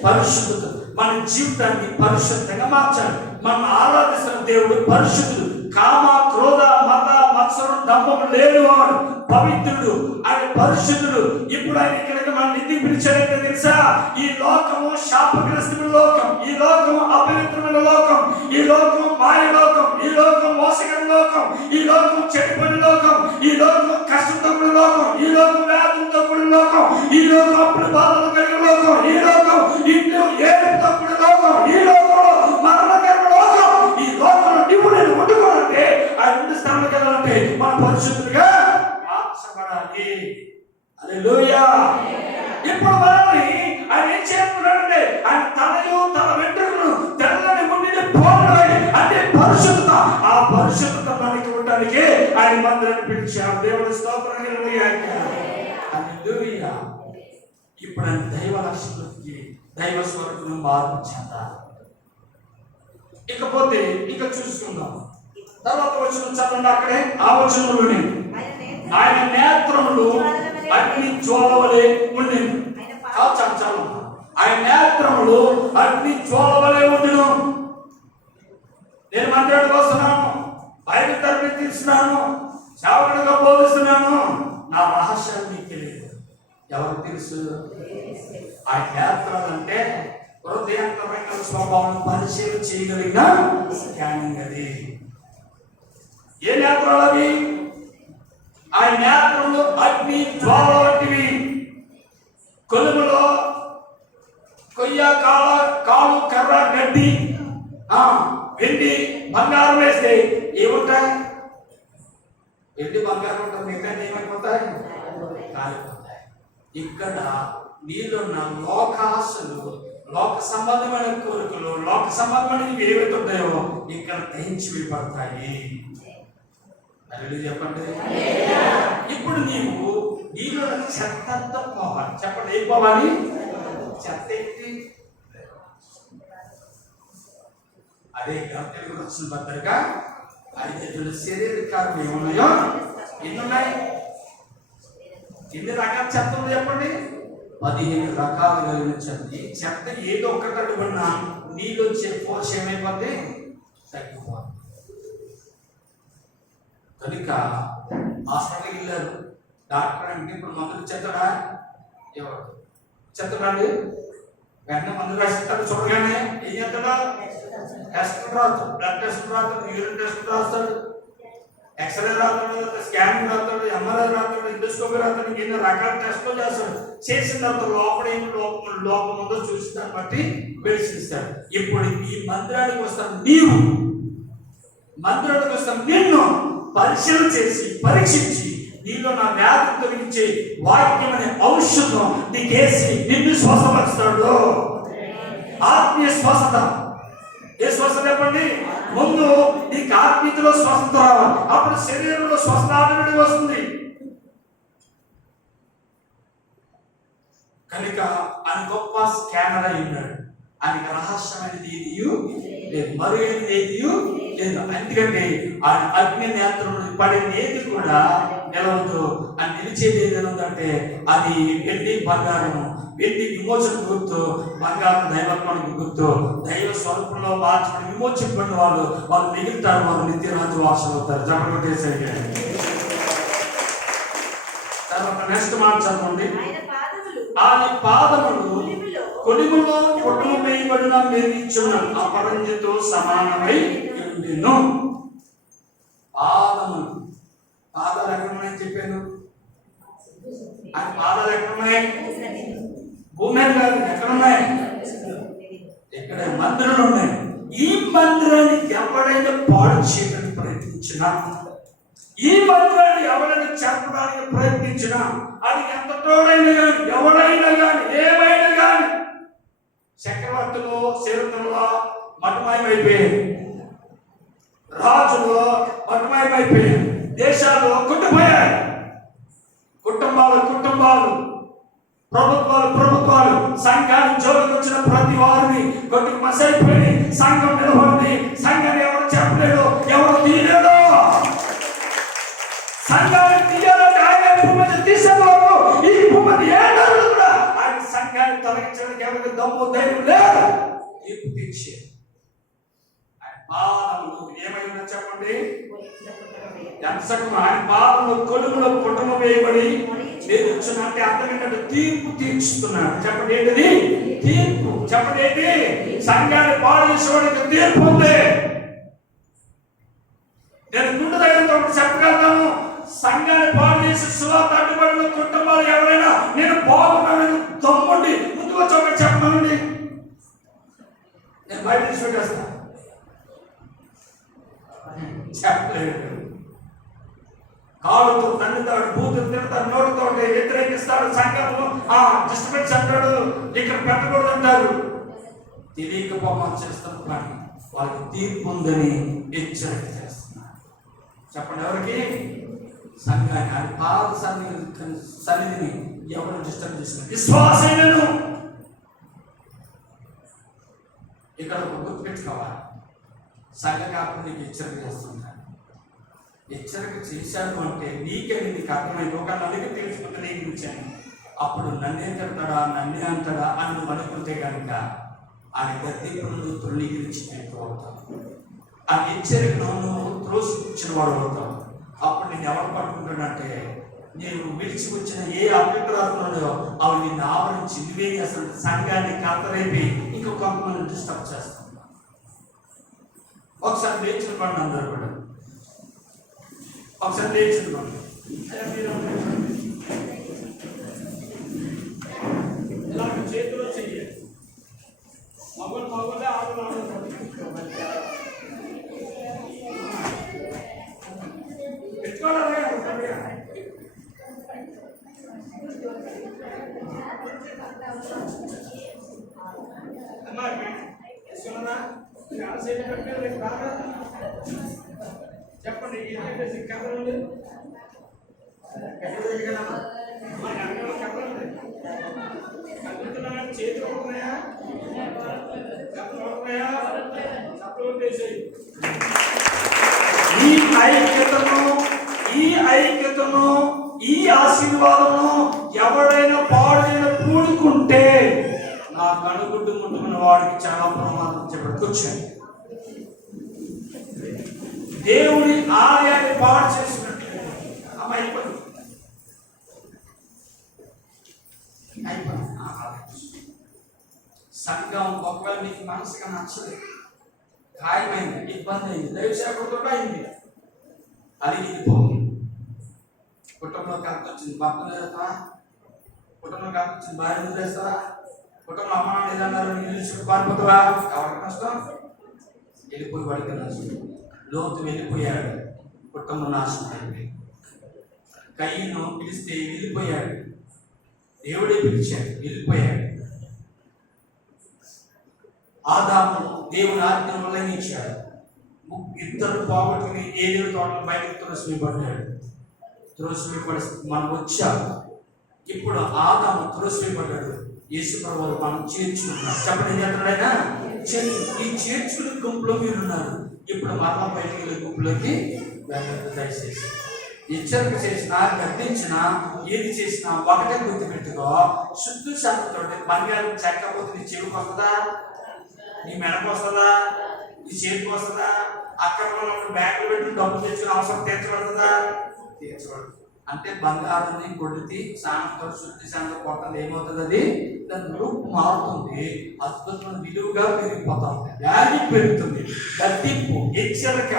పరిశుద్ధత. మన జీవితాన్ని పరిశుద్ధంగా మార్చాలి. మనం ఆరాధిస్తున్న దేవుడు పరిశుద్ధుడు, కామ క్రోధ మత మత్సరం దంభము లేనివాడు, పవిత్రుడు, ఆయన పరిశుద్ధుడు. ఇప్పుడు ఆయన ఇక్కడికి మన నిధి పిలిచాడంటే తెలుసా? ఈ లోకము శాపగ్రస్తమైన లోకం, ఈ లోకము అపవిత్రమైన లోకం, ఈ లోకం మాయ లోకం, ఈ లోకం మోసగల లోకం, ఈ లోకం చెడిపోయిన లోకం, ఈ లోకం కష్టంతో కూడిన లోకం, ఈ లోకం వ్యాధులతో కూడిన లోకం, ఈ లోకం అప్పుడు బాధలు కలిగిన లోకం, ఈ లోకం ఇంట్లో ఏడుతో కూడిన లోకం, ఈ లోకంలో మరణకరమైన లోకం. ఈ లోకంలో నువ్వు నేను వండుకోవాలంటే ఆయన ముందు స్థానంలోకి వెళ్ళాలంటే మన పరిశుద్ధులుగా మార్చబడాలి. హల్లెలూయా! ఇప్పుడు మనల్ని ఆయన ఏం చేస్తున్నాడంటే ఆయన తలయు తల వెంట్రుకలు తెల్లని ఉండిని పోలినవై అంటే పరిశుద్ధత. ఆ పరిశుద్ధత మనకి ఉండడానికి ఆయన మందిరాన్ని పిలిచాడు. దేవుడి స్తోత్రం. హల్లెలూయా! ఇప్పుడు ఆయన దైవ లక్షణాలకి దైవ స్వరూపం మార్పు చెందాలి. ఇకపోతే ఇక చూసుకుందాం. తర్వాత వచ్చిన చదవండి అక్కడే ఆ వచనంలోనే. ఆయన నేత్రములు అగ్ని జ్వాలవలే ఉండేను. చాలు చాలు. ఆయన నేత్రములు అగ్ని జ్వాలవలే ఉండెను. నేను మందిరానికి వస్తున్నాను, బైబిల్ తరబి తీస్తున్నాను, సేవకుడిగా బోధిస్తున్నాను, నా రహస్యాలు నీకు తెలియదు. ఎవరికి తెలుసు? ఆయన నేత్రాలు అంటే హృదయాంతరంగ స్వభావం పరిశీలన చేయగలిగిన స్కానింగ్ అది. ఏ నేత్రాలు అవి? ఆ నేత్రములు అగ్ని జ్వాల వంటివి. కొలుములో కొయ్య కాలు కర్ర గడ్డి వెండి బంగారం వేస్తే ఏముంటాయి? వెండి బంగారం ఉంటుంది, మిగతా ఏమైపోతాయి? కాలిపోతాయి. ఇక్కడ నీళ్ళున్న లోకాశలు, లోక సంబంధమైన కోరికలు, లోక సంబంధమైనవి ఏవైతే ఉంటాయో ఇక్కడ దహించి విడిపడతాయి. అది చెప్పండి. ఇప్పుడు నీవు నీలో చెత్త పోవాలి. చెప్పండి, ఏం పోవాలి? చెత్త ఏంటి? అదే తెలుగు వచ్చిన పత్రిక 5 శరీర కార్యం ఏమున్నాయో ఎన్ని ఉన్నాయి? ఎన్ని రకాల చెత్త ఉంది చెప్పండి? 15 రకాలు కలిగిన చెత్త. ఈ చెత్త ఏదో ఒక్కటి అడుగున్నా నీళ్ళు వచ్చే ఫోర్స్ ఏమైపోతే తగ్గిపోతుంది. కనుక హాస్పిటల్కి వెళ్ళారు, డాక్టర్ అంటే ఇప్పుడు మందులు చెత్తడా? ఎవరు చెత్తడా అండి? వెంటనే మందులు రాసిస్తాడు. చూడగానే ఏం చేస్తాడా? టెస్ట్ రాస్తాడు, బ్లడ్ టెస్ట్ రాస్తాడు, యూరిన్ టెస్ట్ రాస్తాడు, ఎక్స్రే రాస్తాడు, స్కానింగ్ రాస్తాడు, ఎంఆర్ఐ రాస్తాడు, ఎండోస్కోపీ రాస్తాడు, ఎన్నో రకాల టెస్టులు చేస్తాడు. చేసిన తర్వాత లోపల ఏమి లోపం ఉందో చూసి దాన్ని బట్టి మెడిసిన్ ఇస్తాడు. ఇప్పుడు ఈ మందిరానికి వస్తాను, నీవు మందిరానికి వస్తాను, నిన్ను పరిశీలన చేసి పరీక్షించి నీలో నా వ్యాధి తొలగించే వాక్యం అనే ఔషధం నీకేసి నిన్ను స్వస్థపరుస్తాడు. ఆత్మీయ స్వస్థత. ఏ స్వస్థత చెప్పండి? ముందు నీకు ఆత్మీయతలో స్వస్థత రావాలి, అప్పుడు శరీరంలో స్వస్థ వస్తుంది. కనుక ఆయన గొప్ప స్కానర్ అయి ఉన్నాడు. ఆయనకి రహస్యమైనది ఏది లేదు, మరుగైనది ఏది లేదు. ఎందుకంటే ఆయన అగ్ని నేత్రంలో పడిన ఏది కూడా నిలవదు. అని నిలిచేది ఏదైనా ఉందంటే అది వెండి బంగారము. వెండి విమోచన గుర్తు, బంగారం దైవత్వానికి గుర్తు. దైవ స్వరూపంలో మార్చుకుని విమోచింపడిన వాళ్ళు మిగులుతారు, వాళ్ళు నిత్యరాజు వాసన అవుతారు. జబర్దస్త్. తర్వాత నెక్స్ట్ మాట చదవండి. ఆయన పాదములు కొలిములో పొట్టులు వేయబడిన మెరిచున్న అపరంజితో సమానమై ఉండెను. పాదములు, పాదాలు ఎక్కడున్నాయని చెప్పాను? ఆయన పాదాలు ఎక్కడున్నాయి? భూమి కాదు, ఎక్కడున్నాయి? ఇక్కడ మందిరాలు ఉన్నాయి. ఈ మందిరాన్ని ఎవరైనా పాడు చేయడానికి ప్రయత్నించినా, ఈ మందిరాన్ని ఎవరైనా చెప్పడానికి ప్రయత్నించినా, అది ఎంత తోడైనా కానీ, ఎవరైనా కానీ, ఏమైనా కానీ, చక్రవర్తులు చరిత్రలో మటుమాయమైపోయాయి, రాజులు మటుమాయమైపోయాయి, దేశాలు కొట్టుపోయాయి, కుటుంబాలు, ప్రభుత్వాలు సంఘాన్ని జోలికి వచ్చిన ప్రతి వారిని కొట్టుకు మసైపోయి సంఘం నిలబడింది. సంఘాన్ని ఎవరు చెప్పలేడు, ఎవరు తీయలేడు. సంఘాన్ని తీయాలంటే ఆయన భూమిని తీసేవారు. ఈ భూమిని ఏడాడు కూడా ఆయన సంఘాన్ని తొలగించడానికి ఎవరికి దమ్ము ధైర్యం లేదు. తీర్పు తీర్చే ఆయన పాదములు ఏమైనా చెప్పండి? ఆయన పాదములు కొలుములో పుట్టము వేయబడి అంటే అర్థం ఏంటంటే తీర్పు తీర్చుతున్నాడు. చెప్పండి ఏంటిది? తీర్పు. చెప్పండి ఏంటి? సంఘాన్ని పాడు చేసేవాడికి తీర్పు ఉంది. నేను గుండె దగ్గరతో చెప్పగలుగుతాను, సంఘాన్ని పాడు చేసి సువార్త అడ్డుపడిన కుటుంబాలు ఎవరైనా నేను బాగున్నానని తమ్ముండి ముందుకు వచ్చి ఒకటి చెప్పనండి, నేను బయట తీసి పెట్టేస్తాను. చెప్పలేదు. కాళ్ళతో తండ్రితాడు, బూతులు తిడతాడు, నోటితో వ్యతిరేకిస్తాడు, సంఘంలో డిస్టర్బెన్స్ అంటాడు, ఇక్కడ పెట్టకూడదు అంటారు. తెలియక పాపం చేస్తున్న పని వాళ్ళకి తీర్పు ఉందని హెచ్చరిక చేస్తున్నారు. చెప్పండి ఎవరికి? సంఘాన్ని, ఆయన పాద సన్నిధిని ఎవరు డిస్టర్బ్ చేస్తున్నారు? విశ్వాసైనను. ఇక్కడ ఒక గుర్తు పెట్టుకోవాలి, సంఘ కాపుడు నీకు హెచ్చరిక చేస్తున్నారు. హెచ్చరిక చేశాడు అంటే నీకే నీకు అర్థమైంది. ఒక నలుగురికి తెలుసుకుంటే నీ గురించి అని అప్పుడు నన్నే తిడతాడా నన్నే అంటాడా అని నువ్వు అనుకుంటే కనుక ఆయన గద్దెప్పుడు తృణీకరించి పెడుతూ అవుతావు. ఆ హెచ్చరికను నువ్వు త్రోసిపుచ్చిన వాడు అవుతావు. అప్పుడు నేను ఎవరు పట్టుకుంటాడంటే నేను విడిచి వచ్చిన ఏ అభిప్రాయాలు అవి నిన్ను ఆవరించి నువ్వేం అసలు సంఘాన్ని కలతరేపి ఇంకో కొంతమంది డిస్టర్బ్ చేస్తాను. ఒకసారి లేచిన పండు అందరూ కూడా ఒకసారి లేచిన పండు ఇలా చేతిలో చెయ్యి మగలే ఆడు చెప్పండి చేతులు ఉన్నాయా ఈ ఐక్యతను ఈ ఆశీర్వాదము ఎవడైనా పాడైనా కూడుకుంటే నా కనుగుడ్డు ముట్టుకున్న వాడికి చాలా ప్రమాదం చెప్పాడు. కూర్చోండి. దేవుని ఆలయాన్ని పాడు చేసినట్టు అయిపోయింది. సంఘం ఒకవేళ నీకు మనసుగా నచ్చలేదు, ఖాయమైంది, ఇబ్బంది అయింది, దైవసేవకుడితో అయింది, అది వెళ్ళిపోయింది. కుటుంబంలో కరెక్ట్ వచ్చింది, భర్త చేస్తావా? కుటుంబంలో కరెక్ట్ వచ్చింది, భార్య చేస్తావా? కుటుంబంలో అమ్మ నాన్న ఏదన్నారు నిలుచుకు పారిపోతావా? ఎవరికి నష్టం? వెళ్ళిపోయి వాడికి నష్టం. లోతు వెళ్ళిపోయాడు, కుటుంబం నాశనం అయింది. కయ్యను పిలిస్తే వెళ్ళిపోయాడు, దేవుడే పిలిచాడు, వెళ్ళిపోయాడు. ఆదాము దేవుని ఆజ్ఞను ఉల్లంఘించాడు, ఇద్దరు పోగొట్టుకుని ఏదేడు తోటలు బయటకు త్రోసివేయబడ్డాడు. త్రోసివేయబడి మనం వచ్చాము. ఇప్పుడు ఆదాము త్రోసివేయబడ్డాడు, యేసు ప్రభువు మనం చేర్చుకున్నాడు. చెప్పండి ఎక్కడైనా ఈ చేర్చుకునే గుంపులో మీరు ఉన్నారు. ఇప్పుడు మరలా బయటకు వెళ్ళే గుంపులోకి వెళ్ళదు. దయచేసి హెచ్చరిక చేసినా గద్దించినా ఏది చేసినా ఒకటే గుర్తుపెట్టుకో, శుద్ధ శాంతితో బంగారం చెక్కపోతే నీ చెవికి వస్తుందా, నీ మెడకు వస్తుందా, నీ చేతికి వస్తుందా? అక్కడ బ్యాంకులు పెట్టి డబ్బులు తెచ్చుకుని అవసరం తీర్చబడుతుందా? తీర్చబడుతుంది. అంటే బంగారాన్ని కొడితే శాంతితో శుద్ధి శాంతి కొట్టలు ఏమవుతుంది? అది దాని రూపు మారుతుంది, అద్భుతమైన విలువగా పెరిగిపోతా ఉంటుంది, వాల్యూ పెరుగుతుంది. గద్దింపు హెచ్చరిక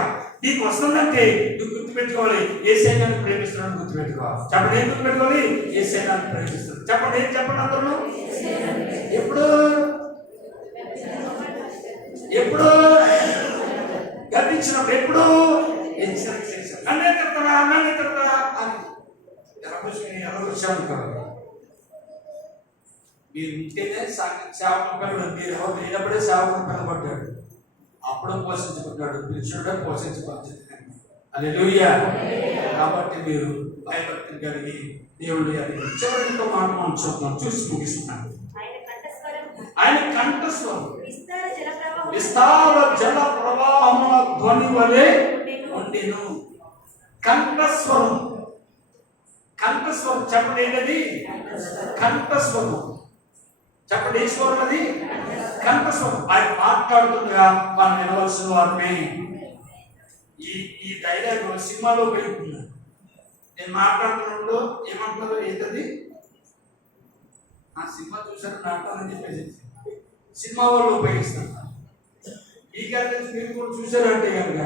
నీకు వస్తుందంటే నువ్వు గుర్తుపెట్టుకోవాలి, యేసయ్యను ప్రేమిస్తున్నాను గుర్తుపెట్టుకోవాలి. చెప్పండి, ఏం గుర్తుపెట్టుకోవాలి? యేసయ్యను ప్రేమిస్తున్నాడు. చెప్పండి, ఏం చెప్పండి అందరూ. ఎప్పుడు ఎప్పుడు గర్వించినప్పుడు, ఎప్పుడు హెచ్చరిక చేశారు. నన్నే తిడతారా నన్నే తిడతారా అని ఎలా కాదు. మీరు ఉంటేనే సేవకులు పిల్లలు, మీరు ఎవరు లేనప్పుడే సేవకులు పిల్లబడ్డాడు, అప్పుడు పోషించుకుంటాడు, పిలిచుడే పోషించబడుతుంది. హల్లెలూయా. కాబట్టి మీరు భయభక్తులు కలిగి దేవుడు చివరి ఇంకో మాట మనం చూద్దాం, చూసి ముగిస్తున్నాను. ఆయన కంఠస్వరం విస్తార జల ప్రవాహముల ధ్వని వలె ఉండెను. కంఠస్వరం, కంఠస్వరం చెప్పండి, ఏంటది? కంఠస్వరం చెప్పండి, ఏ స్వరం అది? కంఠస్వరం. ఆయన మాట్లాడుతుండగా మనం వినవలసిన వారిని. ఈ డైలాగ్ సినిమాలో పెరుగుతుంది. నేను మాట్లాడుతున్నప్పుడు ఏమంటారు, ఏంటది? ఆ సినిమా చూసారు నాటని చెప్పేసి సినిమా వాళ్ళు ఉపయోగిస్తారు. ఈ క్యారెక్టర్స్ మీరు కూడా చూసారంటే కనుక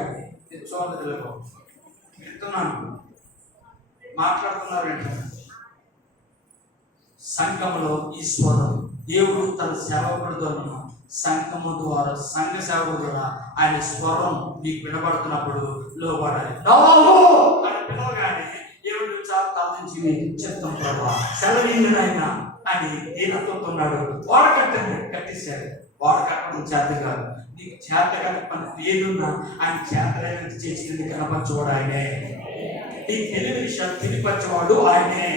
నేను చూడలేదు, వింటున్నాను, మాట్లాడుతున్నారంటే. సంఘంలో ఈశ్వరం దేవుడు తన సేవకుడితో సంఘము ద్వారా, సంఘ సేవకుడు ద్వారా ఆయన స్వరం మీకు వినబడుతున్నప్పుడు లోపడాలి. అని పిలవగానే దేవుడు చాలా తలదించి చెప్తాం, ప్రభా సెలవీయునైనా అని దీనత్తున్నాడు. వాడ కట్టండి, కట్టేశాడు. వాడ కట్టడం చేత కాదు, నీకు చేత కాని పని ఏదున్నా ఆయన చేతలైన చేసింది కనపరచేవాడు ఆయనే. నీకు తెలియని విషయాలు తెలియపరచేవాడు ఆయనే.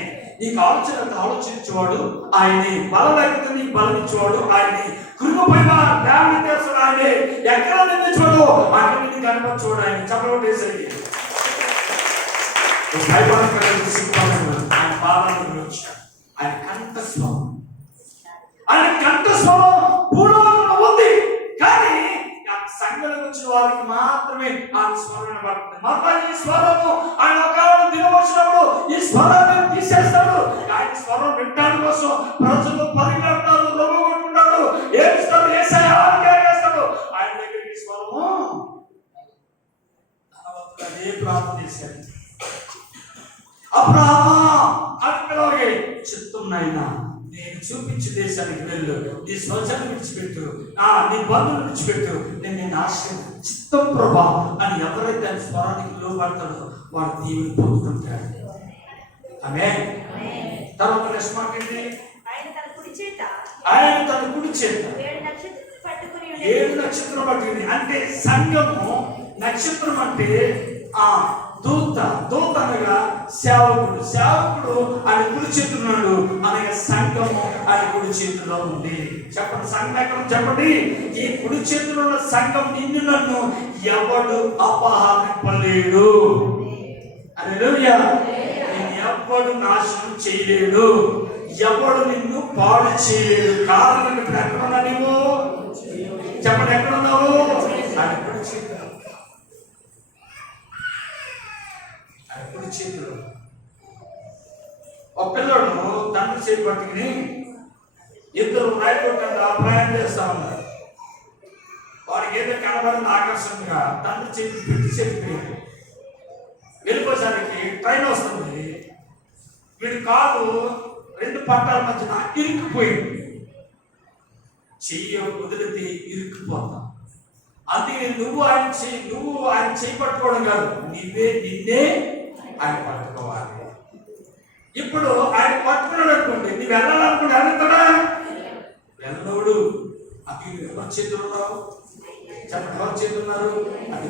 నీకు ఆలోచన ఆలోచించేవాడు ఆయనే. బలం లేకపోతే నీకు బలం ఇచ్చేవాడు ఆయనే. కృపపైన లేవనెత్తేస్తాడు ఆయనే. ఎక్కడ నిందించాడు అక్కడ నీకు కనపరచేవాడు ఆయన. చెప్పడం ఆయన పాదాలను వచ్చాడు. ఆయన కంఠస్వరం, ఆయన కంఠస్వరం భూలోకంలో ఉంది, కానీ ఆ సంఘం వచ్చిన వారికి మాత్రమే ఆ స్వరం వినబడుతుంది. మరలా ఈ స్వరము ఆయన ఒక దినం వచ్చినప్పుడు ఈ స్వరాన్ని తీసేస్తాడు. ఆయన స్వరం వినడానికి కోసం ప్రజలు పరిగెడతారు, రొమ్మగొట్టుకుంటారు, ఏడుస్తారు, ఏస్తాడు. ఆయన దగ్గరికి స్వరము అదే ప్రార్థన చేశాడు. అబ్రాహ్మా అని పిలవగే, చిత్తంనైనా నేను చూపించే దేశానికి వెళ్ళు, నీ స్వజనం విడిచిపెట్టు, నీ బంధువులు విడిచిపెట్టు, నేను ఆశ్రయం చిత్తం ప్రభా అని ఎవరైతే ఆయన స్వరానికి లోపడతాడో వాడు దీవుని పొందుతుంటాడు. ఆమేన్. తర్వాత నెక్స్ట్ మాట ఏంటి? ఆయన తన కుడి చేత 7 నక్షత్రం పట్టుకుని, అంటే సంఘము నక్షత్రం అంటే దూత అనగా సేవకుడు ఆయన కుడి చేతున్నాడు అనగా సంఘము ఆయన కుడి చేతిలో ఉంది. చెప్పండి, సంఘం ఎక్కడ చెప్పండి. ఈ కుడి చేతిలో ఉన్న సంఘం నిన్ను నన్ను ఎవడు అపహరింపలేడు. హల్లెలూయా. నిన్ను ఎవడు నాశనం చేయలేడు, ఎవడు నిన్ను పాడు చేయలేడు. కారణం ఇప్పుడు ఎక్కడున్నా నీవు? చెప్పండి, ఎక్కడున్నావు? ఆయన కుడి చేతిలో, కుడి చేతిలో. ఒక పిల్లడు తండ్రి చేతి పట్టుకుని ఇద్దరు రాయకుండా ప్రయాణం చేస్తా ఉన్నారు. వారికి ఏదో కనబడిన ఆకర్షణగా తండ్రి చేతి పెట్టి చెప్పిపోయింది. వెళ్ళిపోయేసరికి ట్రైన్ వస్తుంది, వీడి కాలు 2 పట్టాల మధ్యన ఇరుక్కుపోయింది. చెయ్యి వదిలితే ఇరుక్కుపోతా. అది నువ్వు ఆయన చేయి పట్టుకోవడం కాదు, నిన్నే ఆయన పట్టుకోవాలి. ఇప్పుడు ఆయన పట్టుకున్నాడు అనుకోండి, నువ్వు వెళ్ళాలనుకుంటే వెళ్తాడా? వెళ్ళనోడు. అది ఎవరి చేతులు ఉన్నావు? చెప్పండి, ఎవరి చేతులు ఉన్నారు? అది